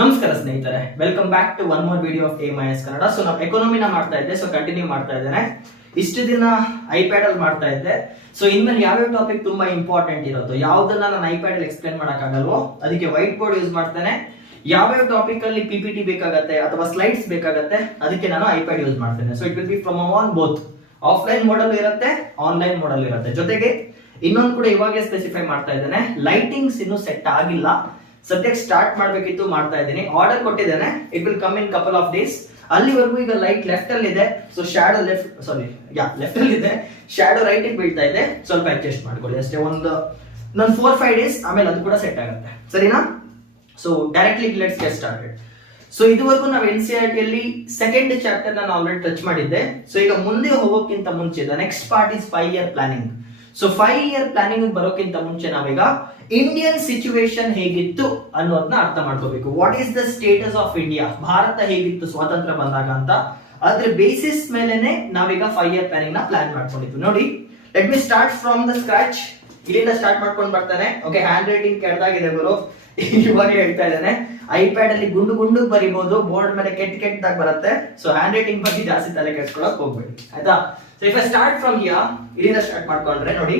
ನಮಸ್ಕಾರ ಸ್ನೇಹಿತರೆ, welcome back to one more video of AMIS Kannada. So ನಾವು ಎಕಾನಮಿನ ಮಾಡ್ತಾ ಇದ್ದೆ, ಸೊ ಕಂಟಿನ್ಯೂ ಮಾಡ್ತಾ ಇದ್ದೇನೆ. ಇಷ್ಟು ದಿನ ಐಪ್ಯಾಡ್ ಅಲ್ಲಿ ಮಾಡ್ತಾ ಇದ್ದೆ. ಸೊ ಇನ್ಮೇಲೆ ಯಾವ್ಯಾವ ಟಾಪಿಕ್ ತುಂಬಾ ಇಂಪಾರ್ಟೆಂಟ್ ಇರುತ್ತೋ, ಯಾವ್ದನ್ನ ನಾನು ಐಪ್ಯಾಡ್ ಅಲ್ಲಿ ಎಕ್ಸ್ಪ್ಲೇನ್ ಮಾಡಕ್ಕಾಗಲ್ವೋ ಅದಕ್ಕೆ ವೈಟ್ ಬೋರ್ಡ್ ಯೂಸ್ ಮಾಡ್ತೇನೆ. ಯಾವ್ಯಾವ ಟಾಪಿಕ್ ಅಲ್ಲಿ PPT ಬೇಕಾಗತ್ತೆ ಅಥವಾ ಸ್ಲೈಡ್ಸ್ ಬೇಕಾಗತ್ತೆ ಅದಕ್ಕೆ ನಾನು ಐಪ್ಯಾಡ್ ಯೂಸ್ ಮಾಡ್ತೇನೆ. So it will be from on both offline model ಇರುತ್ತೆ, ಆನ್ಲೈನ್ ಮೋಡಲ್ ಇರುತ್ತೆ. ಜೊತೆಗೆ ಇನ್ನೊಂದು ಕೂಡ ಇವಾಗೆ ಸ್ಪೆಸಿಫೈ ಮಾಡ್ತಾ ಇದ್ದೇನೆ, ಲೈಟಿಂಗ್ಸ್ ಇನ್ನು ಸೆಟ್ ಆಗಿಲ್ಲ, ಸದ್ಯಕ್ಕೆ ಸ್ಟಾರ್ಟ್ ಮಾಡ್ಬೇಕಿತ್ತು, ಮಾಡ್ತಾ ಇದ್ದೀನಿ. ಆರ್ಡರ್ ಕೊಟ್ಟಿದ್ದೇನೆ, it will come in couple of days. ಅಲ್ಲಿವರೆಗೂ ಈಗ ಲೈಟ್ ಲೆಫ್ಟ್ ಅಲ್ಲಿ ಇದೆ, ಸೊ ಶ್ಯಾಡೋ ಲೆಫ್ಟ್ ಅಲ್ಲಿ ಇದೆ, ಶ್ಯಾಡೋ ರೈಟ್ ಬೀಳ್ತಾ ಇದೆ. ಸ್ವಲ್ಪ ಅಡ್ಜಸ್ಟ್ ಮಾಡ್ಕೊಳ್ಳಿ ಅಷ್ಟೇ. ಒಂದು 4-5 ಡೇಸ್, ಆಮೇಲೆ ಅದು ಕೂಡ ಸೆಟ್ ಆಗುತ್ತೆ, ಸರಿನಾ? So directly let's get started. So ಇದುವರೆಗೂ ನಾವು NCERT ಅಲ್ಲಿ ಸೆಕೆಂಡ್ ಚಾಪ್ಟರ್ ನಾನು ಆಲ್ರೆಡಿ ಟಚ್ ಮಾಡಿದ್ದೆ. ಸೊ ಈಗ ಮುಂದೆ ಹೋಗೋಕ್ಕಿಂತ ಮುಂಚೆ next part is 5-year planning. So 5-year planning ಬರೋಕ್ಕಿಂತ ಮುಂಚೆ ನಾವೀಗ ಇಂಡಿಯನ್ ಸಿಚುವೇಶನ್ ಹೇಗಿತ್ತು ಅನ್ನೋದನ್ನ ಅರ್ಥ ಮಾಡ್ಕೋಬೇಕು. What is the status of India, Bharat ಹೇಗಿತ್ತು ಸ್ವಾತಂತ್ರ್ಯ ಬಂದಾಗ ಅಂತ. ಅದ್ರ ಬೇಸಿಸ್ ಮೇಲೆನೆ ನಾವೀಗ 5-year ಪ್ಲಾನಿಂಗ್ ನ ಪ್ಲಾನ್ ಮಾಡ್ಕೊಂಡಿದ್ವಿ. ನೋಡಿ, let me start from the scratch. ಇಲ್ಲಿಂದ ಸ್ಟಾರ್ಟ್ ಮಾಡ್ಕೊಂಡು ಬರ್ತಾನೆ. ಓಕೆ, ಹ್ಯಾಂಡ್ ರೈಟಿಂಗ್ ಕೆಟ್ಟದಾಗಿದೆ ಗುರು, ಇವಾಗ ಹೇಳ್ತಾ ಇದ್ದಾನೆ. ಐಪ್ಯಾಡ್ ಅಲ್ಲಿ ಗುಂಡು ಬರಿಬಹುದು, ಬೋರ್ಡ್ ಮೇಲೆ ಕೆಟ್ಟದಾಗಿ ಬರುತ್ತೆ. ಸೊ ಹ್ಯಾಂಡ್ ರೈಟಿಂಗ್ ಬಗ್ಗೆ ಜಾಸ್ತಿ ತಲೆ ಕೆಡ್ಸ್ಕೊಳಕ್ ಹೋಗ್ಬೇಡಿ, ಆಯ್ತಾ? So if I start from here, ಇಲ್ಲಿಂದ ಸ್ಟಾರ್ಟ್ ಮಾಡ್ಕೊಂಡ್ರೆ ನೋಡಿ,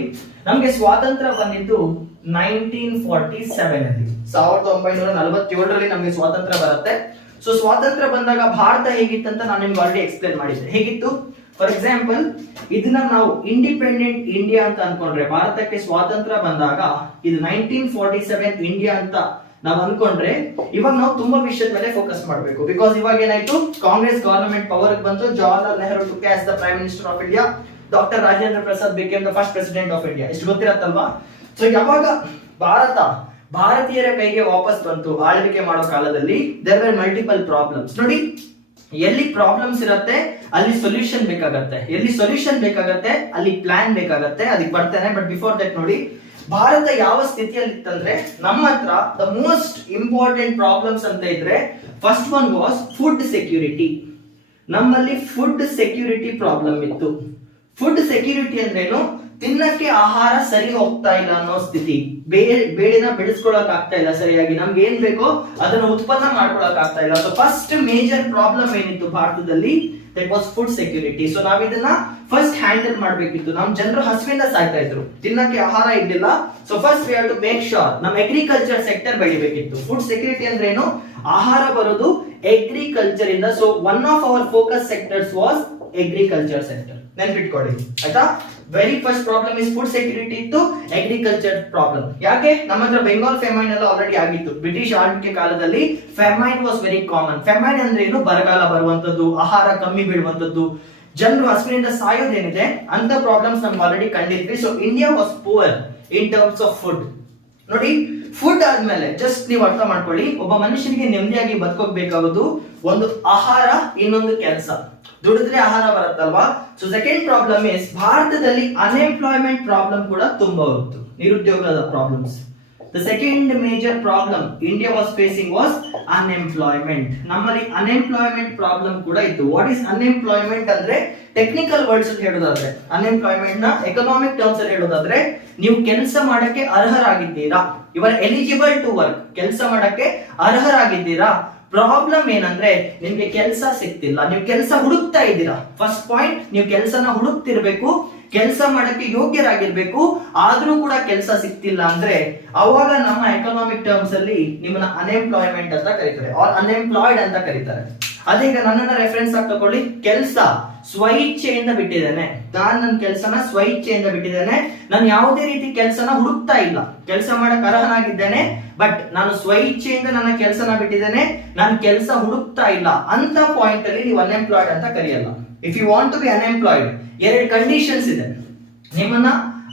ನಮ್ಗೆ ಸ್ವಾತಂತ್ರ್ಯ ಬಂದಿದ್ದು 1947 ಅಲ್ಲಿ, 1947ರಲ್ಲಿ ನಮ್ಗೆ ಸ್ವಾತಂತ್ರ್ಯ ಬರುತ್ತೆ. ಸೊ ಸ್ವಾತಂತ್ರ್ಯ ಬಂದಾಗ ಭಾರತ ಹೇಗಿತ್ತಂತ ನಾನು ನಿಮ್ಗೆ ಆಲ್ರೆಡಿ ಎಕ್ಸ್ಪ್ಲೇನ್ ಮಾಡಿದ್ದೆ. ಹೇಗಿತ್ತು? ಫಾರ್ ಎಕ್ಸಾಂಪಲ್, ಇದನ್ನ ನಾವು ಇಂಡಿಪೆಂಡೆಂಟ್ ಇಂಡಿಯಾ ಅಂತ ಅನ್ಕೊಂಡ್ರೆ, ಭಾರತಕ್ಕೆ ಸ್ವಾತಂತ್ರ್ಯ ಬಂದಾಗ ಇದು 1947 ಇಂಡಿಯಾ ಅಂತ ನಾವು ಅನ್ಕೊಂಡ್ರೆ, ಇವಾಗ ನಾವು ತುಂಬಾ ವಿಷಯದ ಮೇಲೆ ಫೋಕಸ್ ಮಾಡಬೇಕು. ಬಿಕಾಸ್ ಇವಾಗ ಏನಾಯ್ತು, ಕಾಂಗ್ರೆಸ್ ಗವರ್ನಮೆಂಟ್ ಪವರ್ ಬಂತು, Jawaharlal Nehru took as the prime minister of India, doctor Rajendra Prasad became the first president of India. ಇಷ್ಟು ಗೊತ್ತಿರತ್ತಲ್ವಾ? ಸೊ ಯಾವಾಗ ಭಾರತೀಯರ ಕೈಗೆ ವಾಪಸ್ ಬಂತು ಆಳ್ವಿಕೆ ಮಾಡೋ ಕಾಲದಲ್ಲಿ, ದೇರ್ ವರ್ ಮಲ್ಟಿಪಲ್ ಪ್ರಾಬ್ಲಮ್ಸ್. ನೋಡಿ, ಎಲ್ಲಿ ಪ್ರಾಬ್ಲಮ್ಸ್ ಇರುತ್ತೆ ಅಲ್ಲಿ ಸೊಲ್ಯೂಷನ್ ಬೇಕಾಗತ್ತೆ, ಎಲ್ಲಿ ಸೊಲ್ಯೂಷನ್ ಬೇಕಾಗತ್ತೆ ಅಲ್ಲಿ ಪ್ಲಾನ್ ಬೇಕಾಗತ್ತೆ. ಅದಕ್ಕೆ ಬರ್ತೇನೆ. ಬಟ್ ಬಿಫೋರ್ ದಟ್ ನೋಡಿ, ಭಾರತ ಯಾವ ಸ್ಥಿತಿಯಲ್ಲಿ ಇತ್ತಂದ್ರೆ, ನಮ್ಮ ಹತ್ರ ದ ಮೋಸ್ಟ್ ಇಂಪಾರ್ಟೆಂಟ್ ಪ್ರಾಬ್ಲಮ್ಸ್ ಅಂತ ಇದ್ರೆ, first one was food security. ನಮ್ಮಲ್ಲಿ ಫುಡ್ ಸೆಕ್ಯೂರಿಟಿ ಪ್ರಾಬ್ಲಮ್ ಇತ್ತು. ಫುಡ್ ಸೆಕ್ಯೂರಿಟಿ ಅಂದ್ರೇನು? ತಿನ್ನಕ್ಕೆ ಆಹಾರ ಸರಿ ಹೋಗ್ತಾ ಇಲ್ಲ ಅನ್ನೋ ಸ್ಥಿತಿ. ಬೇಳೆನ ಬೆಳೆಸ್ಕೊಳಕ್ ಆಗ್ತಾ ಇಲ್ಲ ಸರಿಯಾಗಿ, ನಮ್ಗೆ ಏನ್ ಬೇಕೋ ಅದನ್ನ ಉತ್ಪನ್ನ ಮಾಡ್ಕೊಳಕ್ ಆಗ್ತಾ ಇಲ್ಲ. ಸೊ ಫಸ್ಟ್ ಮೇಜರ್ ಪ್ರಾಬ್ಲಮ್ ಏನಿತ್ತು ಭಾರತದಲ್ಲಿ, that was food security. So ನಾವ್ ಇದನ್ನ ಫಸ್ಟ್ ಹ್ಯಾಂಡಲ್ ಮಾಡ್ಬೇಕಿತ್ತು. ನಮ್ ಜನರು ಹಸಿವಿಂದ ಸಾಯ್ತಾ ಇದ್ರು, ತಿನ್ನಕ್ಕೆ ಆಹಾರ ಇರ್ಲಿಲ್ಲ. So first we have to make sure ನಮ್ ಅಗ್ರಿಕಲ್ಚರ್ ಸೆಕ್ಟರ್ ಬೆಳಿಬೇಕಿತ್ತು. ಫುಡ್ ಸೆಕ್ಯೂರಿಟಿ ಅಂದ್ರೆ ಏನು? ಆಹಾರ ಬರೋದು ಅಗ್ರಿಕಲ್ಚರ್ ಇಂದ. So one of our focus sectors was agriculture sector. ನೆನ್ಪಿಟ್ಕೊಳ್ಳಿ, ಆಯ್ತಾ? Very first problem is food security ಇತ್ತು, ಅಗ್ರಿಕಲ್ಚರ್ ಪ್ರಾಬ್ಲಮ್. ಯಾಕೆ? ನಮ್ಮ ಹತ್ರ ಬೆಂಗಾಲ್ ಫೆಮೈನ್ ಎಲ್ಲ ಆಲ್ರೆಡಿ ಆಗಿತ್ತು. ಬ್ರಿಟಿಷ್ ಆಳ್ವಿಕೆ ಕಾಲದಲ್ಲಿ famine was very common. Famine ಅಂದ್ರೆ ಏನು? ಬರಗಾಲ ಬರುವಂತದ್ದು, ಆಹಾರ ಕಮ್ಮಿ ಬೀಳುವಂತದ್ದು, ಜನರು ಹಸಿವಿನಿಂದ ಸಾಯೋದೇನಿದೆ ಅಂತ ಪ್ರಾಬ್ಲಮ್ಸ್ ನಮ್ಗೆ ಆಲ್ರೆಡಿ ಕಂಡಿದ್ವಿ. So India was poor in terms of food. ನೋಡಿ, ಫುಡ್ ಆದ್ಮೇಲೆ ಜಸ್ಟ್ ನೀವು ಅರ್ಥ ಮಾಡ್ಕೊಳ್ಳಿ, ಒಬ್ಬ ಮನುಷ್ಯನಿಗೆ ನೆಮ್ಮದಿಯಾಗಿ ಬದುಕೋಬೇಕಾಗೋದು ಒಂದು ಆಹಾರ, ಇನ್ನೊಂದು ಕೆಲಸ. ದುಡಿದ್ರೆ ಆಹಾರ ಬರುತ್ತಲ್ವಾ? ಸೊ ಸೆಕೆಂಡ್ ಪ್ರಾಬ್ಲಮ್ ಇಸ್, ಭಾರತದಲ್ಲಿ ಅನ್ಎಂಪ್ಲಾಯ್ಮೆಂಟ್ ಪ್ರಾಬ್ಲಮ್ ಕೂಡ ತುಂಬಾ ಇತ್ತು, ನಿರುದ್ಯೋಗದ problems. The second major problem India was facing was unemployment. ನಮ್ಮಲ್ಲಿ ಅನ್ಎಂಪ್ಲಾಯ್ಮೆಂಟ್ ಪ್ರಾಬ್ಲಮ್ ಕೂಡ ಇತ್ತು. ವಾಟ್ ಇಸ್ ಅನ್ಎಂಪ್ಲಾಯ್ಮೆಂಟ್ ಅಂದ್ರೆ, ಟೆಕ್ನಿಕಲ್ ವರ್ಡ್ಸ್ ಅಲ್ಲಿ ಹೇಳೋದಾದ್ರೆ, ಅನ್ಎಂಪ್ಲಾಯ್ಮೆಂಟ್ ನ ಎಕನಾಮಿಕ್ ಟರ್ಮ್ಸ್ ಅಲ್ಲಿ ಹೇಳೋದಾದ್ರೆ, ನೀವು ಕೆಲಸ ಮಾಡಕ್ಕೆ ಅರ್ಹರಾಗಿದ್ದೀರಾ, you are eligible to work, ಕೆಲಸ ಮಾಡಕ್ಕೆ ಅರ್ಹರಾಗಿದ್ದೀರಾ. ಪ್ರಾಬ್ಲಮ್ ಏನಂದ್ರೆ, ನಿಮ್ಗೆ ಕೆಲಸ ಸಿಗ್ತಿಲ್ಲ, ನೀವು ಕೆಲಸ ಹುಡುಕ್ತಾ ಇದ್ದೀರಾ. ಫಸ್ಟ್ ಪಾಯಿಂಟ್, ನೀವು ಕೆಲಸನ ಹುಡುಕ್ತಿರ್ಬೇಕು, ಕೆಲಸ ಮಾಡಕ್ಕೆ ಯೋಗ್ಯರಾಗಿರ್ಬೇಕು, ಆದ್ರೂ ಕೂಡ ಕೆಲಸ ಸಿಗ್ತಿಲ್ಲ ಅಂದ್ರೆ ಅವಾಗ ನಮ್ಮ ಎಕನಾಮಿಕ್ ಟರ್ಮ್ಸ್ ಅಲ್ಲಿ ನಿಮ್ಮನ್ನ ಅನ್ಎಂಪ್ಲಾಯ್ಮೆಂಟ್ ಅಂತ ಕರೀತಾರೆ, ಆರ್ ಅನ್ಎಂಪ್ಲಾಯ್ಡ್ ಅಂತ ಕರೀತಾರೆ. ಅದೀಗ ನನ್ನನ್ನ ರೆಫರೆನ್ಸ್ ಆಗಿ ತಗೊಳ್ಳಿ. ಕೆಲಸ ಸ್ವಇಚ್ಛೆಯಿಂದ ಬಿಟ್ಟಿದ್ದೇನೆ, ನಾನು ನನ್ನ ಕೆಲಸನ ಸ್ವಇಚ್ಛೆಯಿಂದ ಬಿಟ್ಟಿದ್ದೇನೆ, ನಾನು ಯಾವುದೇ ರೀತಿ ಕೆಲಸನ ಹುಡುಕ್ತಾ ಇಲ್ಲ, ಕೆಲಸ ಮಾಡಕ್ ಅರ್ಹನಾಗಿದ್ದೇನೆ, ಬಟ್ ನಾನು ಸ್ವಇಚ್ಛೆಯಿಂದ ನನ್ನ ಕೆಲಸನ ಬಿಟ್ಟಿದ್ದೇನೆ, ನಾನು ಕೆಲಸ ಹುಡುಕ್ತಾ ಇಲ್ಲ ಅಂತ ಪಾಯಿಂಟ್ ಅಲ್ಲಿ ನೀವು ಅನ್ಎಂಪ್ಲಾಯ್ಡ್ ಅಂತ ಕರೆಯಲ್ಲ. If you want to be unemployed, ಎರಡು ಕಂಡೀಷನ್ಸ್ ಇದೆ. ನಿಮ್ಮನ್ನ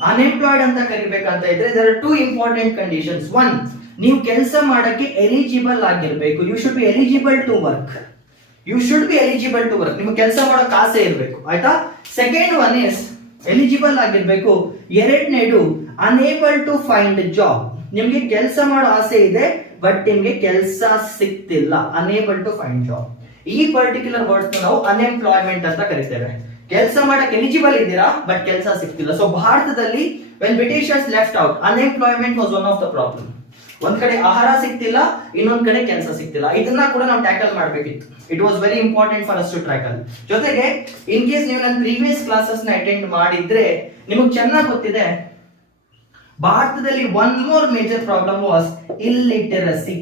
ಅನ್ಎಂಪ್ಲಾಯ್ಡ್ ಅಂತ ಕರಿಬೇಕಂತ ಇದ್ರೆ there are 2 important conditions. One, ನೀವು ಕೆಲಸ ಮಾಡಕ್ಕೆ ಎಲಿಜಿಬಲ್ ಆಗಿರ್ಬೇಕು, you should be eligible to work, you should be eligible to work, ನಿಮ್ಗೆ ಕೆಲಸ ಮಾಡಕ್ ಆಸೆ ಇರಬೇಕು, ಆಯ್ತಾ? ಸೆಕೆಂಡ್ ಒನ್ ಇಸ್ ಎಲಿಜಿಬಲ್ ಆಗಿರ್ಬೇಕು. ಎರಡನೇದು ಅನೇಬಲ್ ಟು ಫೈಂಡ್ ಜಾಬ್, ನಿಮ್ಗೆ ಕೆಲಸ ಮಾಡೋ ಆಸೆ ಇದೆ ಬಟ್ ನಿಮ್ಗೆ ಕೆಲಸ ಸಿಗ್ತಿಲ್ಲ, ಅನೇಬಲ್ ಟು ಫೈಂಡ್ ಜಾಬ್. ಈ ಪರ್ಟಿಕ್ಯುಲರ್ ವರ್ಡ್ಸ್ ನಾವು ಅನ್ಎಂಪ್ಲಾಯ್ಮೆಂಟ್ ಅಂತ ಕರಿತೇವೆ. ಕೆಲಸ ಮಾಡಕ್ ಎಲಿಜಿಬಲ್ ಇದ್ದೀರಾ ಬಟ್ ಕೆಲಸ ಸಿಗ್ತಿಲ್ಲ. ಸೊ ಭಾರತದಲ್ಲಿ when Britishers left out, unemployment was one of the problem. ಒಂದ್ ಕಡೆ ಆಹಾರ ಸಿಗ್ತಿಲ್ಲ, ಇನ್ನೊಂದ್ ಕಡೆ ಕೆಲಸ ಸಿಗ್ತಿಲ್ಲ. ಇದನ್ನ ಕೂಡ ನಾವು ಟ್ಯಾಕಲ್ ಮಾಡ್ಬೇಕಿತ್ತು. It was very important for us to tackle. ಜೊತೆಗೆ ಇನ್ ಕೇಸ್ ನೀವು ನನ್ನ ಪ್ರೀವಿಯಸ್ ಕ್ಲಾಸಸ್ ನ ಅಟೆಂಡ್ ಮಾಡಿದ್ರೆ ನಿಮಗೆ ಚೆನ್ನಾಗಿ ಗೊತ್ತಿದೆ, ಭಾರತದಲ್ಲಿ one more major problem was illiteracy.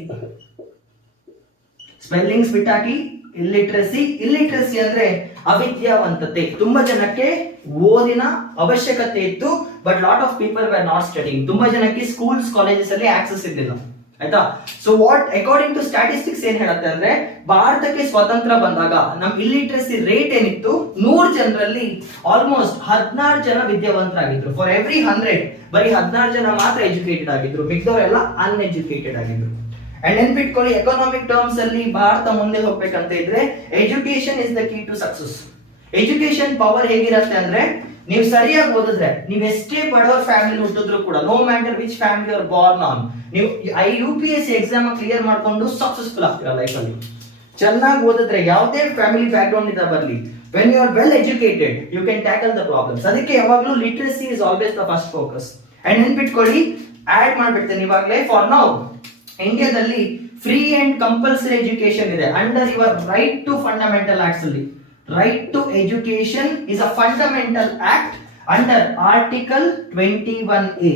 Spellings ಬಿಟ್ಟಾಕಿ, ಇಲ್ಲಿಟರಸಿ ಅಂದ್ರೆ ಅವಿದ್ಯಾವಂತತೆ. ತುಂಬಾ ಜನಕ್ಕೆ ಓದಿನ ಅವಶ್ಯಕತೆ ಇತ್ತು, but lot of people were not studying. ತುಂಬಾ ಜನಕ್ಕೆ ಸ್ಕೂಲ್ಸ್ ಕಾಲೇಜಸ್ ಅಲ್ಲಿ ಆಕ್ಸೆಸ್ ಇರಲಿಲ್ಲ, ಆಯ್ತಾ. So what according to statistics ಏನ್ ಹೇಳುತ್ತೆ ಅಂದ್ರೆ, ಭಾರತಕ್ಕೆ ಸ್ವತಂತ್ರ ಬಂದಾಗ ನಮ್ ಇಲ್ಲಿಟರಸಿ ರೇಟ್ ಏನಿತ್ತು, 100 ಜನರಲ್ಲಿ ಆಲ್ಮೋಸ್ಟ್ 16 ಜನ ವಿದ್ಯಾವಂತರಾಗಿದ್ರು. ಫಾರ್ ಎವ್ರಿ 100 ಬರೀ 16 ಜನ ಮಾತ್ರ ಎಜುಕೇಟೆಡ್ ಆಗಿದ್ರು, ಮಿಕ್ದವರೆಲ್ಲ ಅನ್ಎಜುಕೇಟೆಡ್ ಆಗಿದ್ರು. ಅಂಡ್ ನೆನ್ಪಿಟ್ಕೊಳ್ಳಿ, ಎಕನಾಮಿಕ್ ಟರ್ಮ್ಸ್ ಅಲ್ಲಿ ಭಾರತ ಮುಂದೆ ಹೋಗ್ಬೇಕಂತ ಇದ್ರೆ education is the key to success. Education power ಹೇಗಿರುತ್ತೆ ಅಂದ್ರೆ, ನೀವು ಸರಿಯಾಗಿ ಓದಿದ್ರೆ, ನೀವು ಎಷ್ಟೇ ಬಡವರ ಫ್ಯಾಮಿಲಿ ಹುಟ್ಟಿದ್ರು ಕೂಡ, no matter which family are born on, ನೀವು UPSC ಎಕ್ಸಾಮ್ ಕ್ಲಿಯರ್ ಮಾಡ್ಕೊಂಡು ಸಕ್ಸಸ್ಫುಲ್ ಆಗ್ತೀರಾ ಲೈಫ್ ಅಲ್ಲಿ. ಚೆನ್ನಾಗಿ ಓದಿದ್ರೆ, ಯಾವುದೇ ಫ್ಯಾಮಿಲಿ ಬ್ಯಾಕ್ ಗ್ರೌಂಡ್ ಇಂದ ಬರಲಿ, when you are well educated you can tackle the problems. ಅದಕ್ಕೆ ಯಾವಾಗಲೂ literacy is always the first focus. And ನೆನ್ಪಿಟ್ಕೊಳ್ಳಿ, ಆಡ್ ಮಾಡ್ಬಿಡ್ತೇನೆ ಇವಾಗಲೇ, ಫಾರ್ ನೌ ಇಂಡಿಯಾದಲ್ಲಿ ಫ್ರೀ ಅಂಡ್ ಕಂಪಲ್ಸರಿ ಎಜುಕೇಶನ್ ಇದೆ under your right to fundamental acts ಅಲ್ಲಿ. Right to education is a fundamental act under article 21A.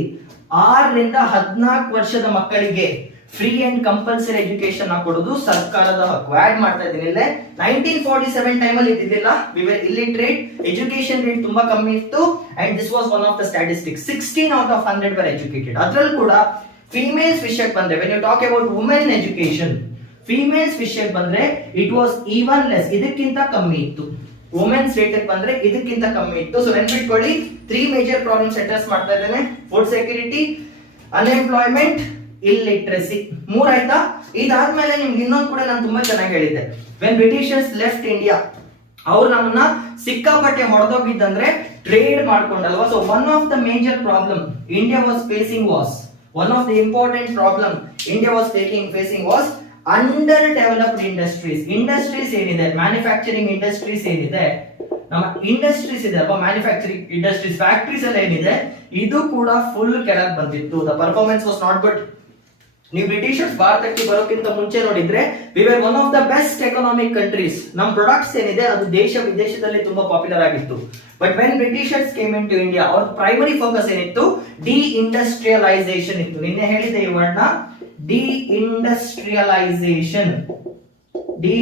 6 ರಿಂದ 14 ವರ್ಷದ ಮಕ್ಕಳಿಗೆ ಫ್ರೀ ಅಂಡ್ ಕಂಪಲ್ಸರಿ ಎಜುಕೇಶನ್ ಕೊಡೋದು ಸರ್ಕಾರದ ಹಕ್ಕು. ಆಡ್ ಮಾಡ್ತಾ ಇದ್ದೀನಿ ಇಲ್ಲೇ. 1947 ಟೈಮಲ್ಲಿ ಇದ್ದಿಲ್ಲ, we were illiterate, education rate ತುಂಬಾ ಕಮ್ಮಿ ಇತ್ತು, and this was one of the statistics. 16 out of 100 were educated. ಅದ್ರಲ್ಲಿ ಕೂಡ ಫೀಮೇಲ್ಸ್ ವಿಷಯಕ್ಕೆ ಬಂದ್ರೆ, when you talk about women education, females ವಿಷಯಕ್ಕೆ ಬಂದ್ರೆ ಇಟ್ ವಾಸ್ ಈವನ್ ಲೆಸ್, ಇದಕ್ಕಿಂತ ಕಮ್ಮಿ ಇತ್ತು. ವುಮೆನ್ಸ್ ರೇಟ್ ಬಂದ್ರೆ ಇದಕ್ಕಿಂತ ಕಮ್ಮಿ ಇತ್ತು. ಸೊ ನೆನ್ಪಿಟ್ಕೊಳ್ಳಿ, 3 ಮೇಜರ್ ಪ್ರಾಬ್ಲಮ್ಸ್ ಅಡ್ರೆಸ್ ಮಾಡ್ತಾ ಇದ್ದೇನೆ. Food security, unemployment, illiteracy. 3 ಆಯ್ತಾ. ಇದಾದ್ಮೇಲೆ ನಿಮ್ಗೆ ಇನ್ನೊಂದು ಕೂಡ ನಾನು ತುಂಬಾ ಚೆನ್ನಾಗಿ ಹೇಳಿದ್ದೆ. ವೆನ್ ಬ್ರಿಟಿಷರ್ಸ್ ಲೆಫ್ಟ್ ಇಂಡಿಯಾ, ಅವ್ರು ನಮ್ಮನ್ನ ಸಿಕ್ಕಾಪಟ್ಟೆ ಹೊಡೆದೋಗಿದ್ದಂದ್ರೆ ಟ್ರೇಡ್ ಮಾಡ್ಕೊಂಡಲ್ವಾ. So one of the major problem India was facing was, one of the important problem India was facing was under developed industries. Industries ಏನಿದೆ, ಮ್ಯಾನುಫ್ಯಾಕ್ಚರಿಂಗ್ ಇಂಡಸ್ಟ್ರೀಸ್ ಏನಿದೆ, ನಮ್ಮ ಇಂಡಸ್ಟ್ರೀಸ್ ಇದೆ ಅಲ್ವಾ, ಮ್ಯಾನುಫ್ಯಾಕ್ಚರಿಂಗ್ ಇಂಡಸ್ಟ್ರೀಸ್, ಫ್ಯಾಕ್ಟರೀಸ್ ಎಲ್ಲ ಏನಿದೆ, ಇದು ಕೂಡ ಫುಲ್ ಕೆಳಗೆ ಬಂದಿತ್ತು. The performance was not good. ನೀವು ಬ್ರಿಟಿಷರ್ಸ್ ಭಾರತಕ್ಕೆ ಬರೋಕ್ಕಿಂತ ಮುಂಚೆ ನೋಡಿದ್ರೆ we were one of the best economic countries. ನಮ್ಮ ಪ್ರೊಡಕ್ಟ್ಸ್ ಏನಿದೆ ಅದು ದೇಶ ವಿದೇಶದಲ್ಲಿ ತುಂಬಾ ಪಾಪ್ಯುಲರ್ ಆಗಿತ್ತು. But when Britishers came in to India, ಅವ್ರ ಪ್ರೈಮರಿ ಫೋಕಸ್ ಏನಿತ್ತು, ಡಿ ಇಂಡಸ್ಟ್ರಿಯಲೈಸೇಷನ್ ಇತ್ತು. ನಿನ್ನೆ ಹೇಳಿದೆ ಈ ವರ್ಡ್ನ, ಡಿ ಇಂಡಸ್ಟ್ರಿಯಲೈಸೇಷನ್. ಡಿ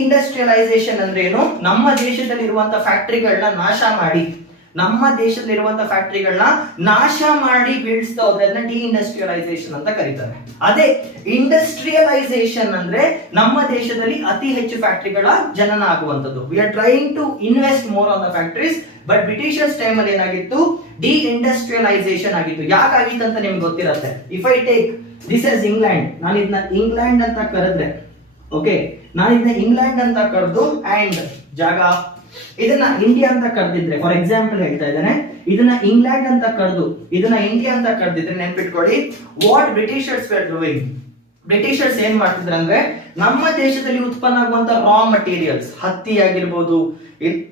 ಇಂಡಸ್ಟ್ರಿಯಲೈಸೇಷನ್ ಅಂದ್ರೆ ಏನು, ನಮ್ಮ ದೇಶದಲ್ಲಿ ಇರುವಂತಹ ಫ್ಯಾಕ್ಟರಿಗಳನ್ನ ನಾಶ ಮಾಡಿ, ಬೀಳಿಸ್ತಾ ಹೋದ್ರೆ ಅದನ್ನ ಡಿ ಇಂಡಸ್ಟ್ರಿಯಲೈಸೇಷನ್ ಅಂತ ಕರೀತಾರೆ. ಅದೇ ಇಂಡಸ್ಟ್ರಿಯಲೈಸೇಷನ್ ಅಂದ್ರೆ ನಮ್ಮ ದೇಶದಲ್ಲಿ ಅತಿ ಹೆಚ್ಚು ಫ್ಯಾಕ್ಟರಿಗಳ ಜನನ ಆಗುವಂತದ್ದು. We are trying to invest more on the factories. But Britishers time ಅಲ್ಲಿ ಏನಾಗಿತ್ತು, ಡಿ ಇಂಡಸ್ಟ್ರಿಯಲೈಸೇಷನ್ ಆಗಿತ್ತು. ಯಾಕಾಗಿತ್ತು ಅಂತ ನಿಮ್ಗೆ ಗೊತ್ತಿರುತ್ತೆ. If I take this is England, ನಾನು ಇದನ್ನ ಇಂಗ್ಲೆಂಡ್ ಅಂತ ಕರೆದ್ರೆ, ಓಕೆ, ನಾನು ಇದನ್ನ ಇಂಗ್ಲೆಂಡ್ ಅಂತ ಕರೆದು ಅಂಡ್ ಜಾಗ ಇದನ್ನ ಇಂಡಿಯಾ ಅಂತ ಕರೆದಿದ್ರೆ, ಫಾರ್ ಎಕ್ಸಾಂಪಲ್ ಹೇಳ್ತಾ ಇದ್ದೇನೆ, ಇದನ್ನ ಇಂಗ್ಲೆಂಡ್ ಅಂತ ಕರೆದು ಇದನ್ನ ಇಂಡಿಯಾ ಅಂತ ಕರೆದಿದ್ರೆ, ನೆನ್ಪಿಟ್ಕೊಳ್ಳಿ, what Britishers were doing, Britishers ಏನ್ ಮಾಡ್ತಿದ್ರು ಅಂದ್ರೆ, ನಮ್ಮ ದೇಶದಲ್ಲಿ ಉತ್ಪನ್ನ ಆಗುವಂತ ರಾ ಮಟೀರಿಯಲ್ಸ್, ಹತ್ತಿ ಆಗಿರ್ಬೋದು,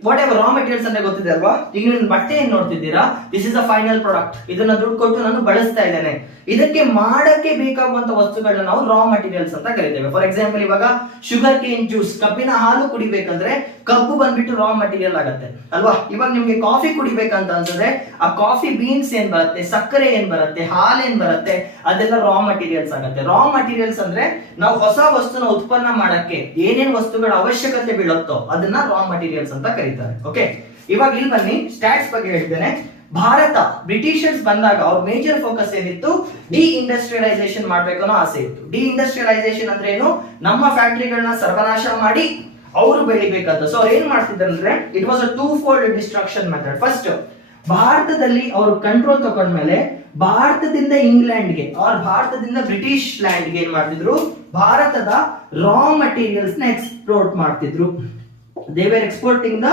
ವಾಟ್ ಎವರ್ ರಾ ಮಟೀರಿಯಲ್ಸ್ ಅಂದ್ರೆ ಗೊತ್ತಿದೆ ಅಲ್ವಾ. ಈಗ ನೀವು ಬಟ್ಟೆ ಏನ್ ನೋಡ್ತಿದ್ದೀರಾ, this is a final product, ಇದನ್ನ ದುಡ್ಡು ಕೊಟ್ಟು ನಾನು ಬಳಸ್ತಾ ಇದ್ದೇನೆ. ಇದಕ್ಕೆ ಮಾಡಕ್ಕೆ ಬೇಕಾಗುವಂತ ವಸ್ತುಗಳನ್ನ ನಾವು ರಾ ಮಟೀರಿಯಲ್ಸ್ ಅಂತ ಕರಿತೇವೆ. ಫಾರ್ ಎಕ್ಸಾಂಪಲ್, ಇವಾಗ ಶುಗರ್ ಕೇನ್ ಜ್ಯೂಸ್, ಕಬ್ಬಿನ ಹಾಲು ಕುಡಿಬೇಕಂದ್ರೆ ಕಬ್ಬು ಬಂದ್ಬಿಟ್ಟು ರಾ ಮಟೀರಿಯಲ್ ಆಗುತ್ತೆ ಅಲ್ವಾ. ಇವಾಗ ನಿಮ್ಗೆ ಕಾಫಿ ಕುಡಿಬೇಕಂತ ಅನ್ಸಿದ್ರೆ ಆ ಕಾಫಿ ಬೀನ್ಸ್ ಏನ್ ಬರುತ್ತೆ, ಸಕ್ಕರೆ ಏನ್ ಬರುತ್ತೆ, ಹಾಲು ಏನ್ ಬರುತ್ತೆ, ಅದೆಲ್ಲ ರಾ ಮಟೀರಿಯಲ್ಸ್ ಆಗುತ್ತೆ. ರಾ ಮಟೀರಿಯಲ್ಸ್ ಅಂದ್ರೆ ನಾವು ಹೊಸ ವಸ್ತುನ ಉತ್ಪನ್ನ ಮಾಡಕ್ಕೆ ಏನೇನ್ ವಸ್ತುಗಳ ಅವಶ್ಯಕತೆ ಬೀಳುತ್ತೋ ಅದನ್ನ ರಾ ಮಟೀರಿಯಲ್ಸ್ ಅಂತ ಕರೀತಾರೆ. ಓಕೆ, ಇವಾಗ ಇಲ್ಲಿ ಬನ್ನಿ, ಸ್ಟ್ಯಾಟ್ಸ್ ಬಗ್ಗೆ ಹೇಳ್ತೇನೆ. ಭಾರತ ಬ್ರಿಟಿಷರ್ಸ್ ಬಂದಾಗ ಅವ್ರ ಮೇಜರ್ ಫೋಕಸ್ ಏನಿತ್ತು, ಡಿ ಇಂಡಸ್ಟ್ರಿಯಲೈಸೇಷನ್ ಮಾಡ್ಬೇಕು ಅನ್ನೋ ಆಸೆ ಇತ್ತು. ಡಿ ಇಂಡಸ್ಟ್ರಿಯಲೈಸೇಷನ್ ಅಂದ್ರೆ ಏನು, ನಮ್ಮ ಫ್ಯಾಕ್ಟರಿಗಳನ್ನ ಸರ್ವನಾಶ ಮಾಡಿ ಅವರು ಬೆಳಿಬೇಕಂತ. ಸೊ ಅವ್ರು ಏನ್ ಮಾಡ್ತಿದ್ರು ಅಂದ್ರೆ, it was a 2-fold destruction method. First, ಭಾರತದಲ್ಲಿ ಅವರು ಕಂಟ್ರೋಲ್ ತಗೊಂಡ್ಮೇಲೆ ಭಾರತದಿಂದ ಇಂಗ್ಲೆಂಡ್ಗೆ ಅವ್ರ ಭಾರತದಿಂದ ಬ್ರಿಟಿಷ್ ಲ್ಯಾಂಡ್ಗೆ ಏನ್ ಮಾಡ್ತಿದ್ರು, ಭಾರತದ ರಾ ಮಟೀರಿಯಲ್ಸ್ ನ ಎಕ್ಸ್ಪೋರ್ಟ್ ಮಾಡ್ತಿದ್ರು. They were exporting the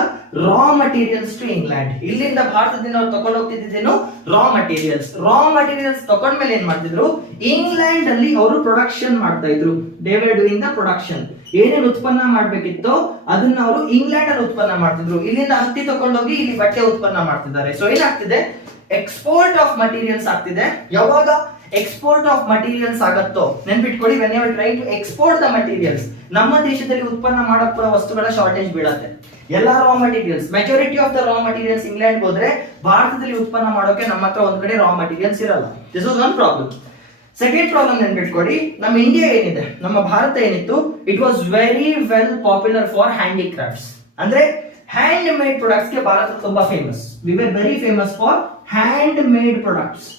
raw materials to England. ಇಲ್ಲಿಂದ ಭಾರತದಿಂದ ಅವ್ರು ತಗೊಂಡು ಹೋಗ್ತಿದ್ದೇನು, ರಾ ಮಟೀರಿಯಲ್ಸ್. ರಾ ಮಟೀರಿಯಲ್ಸ್ ತಗೊಂಡ್ಮೇಲೆ ಏನ್ ಮಾಡ್ತಿದ್ರು, ಇಂಗ್ಲೆಂಡ್ ಅಲ್ಲಿ ಅವರು ಪ್ರೊಡಕ್ಷನ್ ಮಾಡ್ತಾ ಇದ್ರು. They were doing the production. ಏನೇನು ಉತ್ಪನ್ನ ಮಾಡ್ಬೇಕಿತ್ತೋ ಅದನ್ನ ಅವರು ಇಂಗ್ಲೆಂಡ್ ಅಲ್ಲಿ ಉತ್ಪನ್ನ ಮಾಡ್ತಿದ್ರು. ಇಲ್ಲಿಂದ ಹತ್ತಿ ತಗೊಂಡೋಗಿ ಇಲ್ಲಿ ಬಟ್ಟೆ ಉತ್ಪನ್ನ ಮಾಡ್ತಿದ್ದಾರೆ. ಸೊ ಏನಾಗ್ತಿದೆ, ಎಕ್ಸ್ಪೋರ್ಟ್ ಆಫ್ ಮಟೀರಿಯಲ್ಸ್ ಆಗ್ತಿದೆ. ಯಾವಾಗ ಎಕ್ಸ್ಪೋರ್ಟ್ ಆಫ್ ಮಟೀರಿಯಲ್ಸ್ ಆಗತ್ತೋ ನೆನ್ಪಿಟ್ಕೊಳ್ಳಿ, when you try to export the materials, ನಮ್ಮ ದೇಶದಲ್ಲಿ ಉತ್ಪನ್ನ ಮಾಡೋ ವಸ್ತುಗಳ ಶಾರ್ಟೇಜ್ ಬೀಳತ್ತೆ. ಎಲ್ಲಾ raw materials, majority of the raw materials England ಹೋದ್ರೆ ಭಾರತದಲ್ಲಿ ಉತ್ಪನ್ನ ಮಾಡೋಕೆ ನಮ್ಮ ಹತ್ರ ಒಂದ್ ಕಡೆ ರಾ ಮಟೀರಿಯಲ್ಸ್ ಇರಲ್ಲ. This was one problem. Second problem ನೆನ್ಪಿಟ್ಕೊಳ್ಳಿ, ನಮ್ಮ ಇಂಡಿಯಾ ಏನಿದೆ, ನಮ್ಮ ಭಾರತ ಏನಿತ್ತು, it was very well popular for handicrafts. ಅಂದ್ರೆ ಹ್ಯಾಂಡ್ ಮೇಡ್ ಪ್ರಾಡಕ್ಟ್ಸ್ ಗೆ ಭಾರತ ತುಂಬಾ famous. We were very famous for hand made products.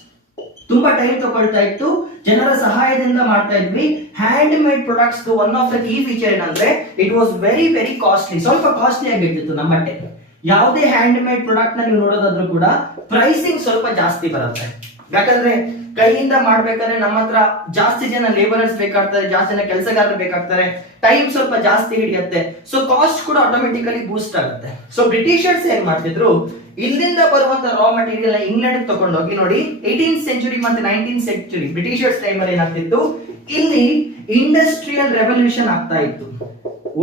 ತುಂಬಾ ಟೈಮ್ ತಗೊಳ್ತಾ ಇತ್ತು, ಜನರ ಸಹಾಯದಿಂದ ಮಾಡ್ತಾ ಇದ್ವಿ. Hand made products one of the key feature ಏನಂದ್ರೆ it was very very costly. ಸ್ವಲ್ಪ ಕಾಸ್ಟ್ಲಿ ಆಗಿರ್ತಿತ್ತು ನಮ್ಮ ಬಟ್ಟೆ. ಯಾವುದೇ ಹ್ಯಾಂಡ್ ಮೇಡ್ ಪ್ರಾಡಕ್ಟ್ ನ ನೀವು ನೋಡೋದಾದ್ರೂ ಕೂಡ ಪ್ರೈಸಿಂಗ್ ಸ್ವಲ್ಪ ಜಾಸ್ತಿ ಬರುತ್ತೆ. ಯಾಕಂದ್ರೆ ಕೈಯಿಂದ ಮಾಡ್ಬೇಕಾದ್ರೆ ನಮ್ಮ ಹತ್ರ ಜಾಸ್ತಿ ಜನ ಲೇಬರರ್ಸ್ ಬೇಕಾಗ್ತಾರೆ, ಜಾಸ್ತಿ ಜನ ಕೆಲಸಗಾರರು ಬೇಕಾಗ್ತಾರೆ, ಟೈಮ್ ಸ್ವಲ್ಪ ಜಾಸ್ತಿ ಹಿಡಿಯುತ್ತೆ. ಸೊ ಕಾಸ್ಟ್ ಕೂಡ ಆಟೋಮೆಟಿಕಲಿ ಬೂಸ್ಟ್ ಆಗುತ್ತೆ. ಸೊ ಬ್ರಿಟಿಷರ್ಸ್ ಏನ್ ಮಾಡ್ತಿದ್ರು, ಇಲ್ಲಿಂದ ಬರುವಂತ ರಾ ಮಟೀರಿಯಲ್ ಇಂಗ್ಲೆಂಡ್ ತಗೊಂಡೋಗಿ ನೋಡಿ, 18th ಸೆಂಚುರಿ ಮತ್ತೆ 19th ಸೆಂಚುರಿ ಬ್ರಿಟಿಷರ್ಸ್ ಟೈಮ್ ಅಲ್ಲಿ ಏನಾಗ್ತಿತ್ತು, ಇಲ್ಲಿ ಇಂಡಸ್ಟ್ರಿಯಲ್ ರೆವಲ್ಯೂಷನ್ ಆಗ್ತಾ ಇತ್ತು.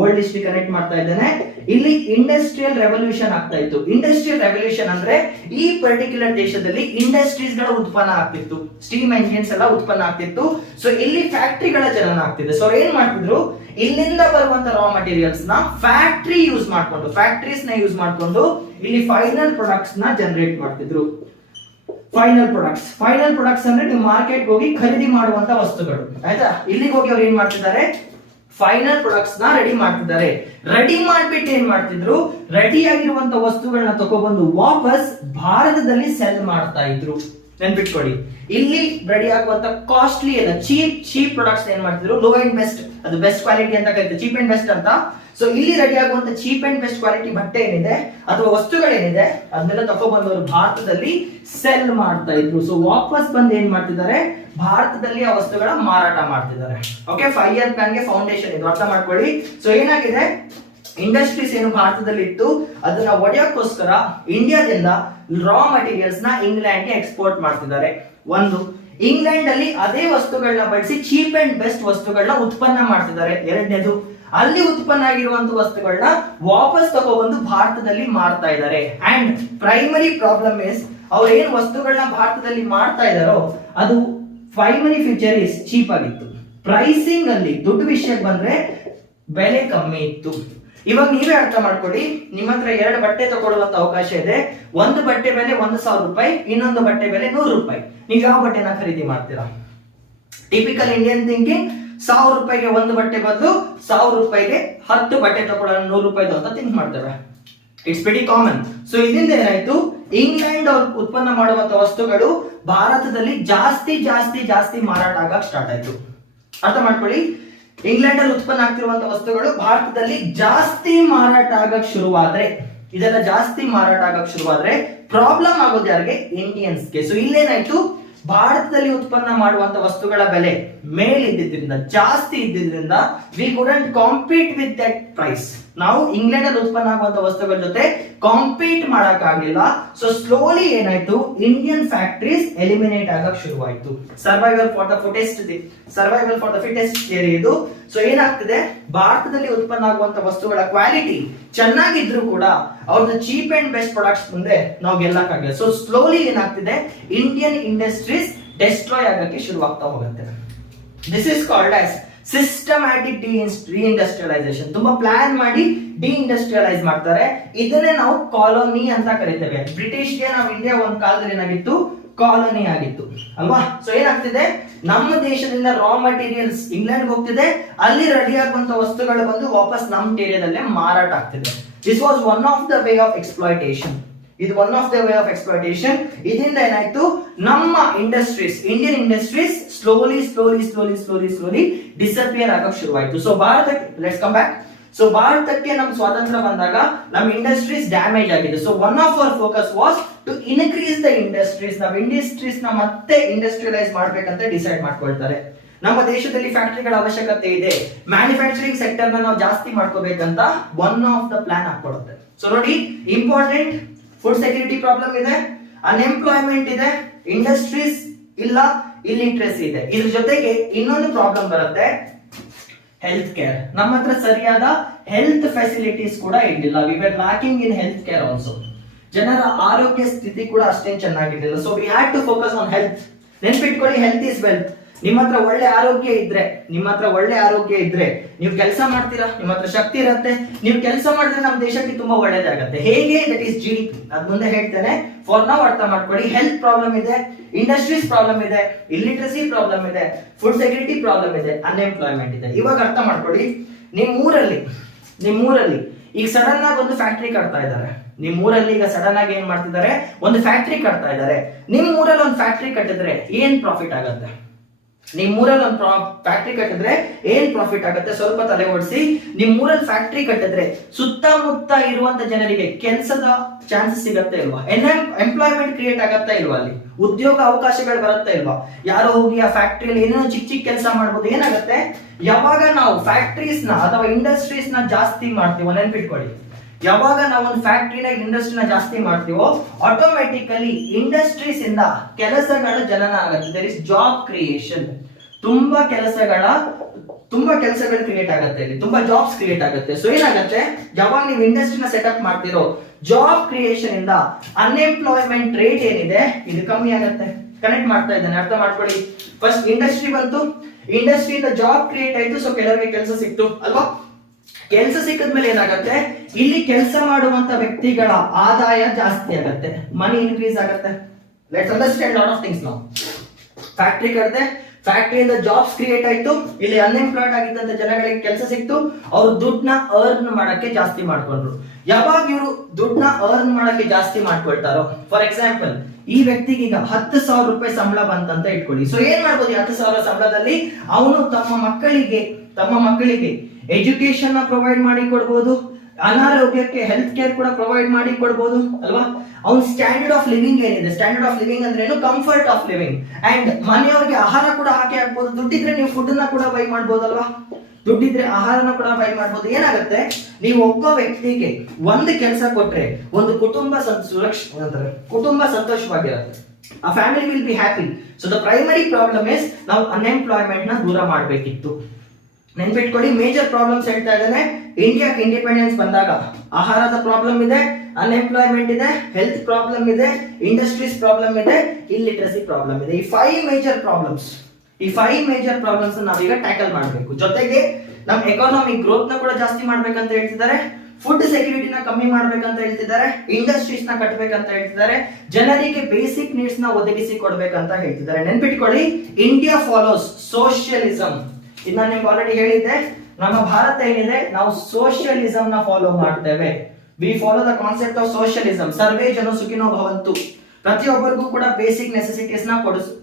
ಓಲ್ಡ್ ಹಿಸ್ಟ್ರಿ ಕನೆಕ್ಟ್ ಮಾಡ್ತಾ ಇದ್ದೇನೆ. ಇಲ್ಲಿ ಇಂಡಸ್ಟ್ರಿಯಲ್ ರೆವಲ್ಯೂಷನ್ ಆಗ್ತಾ ಇತ್ತು. ಇಂಡಸ್ಟ್ರಿಯಲ್ ರೆವಲ್ಯೂಷನ್ ಅಂದ್ರೆ ಈ ಪರ್ಟಿಕ್ಯುಲರ್ ದೇಶದಲ್ಲಿ ಇಂಡಸ್ಟ್ರೀಸ್ ಗಳ ಉತ್ಪನ್ನ ಆಗ್ತಿತ್ತು, ಸ್ಟೀಮ್ ಎಂಜಿನ್ಸ್ ಎಲ್ಲ ಉತ್ಪನ್ನ ಆಗ್ತಿತ್ತು. ಸೊ ಇಲ್ಲಿ ಫ್ಯಾಕ್ಟರಿಗಳ ಜನನ ಆಗ್ತಿದೆ. ಸೊ ಏನ್ ಮಾಡ್ತಿದ್ರು, ಇಲ್ಲಿಂದ ಬರುವಂತ ರಾ ಮಟೀರಿಯಲ್ಸ್ ನ ಫ್ಯಾಕ್ಟರೀಸ್ ನ ಯೂಸ್ ಮಾಡ್ಕೊಂಡು ಇಲ್ಲಿ ಫೈನಲ್ ಪ್ರಾಡಕ್ಟ್ಸ್ ನ ಜನರೇಟ್ ಮಾಡ್ತಿದ್ರು. ಫೈನಲ್ ಪ್ರಾಡಕ್ಟ್ಸ್ ಅಂದ್ರೆ ನೀವು ಮಾರ್ಕೆಟ್ ಹೋಗಿ ಖರೀದಿ ಮಾಡುವಂತ ವಸ್ತುಗಳು, ಆಯ್ತಾ. ಇಲ್ಲಿಗೆ ಹೋಗಿ ಅವ್ರು ಏನ್ ಮಾಡ್ತಿದ್ದಾರೆ, ಫೈನಲ್ ಪ್ರಾಡಕ್ಟ್ಸ್ ನ ರೆಡಿ ಮಾಡ್ತಿದ್ದಾರೆ. ರೆಡಿ ಮಾಡ್ಬಿಟ್ಟು ಏನ್ ಮಾಡ್ತಿದ್ರು, ರೆಡಿ ಆಗಿರುವಂತ ವಸ್ತುಗಳನ್ನ ತಗೊಬಂದು ವಾಪಸ್ ಭಾರತದಲ್ಲಿ ಸೆಲ್ ಮಾಡ್ತಾ ಇದ್ರು. ನೆನ್ಪಿಟ್ಕೊಳ್ಳಿ, ಇಲ್ಲಿ ರೆಡಿ ಆಗುವಂತ ಕಾಸ್ಟ್ಲಿ ಅಲ್ಲ, ಚೀಪ್ ಪ್ರಾಡಕ್ಟ್ಸ್ ಏನ್ ಮಾಡ್ತಿದ್ರು, ಲೋ ಅಂಡ್ ಬೆಸ್ಟ್, ಅದು ಬೆಸ್ಟ್ ಕ್ವಾಲಿಟಿ ಅಂತ ಕರೀತಾರೆ, ಚೀಪ್ ಅಂಡ್ ಬೆಸ್ಟ್ ಅಂತ. ಸೊ ಇಲ್ಲಿ ರೆಡಿ ಆಗುವಂತ ಚೀಪ್ ಅಂಡ್ ಬೆಸ್ಟ್ ಕ್ವಾಲಿಟಿ ಬಟ್ಟೆ ಏನಿದೆ ಅಥವಾ ವಸ್ತುಗಳೇನಿದೆ ಅದನ್ನೆಲ್ಲ ತಗೊಬಂದವರು ಭಾರತದಲ್ಲಿ ಸೆಲ್ ಮಾಡ್ತಾ ಇದ್ರು. ಸೊ ವಾಪಸ್ ಬಂದು ಏನ್ ಮಾಡ್ತಿದ್ದಾರೆ, ಭಾರತದಲ್ಲಿ ಆ ವಸ್ತುಗಳ ಮಾರಾಟ ಮಾಡ್ತಿದ್ದಾರೆ. ಓಕೆ, 5 year ಪ್ಲಾನ್ ಗೆ ಫೌಂಡೇಶನ್ ಇದು, ಅರ್ಥ ಮಾಡ್ಕೊಳ್ಳಿ. ಸೊ ಏನಾಗಿದೆ, ಇಂಡಸ್ಟ್ರೀಸ್ ಏನು ಭಾರತದಲ್ಲಿ ಇತ್ತು ಅದನ್ನ ಒಡೆಯಕ್ಕೋಸ್ಕರ ಇಂಡಿಯಾದಿಂದ ರಾ ಮಟೀರಿಯಲ್ಸ್ ನ ಇಂಗ್ಲೆಂಡ್ ಗೆ ಎಕ್ಸ್ಪೋರ್ಟ್ ಮಾಡ್ತಿದ್ದಾರೆ. ಒಂದು, ಇಂಗ್ಲೆಂಡ್ ಅಲ್ಲಿ ಅದೇ ವಸ್ತುಗಳನ್ನ ಬಳಸಿ ಚೀಪ್ ಅಂಡ್ ಬೆಸ್ಟ್ ವಸ್ತುಗಳನ್ನ ಉತ್ಪನ್ನ ಮಾಡ್ತಿದ್ದಾರೆ. ಎರಡನೇದು, ಅಲ್ಲಿ ಉತ್ಪನ್ನ ಆಗಿರುವಂತ ವಸ್ತುಗಳನ್ನ ವಾಪಸ್ ತಗೊಬಂದು ಭಾರತದಲ್ಲಿ ಮಾಡ್ತಾ ಇದ್ದಾರೆ. ಅಂಡ್ ಪ್ರೈಮರಿ ಪ್ರಾಬ್ಲಮ್ ಇಸ್, ಅವ್ರು ಏನ್ ವಸ್ತುಗಳನ್ನ ಭಾರತದಲ್ಲಿ ಮಾಡ್ತಾ ಇದಾರೋ ಅದು ಪ್ರೈಮರಿ ಫೀಚರ್ ಇಸ್ ಚೀಪ್ ಆಗಿತ್ತು. ಪ್ರೈಸಿಂಗ್ ಅಲ್ಲಿ ದುಡ್ಡು ವಿಷಯಕ್ಕೆ ಬಂದ್ರೆ ಬೆಲೆ ಕಮ್ಮಿ ಇತ್ತು. ಇವಾಗ ನೀವೇ ಅರ್ಥ ಮಾಡ್ಕೊಳ್ಳಿ, ನಿಮ್ಮ ಹತ್ರ 2 ಬಟ್ಟೆ ತಗೊಳ್ಳುವಂತ ಅವಕಾಶ ಇದೆ. ಒಂದು ಬಟ್ಟೆ ಬೆಲೆ 1,000 ರೂಪಾಯಿ, ಇನ್ನೊಂದು ಬಟ್ಟೆ ಬೆಲೆ 100 ರೂಪಾಯಿ. ನೀವು ಯಾವ ಬಟ್ಟೆನ ಖರೀದಿ ಮಾಡ್ತೀರಾ? ಟಿಪಿಕಲ್ ಇಂಡಿಯನ್ ಥಿಂಕಿಂಗ್, 1000 ರೂಪಾಯಿಗೆ ಒಂದು ಬಟ್ಟೆ ಬದಲು 1000 ರೂಪಾಯಿಗೆ 10 ಬಟ್ಟೆ ತಗೊಳ್ಳೋಣ 100 ರೂಪಾಯಿದು ಅಂತ ಥಿಂಕ್ ಮಾಡ್ತೇವೆ. It's very common. ಸೊ ಇದರಿಂದ ಏನಾಯ್ತು, ಇಂಗ್ಲೆಂಡ್ ಅವ್ರು ಉತ್ಪನ್ನ ಮಾಡುವಂತ ವಸ್ತುಗಳು ಭಾರತದಲ್ಲಿ ಜಾಸ್ತಿ ಮಾರಾಟ ಆಗಕ್ ಸ್ಟಾರ್ಟ್ ಆಯ್ತು. ಅರ್ಥ ಮಾಡ್ಕೊಳ್ಳಿ, ಇಂಗ್ಲೆಂಡ್ ಅಲ್ಲಿ ಉತ್ಪನ್ನ ಆಗ್ತಿರುವಂತ ವಸ್ತುಗಳು ಭಾರತದಲ್ಲಿ ಜಾಸ್ತಿ ಮಾರಾಟ ಆಗಕ್ ಶುರುವಾದ್ರೆ, ಇದೆಲ್ಲ ಜಾಸ್ತಿ ಮಾರಾಟ ಆಗಕ್ ಶುರುವಾದ್ರೆ ಪ್ರಾಬ್ಲಮ್ ಆಗೋದು ಯಾರಿಗೆ? ಇಂಡಿಯನ್ಸ್ಗೆ. ಸೊ ಇಲ್ಲೇನಾಯ್ತು, ಭಾರತದಲ್ಲಿ ಉತ್ಪನ್ನ ಮಾಡುವಂತ ವಸ್ತುಗಳ ಬೆಲೆ ಮೇಲಿದ್ದಿದ್ರಿಂದ, ಜಾಸ್ತಿ ಇದ್ದಿದ್ರಿಂದ we couldn't compete with that price. ನಾವು ಇಂಗ್ಲೆಂಡ್ ಅಲ್ಲಿ ಉತ್ಪನ್ನ ಆಗುವಂತ ವಸ್ತುಗಳ ಜೊತೆ ಕಾಂಪೀಟ್ ಮಾಡಕ್ ಆಗ್ಲಿಲ್ಲ. ಸೊ ಸ್ಲೋಲಿ ಏನಾಯ್ತು, ಇಂಡಿಯನ್ ಫ್ಯಾಕ್ಟರೀಸ್ ಎಲಿಮಿನೇಟ್ ಆಗಕ್ ಶುರುವಾಯ್ತು. Survival for the fittest theory ಇದು. ಸೊ ಏನಾಗ್ತಿದೆ, ಭಾರತದಲ್ಲಿ ಉತ್ಪನ್ನ ಆಗುವಂತ ವಸ್ತುಗಳ ಕ್ವಾಲಿಟಿ ಚೆನ್ನಾಗಿದ್ರು ಕೂಡ ಅವ್ರದ್ದು ಚೀಪ್ ಅಂಡ್ ಬೆಸ್ಟ್ ಪ್ರಾಡಕ್ಟ್ಸ್ ಮುಂದೆ ನಾವು ಗೆಲ್ಲಕ್ಕಾಗಿಲ್ಲ. ಸೊ ಸ್ಲೋಲಿ ಏನಾಗ್ತಿದೆ, ಇಂಡಿಯನ್ ಇಂಡಸ್ಟ್ರೀಸ್ ಡೆಸ್ಟ್ರಾಯ್ ಆಗಕ್ಕೆ ಶುರುವಾಗ್ತಾ ಹೋಗುತ್ತೆ. This is called as systematic deindustrialisation. ತುಂಬಾ ಪ್ಲಾನ್ ಮಾಡಿ ಡಿಇಂಡಸ್ಟ್ರಿಯಲೈಸ್ ಮಾಡ್ತಾರೆ. ಇದನ್ನೇ ನಾವು ಕಾಲೋನಿ ಅಂತ ಕರಿತೇವೆ. ಬ್ರಿಟಿಷ್ಗೆ ನಾವು ಇಂಡಿಯಾ ಒಂದ್ ಕಾಲದಲ್ಲಿ ಏನಾಗಿತ್ತು, ಕಾಲೋನಿ ಆಗಿತ್ತು ಅಲ್ವಾ. ಸೊ ಏನಾಗ್ತಿದೆ, ನಮ್ಮ ದೇಶದಿಂದ ರಾ ಮಟೀರಿಯಲ್ಸ್ ಇಂಗ್ಲೆಂಡ್ ಹೋಗ್ತಿದೆ, ಅಲ್ಲಿ ರೆಡಿ ಆಗುವಂತ ವಸ್ತುಗಳು ಬಂದು ವಾಪಸ್ ನಮ್ಮ ಏರಿಯಾದಲ್ಲೇ ಮಾರಾಟ ಆಗ್ತಿದೆ. This was one of the way of exploitation. ಇದು one of the way of exploitation. ಇದರಿಂದ ಏನಾಯ್ತು, ನಮ್ಮ industries, Indian industries slowly disappear ಆಗಕ್ಕೆ ಶುರುವಾಯಿತು. ಸೊ ಭಾರತಕ್ಕೆ, ಲೆಟ್ಸ್ ಕಮ್ ಬ್ಯಾಕ್. ಸೊ ಭಾರತಕ್ಕೆ ನಮ್ ಸ್ವಾತಂತ್ರ್ಯ ಬಂದಾಗ ನಮ್ಮ ಇಂಡಸ್ಟ್ರೀಸ್ ಡ್ಯಾಮೇಜ್ ಆಗಿದೆ. So one of our focus was to increase the industries. ನಾವು ಇಂಡಸ್ಟ್ರೀಸ್ ನ ಮತ್ತೆ ಇಂಡಸ್ಟ್ರಿಯಲೈಸ್ ಮಾಡ್ಬೇಕಂತ ಡಿಸೈಡ್ ಮಾಡ್ಕೊಳ್ತಾರೆ. ನಮ್ಮ ದೇಶದಲ್ಲಿ ಫ್ಯಾಕ್ಟರಿಗಳ ಅವಶ್ಯಕತೆ ಇದೆ, ಮ್ಯಾನುಫ್ಯಾಕ್ಚರಿಂಗ್ ಸೆಕ್ಟರ್ ನ ನಾವು ಜಾಸ್ತಿ ಮಾಡ್ಕೋಬೇಕಂತ ಒನ್ ಆಫ್ ದ ಪ್ಲಾನ್ ಹಾಕೊಡುತ್ತೆ. ಸೊ ನೋಡಿ, ಇಂಪಾರ್ಟೆಂಟ್ ಫುಡ್ ಸೆಕ್ಯೂರಿಟಿ ಪ್ರಾಬ್ಲಮ್ ಇದೆ, ಅನ್ಎಂಪ್ಲಾಯ್ಮೆಂಟ್ ಇದೆ, ಇಂಡಸ್ಟ್ರೀಸ್ ಇಲ್ಲ, ಇಲ್ಲಿಟ್ರಸಿ ಇದೆ. ಇದ್ರ ಜೊತೆಗೆ ಇನ್ನೊಂದು ಪ್ರಾಬ್ಲಮ್ ಬರುತ್ತೆ, ಹೆಲ್ತ್ ಕೇರ್. ನಮ್ಮ ಹತ್ರ ಸರಿಯಾದ ಹೆಲ್ತ್ ಫೆಸಿಲಿಟೀಸ್ ಕೂಡ ಇರಲಿಲ್ಲ. We were lacking in health care also. ಜನರ ಆರೋಗ್ಯ ಸ್ಥಿತಿ ಕೂಡ ಅಷ್ಟೇನ್ ಚೆನ್ನಾಗಿರ್ಲಿಲ್ಲ. So we had to focus on health. ನೆನ್ಪಿಟ್ಕೊಳ್ಳಿ, ಹೆಲ್ತ್ ಈಸ್ ವೆಲ್ತ್. ನಿಮ್ಮ ಹತ್ರ ಒಳ್ಳೆ ಆರೋಗ್ಯ ಇದ್ರೆ ನೀವು ಕೆಲಸ ಮಾಡ್ತೀರಾ, ನಿಮ್ಮ ಹತ್ರ ಶಕ್ತಿ ಇರುತ್ತೆ, ನೀವು ಕೆಲಸ ಮಾಡಿದ್ರೆ ನಮ್ಮ ದೇಶಕ್ಕೆ ತುಂಬಾ ಒಳ್ಳೇದಾಗತ್ತೆ. ಹೇಗೆ? That is GDP. ಅದ್ ಮುಂದೆ ಹೇಳ್ತೇನೆ. ಫಾರ್ ನಾವು ಅರ್ಥ ಮಾಡ್ಕೊಳ್ಳಿ, ಹೆಲ್ತ್ ಪ್ರಾಬ್ಲಮ್ ಇದೆ, ಇಂಡಸ್ಟ್ರೀಸ್ ಪ್ರಾಬ್ಲಮ್ ಇದೆ, ಇಲ್ಲಿಟ್ರಸಿ ಪ್ರಾಬ್ಲಮ್ ಇದೆ, ಫುಡ್ ಸೆಕ್ಯೂರಿಟಿ ಪ್ರಾಬ್ಲಮ್ ಇದೆ, ಅನ್ಎಂಪ್ಲಾಯ್ಮೆಂಟ್ ಇದೆ. ಇವಾಗ ಅರ್ಥ ಮಾಡ್ಕೊಳ್ಳಿ, ನಿಮ್ಮೂರಲ್ಲಿ ಈಗ ಸಡನ್ ಆಗಿ ಒಂದು ಫ್ಯಾಕ್ಟ್ರಿ ಕಟ್ತಾ ಇದ್ದಾರೆ. ನಿಮ್ಮೂರಲ್ಲಿ ಈಗ ಸಡನ್ ಆಗಿ ಏನ್ ಮಾಡ್ತಿದ್ದಾರೆ? ಒಂದು ಫ್ಯಾಕ್ಟ್ರಿ ಕಟ್ತಾ ಇದ್ದಾರೆ. ನಿಮ್ಮೂರಲ್ಲಿ ಒಂದು ಫ್ಯಾಕ್ಟ್ರಿ ಕಟ್ಟಿದ್ರೆ ಏನ್ ಪ್ರಾಫಿಟ್ ಆಗತ್ತೆ? ನಿಮ್ಮೂರಲ್ಲಿ ಒಂದು ಫ್ಯಾಕ್ಟ್ರಿ ಕಟ್ಟಿದ್ರೆ ಏನ್ ಪ್ರಾಫಿಟ್ ಆಗುತ್ತೆ? ಸ್ವಲ್ಪ ತಲೆ ಓಡಿಸಿ. ನಿಮ್ಮೂರಲ್ಲಿ ಫ್ಯಾಕ್ಟ್ರಿ ಕಟ್ಟಿದ್ರೆ ಸುತ್ತಮುತ್ತ ಇರುವಂತ ಜನರಿಗೆ ಕೆಲಸದ ಚಾನ್ಸಸ್ ಸಿಗತ್ತೆ ಇಲ್ವಾ? ಎಂಪ್ಲಾಯ್ಮೆಂಟ್ ಕ್ರಿಯೇಟ್ ಆಗತ್ತಾ ಇಲ್ವಾ? ಅಲ್ಲಿ ಉದ್ಯೋಗ ಅವಕಾಶಗಳು ಬರುತ್ತಾ ಇಲ್ವಾ? ಯಾರೋ ಹೋಗಿ ಆ ಫ್ಯಾಕ್ಟ್ರಿಯಲ್ಲಿ ಏನೇನೋ ಚಿಕ್ಕ ಕೆಲಸ ಮಾಡ್ಬೋದು. ಏನಾಗುತ್ತೆ? ಯಾವಾಗ ನಾವು ಫ್ಯಾಕ್ಟ್ರೀಸ್ ನ ಅಥವಾ ಇಂಡಸ್ಟ್ರೀಸ್ ನ ಜಾಸ್ತಿ ಮಾಡ್ತೀವೋ, ನೆನ್ಪಿಟ್ಕೊಳ್ಳಿ, ಯಾವಾಗ ನಾವು ಒಂದು ಫ್ಯಾಕ್ಟ್ರಿನ ಇಂಡಸ್ಟ್ರಿನ ಜಾಸ್ತಿ ಮಾಡ್ತೀವೋ ಆಟೋಮೆಟಿಕಲಿ ಇಂಡಸ್ಟ್ರೀಸ್ ಇಂದ ಕೆಲಸಗಳ ಜನನ ಆಗುತ್ತೆ. There is job creation. ತುಂಬಾ ಕೆಲಸಗಳು ಕ್ರಿಯೇಟ್ ಆಗುತ್ತೆ, ಇಲ್ಲಿ ತುಂಬಾ ಜಾಬ್ಸ್ ಕ್ರಿಯೇಟ್ ಆಗುತ್ತೆ. ಸೊ ಏನಾಗುತ್ತೆ? ಯಾವಾಗ ನೀವು ಇಂಡಸ್ಟ್ರಿನ ಸೆಟಪ್ ಮಾಡ್ತಿರೋ, ಜಾಬ್ ಕ್ರಿಯೇಷನ್ ಇಂದ ಅನ್ಎಂಪ್ಲಾಯ್ಮೆಂಟ್ ರೇಟ್ ಏನಿದೆ ಇದು ಕಮ್ಮಿ ಆಗುತ್ತೆ. ಕನೆಕ್ಟ್ ಮಾಡ್ತಾ ಇದ್ದಾನೆ, ಅರ್ಥ ಮಾಡ್ಕೊಳ್ಳಿ. ಫಸ್ಟ್ ಇಂಡಸ್ಟ್ರಿ ಬಂತು, ಇಂಡಸ್ಟ್ರಿಯಿಂದ ಜಾಬ್ ಕ್ರಿಯೇಟ್ ಆಯ್ತು, ಸೊ ಕೆಲವರಿಗೆ ಕೆಲಸ ಸಿಕ್ತು ಅಲ್ವಾ? ಕೆಲಸ ಸಿಕ್ಕಿದ್ಮೇಲೆ ಏನಾಗುತ್ತೆ? ಇಲ್ಲಿ ಕೆಲಸ ಮಾಡುವಂತ ವ್ಯಕ್ತಿಗಳ ಆದಾಯ ಜಾಸ್ತಿ ಆಗುತ್ತೆ, ಮನಿ ಇನ್ಕ್ರೀಸ್ ಆಗುತ್ತೆ. Let's understand lot of things ನಾವು. ಫ್ಯಾಕ್ಟ್ರಿ ಕಟ್ಟಿದೆ, ಫ್ಯಾಕ್ಟ್ರಿಯಿಂದ ಜಾಬ್ಸ್ ಕ್ರಿಯೇಟ್ ಆಯ್ತು, ಇಲ್ಲಿ ಅನ್ಎಂಪ್ಲಾಯ್ಡ್ ಆಗಿದ್ದಂತ ಜನಗಳಿಗೆ ಕೆಲಸ ಸಿಕ್ತು, ಅವ್ರು ದುಡ್ಡನ್ನ ಅರ್ನ್ ಮಾಡಕ್ಕೆ ಜಾಸ್ತಿ ಮಾಡ್ಕೊಂಡ್ರು. ಯಾವಾಗ ಇವರು ದುಡ್ಡನ್ನ ಅರ್ನ್ ಮಾಡಕ್ಕೆ ಜಾಸ್ತಿ ಮಾಡ್ಕೊಳ್ತಾರೋ, ಫಾರ್ ಎಕ್ಸಾಂಪಲ್ ಈ ವ್ಯಕ್ತಿಗೆ ಈಗ 10,000 ರೂಪಾಯಿ ಸಂಬಳ ಬಂತಂತ ಇಟ್ಕೊಳ್ಳಿ. ಸೊ ಏನ್ ಮಾಡ್ಬೋದು? 10,000 ಸಂಬಳದಲ್ಲಿ ಅವನು ತಮ್ಮ ಮಕ್ಕಳಿಗೆ ಎಜುಕೇಶನ್ ನ ಪ್ರೊವೈಡ್ ಮಾಡಿ ಕೊಡ್ಬೋದು, ಅನಾರೋಗ್ಯಕ್ಕೆ ಹೆಲ್ತ್ ಕೇರ್ ಕೂಡ ಪ್ರೊವೈಡ್ ಮಾಡಿ ಕೊಡ್ಬೋದು ಅಲ್ವಾ? ಅವ್ನ ಸ್ಟ್ಯಾಂಡರ್ಡ್ ಆಫ್ ಲಿವಿಂಗ್ ಏನಿದೆ, ಸ್ಟ್ಯಾಂಡರ್ಡ್ ಆಫ್ ಲಿವಿಂಗ್ ಅಂದ್ರೆ ಏನು? Comfort of living. ಅಂಡ್ ಮನೆಯವ್ರಿಗೆ ಆಹಾರ ಕೂಡ ಹಾಕಿ ಹಾಕ್ಬೋದು. ದುಡ್ಡಿದ್ರೆ ನೀವು ಫುಡ್ ನ ಕೂಡ ಬೈ ಮಾಡ್ಬೋದಲ್ವಾ? ದುಡ್ಡಿದ್ರೆ ಆಹಾರನ ಕೂಡ ಬೈ ಮಾಡ್ಬೋದು. ಏನಾಗುತ್ತೆ? ನೀವು ಒಬ್ಬ ವ್ಯಕ್ತಿಗೆ ಒಂದು ಕೆಲಸ ಕೊಟ್ರೆ ಒಂದು ಕುಟುಂಬ ಸಂತೋಷವಾಗಿರುತ್ತೆ. ಆ family will be happy. So the primary problem is ನಾವು ಅನ್ಎಂಪ್ಲಾಯ್ಮೆಂಟ್ ನ ದೂರ ಮಾಡಬೇಕಿತ್ತು. ನೆನ್ಪಿಟ್ಕೊಳ್ಳಿ, ಮೇಜರ್ ಪ್ರಾಬ್ಲಮ್ಸ್ ಹೇಳ್ತಾ ಇದ್ದಾನೆ. ಇಂಡಿಯಾಕ್ಕೆ ಇಂಡಿಪೆಂಡೆನ್ಸ್ ಬಂದಾಗ ಆಹಾರದ ಪ್ರಾಬ್ಲಮ್ ಇದೆ, ಅನ್ಎಂಪ್ಲಾಯ್ಮೆಂಟ್ ಇದೆ, ಹೆಲ್ತ್ ಪ್ರಾಬ್ಲಮ್ ಇದೆ, ಇಂಡಸ್ಟ್ರೀಸ್ ಪ್ರಾಬ್ಲಮ್ ಇದೆ, ಇಲ್ಲಿಟ್ರಸಿ ಪ್ರಾಬ್ಲಮ್ ಇದೆ. ಈ 5 ಮೇಜರ್ ಪ್ರಾಬ್ಲಮ್ಸ್ ನಾವೀಗ ಟ್ಯಾಕಲ್ ಮಾಡಬೇಕು. ಜೊತೆಗೆ ನಮ್ಮ ಎಕಾನಮಿ ಗ್ರೋತ್ ನ ಕೂಡ ಜಾಸ್ತಿ ಮಾಡ್ಬೇಕಂತ ಹೇಳ್ತಿದ್ದಾರೆ, ಫುಡ್ ಸೆಕ್ಯೂರಿಟಿನ ಕಮ್ಮಿ ಮಾಡ್ಬೇಕಂತ ಹೇಳ್ತಿದ್ದಾರೆ, ಇಂಡಸ್ಟ್ರೀಸ್ ನ ಕಟ್ಟಬೇಕಂತ ಹೇಳ್ತಿದ್ದಾರೆ, ಜನರಿಗೆ ಬೇಸಿಕ್ ನೀಡ್ಸ್ ನ ಒದಗಿಸಿ ಕೊಡ್ಬೇಕಂತ ಹೇಳ್ತಿದ್ದಾರೆ. ನೆನ್ಪಿಟ್ಕೊಳ್ಳಿ, ಇಂಡಿಯಾ ಫಾಲೋಸ್ ಸೋಷಿಯಲಿಸಂ. ಇನ್ನ ನಿಮ್ಗೆ ಆಲ್ರೆಡಿ ಹೇಳಿದ್ದೆ, ನಮ್ಮ ಭಾರತ ಏನಿದೆ, ನಾವು ಸೋಷಿಯಲಿಸಂ ನ ಫಾಲೋ ಮಾಡ್ತೇವೆ. We follow the concept of socialism. ಸರ್ವೇ ಜನ ಸುಖಿನೋ ಭವಂತು. ಪ್ರತಿಯೊಬ್ಬರಿಗೂ ಕೂಡ ಬೇಸಿಕ್ ನೆಸೆಸಿಟೀಸ್ ನ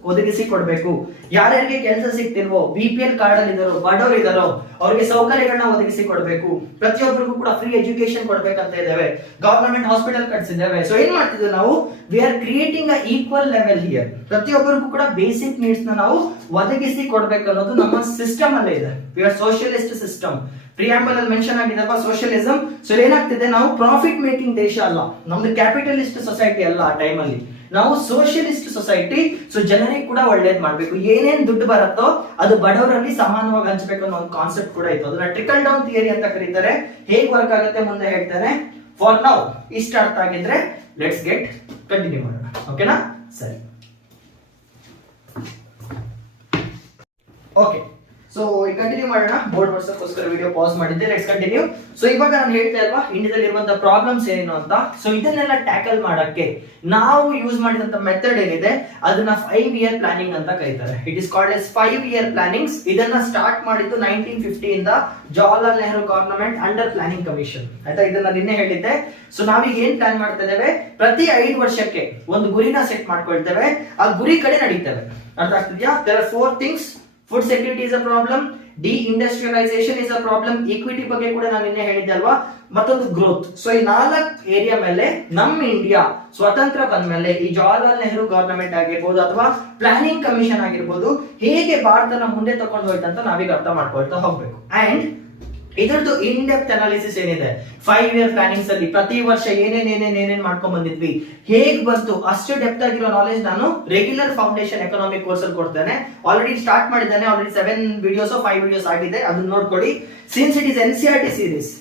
ಒದಗಿಸಿ ಕೊಡ್ಬೇಕು. ಯಾರ್ಯಾರಿಗೆ ಕೆಲಸ ಸಿಗ್ತಿಲ್ವೋ, BPL ಕಾರ್ಡ್ ಅಲ್ಲಿ ಇದಾರೋ, ಬಡವರು ಇದಾರೋ, ಅವ್ರಿಗೆ ಸೌಕರ್ಯಗಳನ್ನ ಒದಗಿಸಿ ಕೊಡ್ಬೇಕು. ಪ್ರತಿಯೊಬ್ಬರಿಗೂ ಕೂಡ ಫ್ರೀ ಎಜುಕೇಶನ್ ಕೊಡ್ಬೇಕಂತ ಇದ್ದೇವೆ. Government hospital ಕಟ್ಸಿದ್ದೇವೆ. ಸೊ ಏನ್ ಮಾಡ್ತಿದ್ವಿ ನಾವು? We are creating a equal level here. ಪ್ರತಿಯೊಬ್ಬರಿಗೂ ಕೂಡ ಬೇಸಿಕ್ ನೀಡ್ಸ್ ನ ನಾವು ಒದಗಿಸಿ ಕೊಡ್ಬೇಕು ಅನ್ನೋದು ನಮ್ಮ ಸಿಸ್ಟಮ್ ಅಲ್ಲೇ ಇದೆ. We are socialist system. Preamble ಅಲ್ಲಿ ಮೆನ್ಷನ್ ಆಗಿದೆಲ್ವಾ ಸೋಷಿಯಲಿಸಂ. ಸೊ ಏನಾಗ್ತಿದೆ? ನಾವು ಪ್ರಾಫಿಟ್ ಮೇಕಿಂಗ್ ದೇಶ ಅಲ್ಲ, ನಮ್ದು ಕ್ಯಾಪಿಟಲಿಸ್ಟ್ ಸೊಸೈಟಿ ಅಲ್ಲ. ಆ ಟೈಮ್ ಅಲ್ಲಿ ನಾವು ಸೋಷಿಯಲಿಸ್ಟ್ ಸೊಸೈಟಿ. ಸೊ ಜನರಿಗೆ ಕೂಡ ಒಳ್ಳೇದ್ ಮಾಡ್ಬೇಕು, ಏನೇನ್ ದುಡ್ಡು ಬರುತ್ತೋ ಅದು ಬಡವರಲ್ಲಿ ಸಮಾನವಾಗಿ ಹಂಚಬೇಕು ಅನ್ನೋ ಒಂದು ಕಾನ್ಸೆಪ್ಟ್ ಕೂಡ ಇತ್ತು. ಅದನ್ನ ಟ್ರಿಕಲ್ ಡೌನ್ ಥಿಯರಿ ಅಂತ ಕರೀತಾರೆ. ಹೇಗ್ ವರ್ಕ್ ಆಗುತ್ತೆ ಮುಂದೆ ಹೇಳ್ತಾರೆ. ಫಾರ್ ನೌ ಇಷ್ಟ ಅರ್ಥ ಆಗಿದ್ರೆ ಲೆಟ್ಸ್ ಗೆಟ್ ಕಂಟಿನ್ಯೂ ಮಾಡೋಣ. ಓಕೆನಾ? ಸರಿ, ಓಕೆ. ಸೊ ಕಂಟಿನ್ಯೂ ಮಾಡೋಣ. ಬೋರ್ಡ್ ವರ್ಷಕ್ಕೋಸ್ಕರ ವಿಡಿಯೋ ಪಾಸ್ ಮಾಡಿದ್ದೆ. Let's continue. ಸೊ ಇವಾಗ ನಾನು ಹೇಳ್ತಾ ಇಲ್ವಾ ಇಂಡಿಯಾದಲ್ಲಿ ಇರುವಂತಹ ಪ್ರಾಬ್ಲಮ್ಸ್ ಏನು ಅಂತ. ಸೊ ಇದನ್ನೆಲ್ಲ ಟ್ಯಾಕಲ್ ಮಾಡಕ್ಕೆ ನಾವು ಯೂಸ್ ಮಾಡಿದಂತ ಮೆಥಡ್ ಏನಿದೆ ಅದನ್ನ 5 ಇಯರ್ ಪ್ಲಾನಿಂಗ್ ಅಂತ ಕರೀತಾರೆ. It is called as 5 year plannings. ಇದನ್ನ ಸ್ಟಾರ್ಟ್ ಮಾಡಿದ್ದು 1950 ಇಂದ Jawaharlal Nehru government under planning commission. ಆಯ್ತಾ? ಇದನ್ನ ನಿನ್ನೆ ಹೇಳಿದ್ದೆ. ಸೊ ನಾವೀಗ ಏನ್ ಪ್ಲಾನ್ ಮಾಡ್ತಾ ಇದ್ದೇವೆ? ಪ್ರತಿ 5 ವರ್ಷಕ್ಕೆ ಒಂದು ಗುರಿನ ಸೆಟ್ ಮಾಡ್ಕೊಳ್ತೇವೆ, ಆ ಗುರಿ ಕಡೆ ನಡೀತೇವೆ. ಅರ್ಥ ಆಗ್ತಿದ್ಯಾ? There are 4 things. Food security is a problem, deindustrialisation is a problem, equity ಬಗ್ಗೆ ಕೂಡ ನಾನು ನಿನ್ನೆ ಹೇಳಿದ್ದೆ ಅಲ್ವಾ, ಮತ್ತೊಂದು ಗ್ರೋತ್. ಸೊ ಈ 4 ಏರಿಯಾ ಮೇಲೆ ನಮ್ಮ ಇಂಡಿಯಾ ಸ್ವತಂತ್ರ ಬಂದ್ಮೇಲೆ ಈ ಜವಾಹರ್ಲಾಲ್ ನೆಹರು ಗವರ್ನಮೆಂಟ್ ಆಗಿರ್ಬೋದು ಅಥವಾ ಪ್ಲಾನಿಂಗ್ ಕಮಿಷನ್ ಆಗಿರ್ಬೋದು ಹೇಗೆ ಭಾರತನ ಮುಂದೆ ತಗೊಂಡು ಹೋಯ್ತಂತ ನಾವೀಗ ಅರ್ಥ ಮಾಡ್ಕೊಳ್ತಾ ಹೋಗ್ಬೇಕು. ಅಂಡ್ ಇದರದ್ದು ಇನ್ ಡೆಪ್ತ್ ಅನಾಲಿಸಿಸ್ ಏನಿದೆ 5 ಇಯರ್ ಪ್ಲಾನಿಂಗ್ಸ್ ಅಲ್ಲಿ ಪ್ರತಿ ವರ್ಷ ಏನೇನ್ ಮಾಡ್ಕೊಂಡ್ ಬಂದಿದ್ವಿ, ಹೇಗ್ ಬಂತು, ಅಷ್ಟು ಡೆಪ್ತ್ ಆಗಿರೋ ನಾಲೆಜ್ ನಾನು ರೆಗ್ಯುಲರ್ ಫೌಂಡೇಶನ್ ಎಕನಾಮಿಕ್ ಕೋರ್ಸ್ ಅಲ್ಲಿ ಕೊಡ್ತೇನೆ. ಆಲ್ರೆಡಿ ಸ್ಟಾರ್ಟ್ ಮಾಡಿದ್ದೇನೆ. ಆಲ್ರೆಡಿ 7 ವಿಡಿಯೋಸ್ 5 ವಿಡಿಯೋಸ್ ಆಗಿದೆ, ಅದನ್ನ ನೋಡ್ಕೊಳ್ಳಿ. Since it is NCERT series,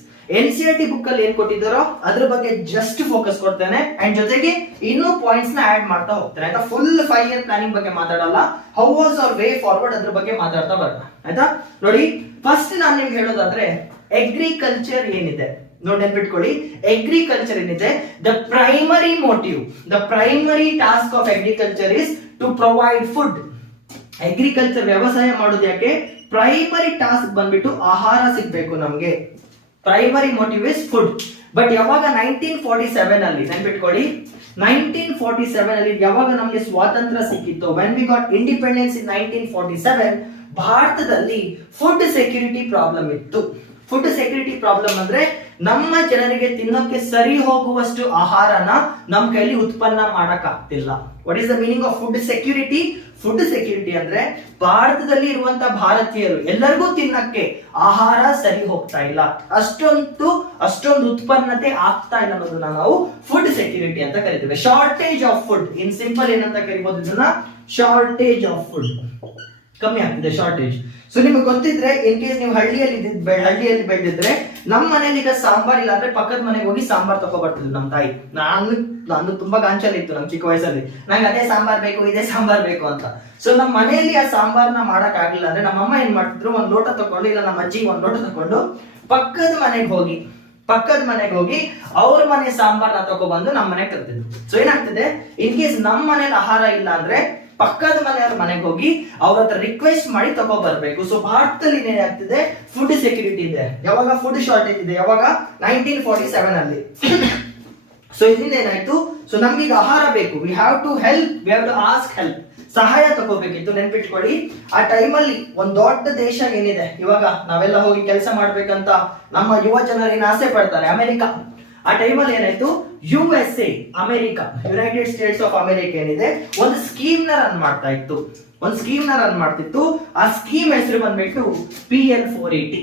NCERT book ಅಲ್ಲಿ ಏನ್ ಕೊಟ್ಟಿದ್ದಾರೋ ಅದ್ರ ಬಗ್ಗೆ ಜಸ್ಟ್ ಫೋಕಸ್ ಕೊಡ್ತೇನೆ ಅಂಡ್ ಜೊತೆಗೆ ಇನ್ನೂ ಪಾಯಿಂಟ್ಸ್ ನ ಆಡ್ ಮಾಡ್ತಾ ಹೋಗ್ತೇನೆ ಆಯ್ತಾ. ಫುಲ್ 5 year ಪ್ಲಾನಿಂಗ್ ಬಗ್ಗೆ ಮಾತಾಡಲ್ಲ, how was our way forward ಅದ್ರ ಬಗ್ಗೆ ಮಾತಾಡ್ತಾ ಬರೋಣ ಆಯ್ತಾ. ನೋಡಿ ಫಸ್ಟ್ ನಾನು ನಿಮ್ಗೆ ಹೇಳೋದಾದ್ರೆ ಅಗ್ರಿಕಲ್ಚರ್ ಏನಿದೆ ನೋಡಿ ನೆನ್ಪಿಟ್ಕೊಳ್ಳಿ. ಅಗ್ರಿಕಲ್ಚರ್ ಏನಿದೆ, the primary motive, the primary task of agriculture is to provide food. Agriculture ವ್ಯವಸಾಯ ಮಾಡೋದು ಯಾಕೆ, ಪ್ರೈಮರಿ ಟಾಸ್ಕ್ ಬಂದ್ಬಿಟ್ಟು ಆಹಾರ ಸಿಗ್ಬೇಕು ನಮ್ಗೆ. Primary motive is food. But ಯಾವಾಗ 1947 ಅಲ್ಲಿ ನೆನ್ಪಿಟ್ಕೊಳ್ಳಿ, 1947 ಅಲ್ಲಿ ಯಾವಾಗ ನಮ್ಗೆ ಸ್ವಾತಂತ್ರ್ಯ ಸಿಕ್ಕಿತ್ತು, ವೆನ್ ವಿ ಗಾಟ್ ಇಂಡಿಪೆಂಡೆನ್ಸ್ ಇನ್ 1947, ಭಾರತದಲ್ಲಿ ಫುಡ್ ಸೆಕ್ಯೂರಿಟಿ ಪ್ರಾಬ್ಲಮ್ ಇತ್ತು. ಫುಡ್ ಸೆಕ್ಯೂರಿಟಿ ಪ್ರಾಬ್ಲಮ್ ಅಂದ್ರೆ ನಮ್ಮ ಜನರಿಗೆ ತಿನ್ನೋಕೆ ಸರಿ ಹೋಗುವಷ್ಟು ಆಹಾರನ ನಮ್ಮ ಕೈಲಿ ಉತ್ಪನ್ನ ಮಾಡಕ್ ಆಗ್ತಿಲ್ಲ. What is the meaning of food security? Food security ಅಂದ್ರೆ ಭಾರತದಲ್ಲಿ ಇರುವಂತ ಭಾರತೀಯರು ಎಲ್ಲರಿಗೂ ತಿನ್ನಕ್ಕೆ ಆಹಾರ ಸರಿ ಹೋಗ್ತಾ ಇಲ್ಲ, ಅಷ್ಟೊಂದು ಉತ್ಪನ್ನತೆ ಆಗ್ತಾ ಇಲ್ಲ ಅನ್ನೋದನ್ನ ನಾವು ಫುಡ್ ಸೆಕ್ಯೂರಿಟಿ ಅಂತ ಕರಿತೇವೆ. Shortage of food, in simple ಏನಂತ ಕರಿಬಹುದು ಇದನ್ನ, ಶಾರ್ಟೇಜ್ ಆಫ್ ಫುಡ್. ಕಮ್ಮಿ ಆಗ್ತಿದೆ ಶಾರ್ಟೇಜ್. ಸೊ ನಿಮ್ಗೆ ಗೊತ್ತಿದ್ರೆ, ಇನ್ ಕೇಸ್ ನೀವು ಹಳ್ಳಿಯಲ್ಲಿ ಬೆಳೆದಿದ್ರೆ, ನಮ್ಮ ಮನೇಲಿ ಈಗ ಸಾಂಬಾರ್ ಇಲ್ಲ ಅಂದ್ರೆ ಪಕ್ಕದ ಮನೆಗೆ ಹೋಗಿ ಸಾಂಬಾರ್ ತಗೋ ಬರ್ತಿದ್ರು ನಮ್ಮ ತಾಯಿ. ನಾನು ತುಂಬಾ ಗಾಂಚಲ್ ಇತ್ತು ನಮ್ ಚಿಕ್ಕ ವಯಸ್ಸಲ್ಲಿ, ನಂಗೆ ಅದೇ ಸಾಂಬಾರ್ ಬೇಕು ಇದೇ ಸಾಂಬಾರ್ ಬೇಕು ಅಂತ. ಸೊ ನಮ್ಮ ಮನೆಯಲ್ಲಿ ಆ ಸಾಂಬಾರ್ನ ಮಾಡಕ್ ಆಗಿಲ್ಲ ಅಂದ್ರೆ ನಮ್ಮಮ್ಮ ಏನ್ ಮಾಡ್ತಿದ್ರು, ಒಂದ್ ಲೋಟ ತಕೊಂಡು, ಇಲ್ಲ ನಮ್ಮ ಅಜ್ಜಿಗೆ ಒಂದ್ ಲೋಟ ತಕೊಂಡು ಪಕ್ಕದ ಮನೆಗೆ ಹೋಗಿ ಅವ್ರ ಮನೆ ಸಾಂಬಾರ್ನ ತಗೊಬಂದು ನಮ್ಮ ಮನೆಗೆ ತರ್ತಿದ್ರು. ಸೊ ಏನಾಗ್ತಿದೆ, ಇನ್ ಕೇಸ್ ನಮ್ಮ ಮನೇಲಿ ಆಹಾರ ಇಲ್ಲ ಅಂದ್ರೆ ಪಕ್ಕದ ಮನೆಯವ್ರ ಮನೆಗೆ ಹೋಗಿ ಅವ್ರ ಹತ್ರ ರಿಕ್ವೆಸ್ಟ್ ಮಾಡಿ ತಗೋ ಬರ್ಬೇಕು. ಸೊ ಭಾರತದಲ್ಲಿ ಏನಾಗ್ತಿದೆ, ಫುಡ್ ಸೆಕ್ಯೂರಿಟಿ ಇದೆ. ಯಾವಾಗ ಫುಡ್ ಶಾರ್ಟೇಜ್ ಇದೆ, ಯಾವಾಗ 1947 ಅಲ್ಲಿ. ಸೊ ಇದರಿಂದ ಏನಾಯ್ತು, ಸೊ ನಮ್ಗೆ ಈಗ ಆಹಾರ ಬೇಕು, we have to ask help, ಸಹಾಯ ತಗೋಬೇಕಿತ್ತು. ನೆನ್ಪಿಟ್ಕೊಳ್ಳಿ, ಆ ಟೈಮಲ್ಲಿ ಒಂದ್ ದೊಡ್ಡ ದೇಶ ಏನಿದೆ, ಇವಾಗ ನಾವೆಲ್ಲ ಹೋಗಿ ಕೆಲಸ ಮಾಡ್ಬೇಕಂತ ನಮ್ಮ ಯುವ ಜನರು ಏನ್ ಆಸೆ ಪಡ್ತಾರೆ, ಅಮೆರಿಕ. ಆ ಟೈಮಲ್ಲಿ ಏನಾಯ್ತು, USA, America, United States of America ಏನಿದೆ, ಒಂದು ಸ್ಕೀಮ್ ನ ರನ್ ಮಾಡ್ತಿತ್ತು. ಆ ಸ್ಕೀಮ್ ಹೆಸರು ಬಂದ್ಬಿಟ್ಟು PL 480.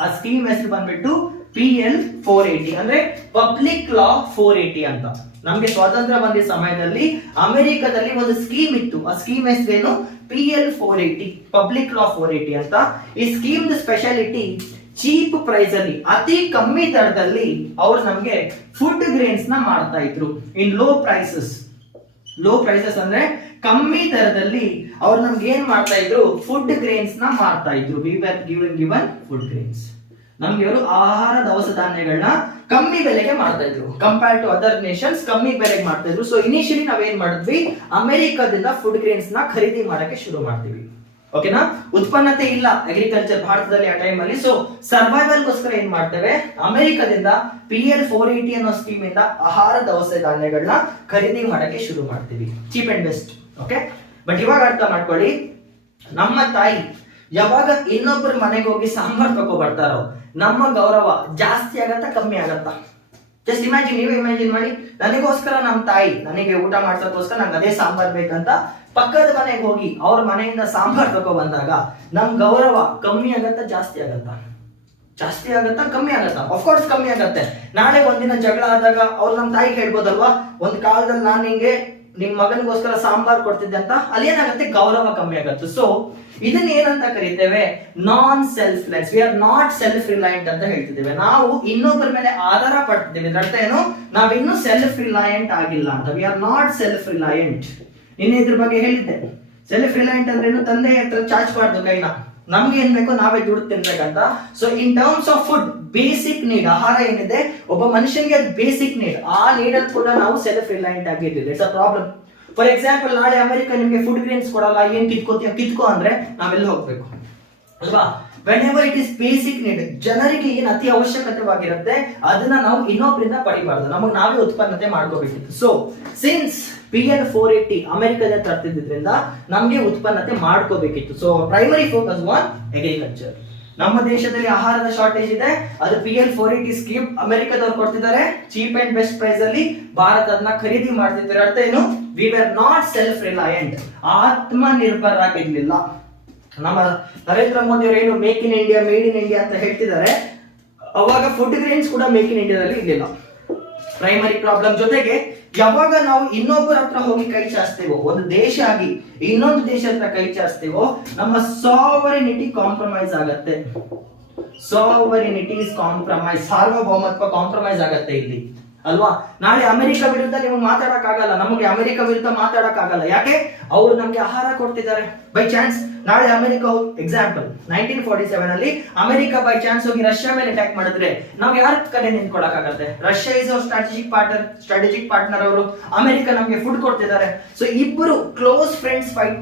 ಆ ಸ್ಕೀಮ್ ಹೆಸರು ಬಂದ್ಬಿಟ್ಟು PL 480 ಅಂದ್ರೆ ಪಬ್ಲಿಕ್ ಲಾ 480 ಅಂತ. ನಮ್ಗೆ ಸ್ವಾತಂತ್ರ್ಯ ಬಂದ ಸಮಯದಲ್ಲಿ ಅಮೆರಿಕದಲ್ಲಿ ಒಂದು ಸ್ಕೀಮ್ ಇತ್ತು. ಆ ಸ್ಕೀಮ್ ಹೆಸರೇನು, PL 480, ಪಬ್ಲಿಕ್ ಲಾ 480 ಅಂತ. ಈ ಸ್ಕೀಮ್ ಸ್ಪೆಷಾಲಿಟಿ, ಚೀಪ್ ಪ್ರೈಸ್ ಅಲ್ಲಿ, ಅತಿ ಕಮ್ಮಿ ದರದಲ್ಲಿ ಅವ್ರು ನಮ್ಗೆ ಫುಡ್ ಗ್ರೇನ್ಸ್ ನ ಮಾಡ್ತಾ ಇದ್ರು. ಇನ್ ಲೋ ಪ್ರೈಸಸ್ ಅಂದ್ರೆ ಕಮ್ಮಿ ದರದಲ್ಲಿ ಅವ್ರು ನಮ್ಗೆ ಏನ್ ಮಾಡ್ತಾ ಇದ್ರು, ಫುಡ್ ಗ್ರೇನ್ಸ್ ನ ಮಾಡ್ತಾ ಇದ್ರು. We were given food grains. ನಮ್ಗೆ ಅವರು ಆಹಾರ ದವಸ ಧಾನ್ಯಗಳನ್ನ ಕಮ್ಮಿ ಬೆಲೆಗೆ ಮಾಡ್ತಾ ಇದ್ರು, ಕಂಪೇರ್ ಟು ಅದರ್ ನೇಷನ್ಸ್ ಕಮ್ಮಿ ಬೆಲೆಗೆ ಮಾಡ್ತಾ ಇದ್ರು. ಸೊ ಇನಿಷಿಯಲಿ ನಾವೇನ್ ಮಾಡಿದ್ವಿ, ಅಮೆರಿಕದಿಂದ ಫುಡ್ ಗ್ರೇನ್ಸ್ ನ ಖರೀದಿ ಮಾಡಕ್ಕೆ ಶುರು ಮಾಡ್ತೀವಿ. ಓಕೆನಾ. ಉತ್ಪನ್ನತೆ ಇಲ್ಲ ಅಗ್ರಿಕಲ್ಚರ್ ಭಾರತದಲ್ಲಿ ಆ ಟೈಮ್ ಅಲ್ಲಿ. ಸೊ ಸರ್ವೈವಲ್ ಗೋಸ್ಕರ ಏನ್ ಮಾಡ್ತೇವೆ, ಅಮೆರಿಕದಿಂದ PL 480 ಅನ್ನೋ ಸ್ಕೀಮ್ ಇಂದ ಆಹಾರ ದವಸ ಧಾನ್ಯಗಳನ್ನ ಖರೀದಿ ಮಾಡಕ್ಕೆ ಶುರು ಮಾಡ್ತೀವಿ, cheap and best. Okay. But ಇವಾಗ ಅರ್ಥ ಮಾಡ್ಕೊಳ್ಳಿ, ನಮ್ಮ ತಾಯಿ ಯಾವಾಗ ಇನ್ನೊಬ್ಬರ ಮನೆಗೆ ಹೋಗಿ ಸಾಂಬಾರ್ ತಗೋ ಬರ್ತಾರೋ, ನಮ್ಮ ಗೌರವ ಜಾಸ್ತಿ ಆಗತ್ತಾ ಕಮ್ಮಿ ಆಗತ್ತಾ? ಜಸ್ಟ್ ನೀವೇ ಇಮ್ಯಾಜಿನ್ ಮಾಡಿ, ನನಗೋಸ್ಕರ ನಮ್ಮ ತಾಯಿ ನನಗೆ ಊಟ ಮಾಡ್ಸೋಕ್ಕೋಸ್ಕರ ನಂಗೆ ಅದೇ ಸಾಂಬಾರ್ ಬೇಕಂತ ಪಕ್ಕದ ಮನೆಗೆ ಹೋಗಿ ಅವ್ರ ಮನೆಯಿಂದ ಸಾಂಬಾರ್ ತಗೋ ಬಂದಾಗ ನಮ್ ಗೌರವ ಕಮ್ಮಿ ಆಗತ್ತಾ ಜಾಸ್ತಿ ಆಗತ್ತಾ? ಕಮ್ಮಿ ಆಗತ್ತಾ? ಅಫ್ಕೋರ್ಸ್ ಕಮ್ಮಿ ಆಗತ್ತೆ. ನಾಳೆ ಒಂದಿನ ಜಗಳ ಆದಾಗ ಅವ್ರು ನಮ್ಮ ತಾಯಿಗೆ ಹೇಳ್ಬೋದಲ್ವಾ, ಒಂದ್ ಕಾಲದಲ್ಲಿ ನಾನು ನಿಂಗೆ ನಿಮ್ ಮಗನಿಗೋಸ್ಕರ ಸಾಂಬಾರ್ ಕೊಡ್ತಿದ್ದೆ ಅಂತ. ಅಲ್ಲಿ ಏನಾಗುತ್ತೆ, ಗೌರವ ಕಮ್ಮಿ ಆಗತ್ತೆ. ಸೊ ಇದನ್ನ ಏನಂತ ಕರಿತೇವೆ, non selfless. We are not self reliant ಅಂತ ಹೇಳ್ತಿದ್ದೇವೆ. ನಾವು ಇನ್ನೊಬ್ಬರ ಮೇಲೆ ಆಧಾರ ಪಡ್ತಿದ್ದೇವೆ. ಇದ್ರ ಅರ್ಥ ಏನು, ನಾವಿನ್ನೂ ಸೆಲ್ಫ್ ರಿಲಯಂಟ್ ಆಗಿಲ್ಲ ಅಂತ. V are not self ರಿಲಯಂಟ್. ನಿನ್ನೆ ಇದ್ರ ಬಗ್ಗೆ ಹೇಳಿದ್ದೆ. ಸೆಲ್ಫ್ ರಿಲಯಂಟ್ ಅಂದ್ರೆ ಏನು, ತಂದೆ ಹತ್ರ ಚಾಚಬಾರ್ದು ಕೈನ, ನಮ್ಗೆ ಏನ್ ಬೇಕೋ ನಾವೇ ದುಡ್ಡು ತಿನ್ಬೇಕಂತ. So in terms of food, basic need, ಆಹಾರ ಏನಿದೆ ಒಬ್ಬ ಮನುಷ್ಯನಿಗೆ ಅದು ಬೇಸಿಕ್ ನೀಡ್. ಆ ನೀಡ್ ಅಲ್ಲಿ ಕೂಡ ನಾವು ಸೆಲ್ಫ್ ರಿಲಯಂಟ್ ಆಗಿದ್ದೀವಿ. It's a problem. For example, ನಾಳೆ ಅಮೆರಿಕ ನಿಮ್ಗೆ ಫುಡ್ ಗ್ರೇನ್ಸ್ ಕೊಡಲ್ಲ, ಏನ್ ಕಿತ್ಕೋ ಅಂದ್ರೆ ನಾವೆಲ್ಲ ಹೋಗ್ಬೇಕು ಅಲ್ವಾ? Whenever it is basic need, ಜನರಿಗೆ ಏನ್ ಅತಿ ಅವಶ್ಯಕತೆವಾಗಿರುತ್ತೆ ಅದನ್ನ ನಾವು ಇನ್ನೊಬ್ಬರಿಂದ ಪಡಿಬಾರ್ದು, ನಮಗೆ ನಾವೇ ಉತ್ಪನ್ನತೆ ಮಾಡ್ಕೋಬೇಕಿತ್ತು. ಸೊ ಸಿನ್ಸ್ PL 480 ಅಮೆರಿಕದ ತರ್ತಿದ್ರಿಂದ ನಮ್ಗೆ ಉತ್ಪನ್ನತೆ ಮಾಡ್ಕೋಬೇಕಿತ್ತು. So primary focus on agriculture. ನಮ್ಮ ದೇಶದಲ್ಲಿ ಆಹಾರದ ಶಾರ್ಟೇಜ್ ಇದೆ, ಅದು PL 480 ಸ್ಕೀಮ್ ಅಮೆರಿಕದವ್ರು ಕೊಡ್ತಿದ್ದಾರೆ, ಚೀಪ್ ಅಂಡ್ ಬೆಸ್ಟ್ ಪ್ರೈಸ್ ಅಲ್ಲಿ ಭಾರತ ಅದನ್ನ ಖರೀದಿ ಮಾಡ್ತಿದ್ದಾರೆ. ಅರ್ಥ ಏನು, we were not self reliant, ಆತ್ಮನಿರ್ಭರಾಗಿರ್ಲಿಲ್ಲ. ನಮ್ಮ ನರೇಂದ್ರ ಮೋದಿ ಅವರು ಏನು make in India, made in India ಅಂತ ಹೇಳ್ತಿದ್ದಾರೆ, ಅವಾಗ ಫುಡ್ ಗ್ರೇನ್ಸ್ ಕೂಡ ಮೇಕ್ ಇನ್ ಇಂಡಿಯಾದಲ್ಲಿ ಇರಲಿಲ್ಲ. Primary problem. ಜೊತೆಗೆ ಯಾವಾಗ ನಾವು ಇನ್ನೊಬ್ಬರ ಹತ್ರ ಹೋಗಿ ಕೈ ಚಾಚ್ತೇವೋ, ಒಂದು ದೇಶ ಆಗಿ ಇನ್ನೊಂದು ದೇಶ ಹತ್ರ ಕೈ ಚಾಚ್ತೇವೋ, ನಮ್ಮ ಸಾವರಿನಿಟಿ ಕಾಂಪ್ರಮೈಸ್ ಆಗತ್ತೆ. ಸಾವರಿನಿಟಿ ಇಸ್ ಕಾಂಪ್ರಮೈಸ್, ಸಾರ್ವಭೌಮತ್ವ ಕಾಂಪ್ರಮೈಸ್ ಆಗತ್ತೆ ಇಲ್ಲಿ ಅಲ್ವಾ. ನಾಳೆ ಅಮೆರಿಕ ವಿರುದ್ಧ ನಿಮಗೆ ಮಾತಾಡಕ್ ಆಗಲ್ಲ, ನಮಗೆ ಅಮೆರಿಕ ವಿರುದ್ಧ ಮಾತಾಡಕ್ ಆಗಲ್ಲ. ಯಾಕೆ? ಅವ್ರು ನಮ್ಗೆ ಆಹಾರ ಕೊಡ್ತಿದ್ದಾರೆ. ಬೈ ಚಾನ್ಸ್ ನಾಳೆ ಅಮೆರಿಕ ಎಕ್ಸಾಂಪಲ್ 1947 ಅಲ್ಲಿ ಅಮೆರಿಕ ಬೈ ಚಾನ್ಸ್ ಹೋಗಿ ರಷ್ಯಾ ಮೇಲೆ ಅಟ್ಯಾಕ್ ಮಾಡಿದ್ರೆ ನಾವು ಯಾರ ಕಡೆ ನಿಂತ್ಕೊಳಕ್ ಆಗತ್ತೆ? Russia is our strategic partner. ಅವರು ಅಮೆರಿಕ ನಮ್ಗೆ ಫುಡ್ ಕೊಡ್ತಿದ್ದಾರೆ. ಸೊ ಇಬ್ಬರು ಕ್ಲೋಸ್ ಫ್ರೆಂಡ್ಸ್ ಫೈಟ್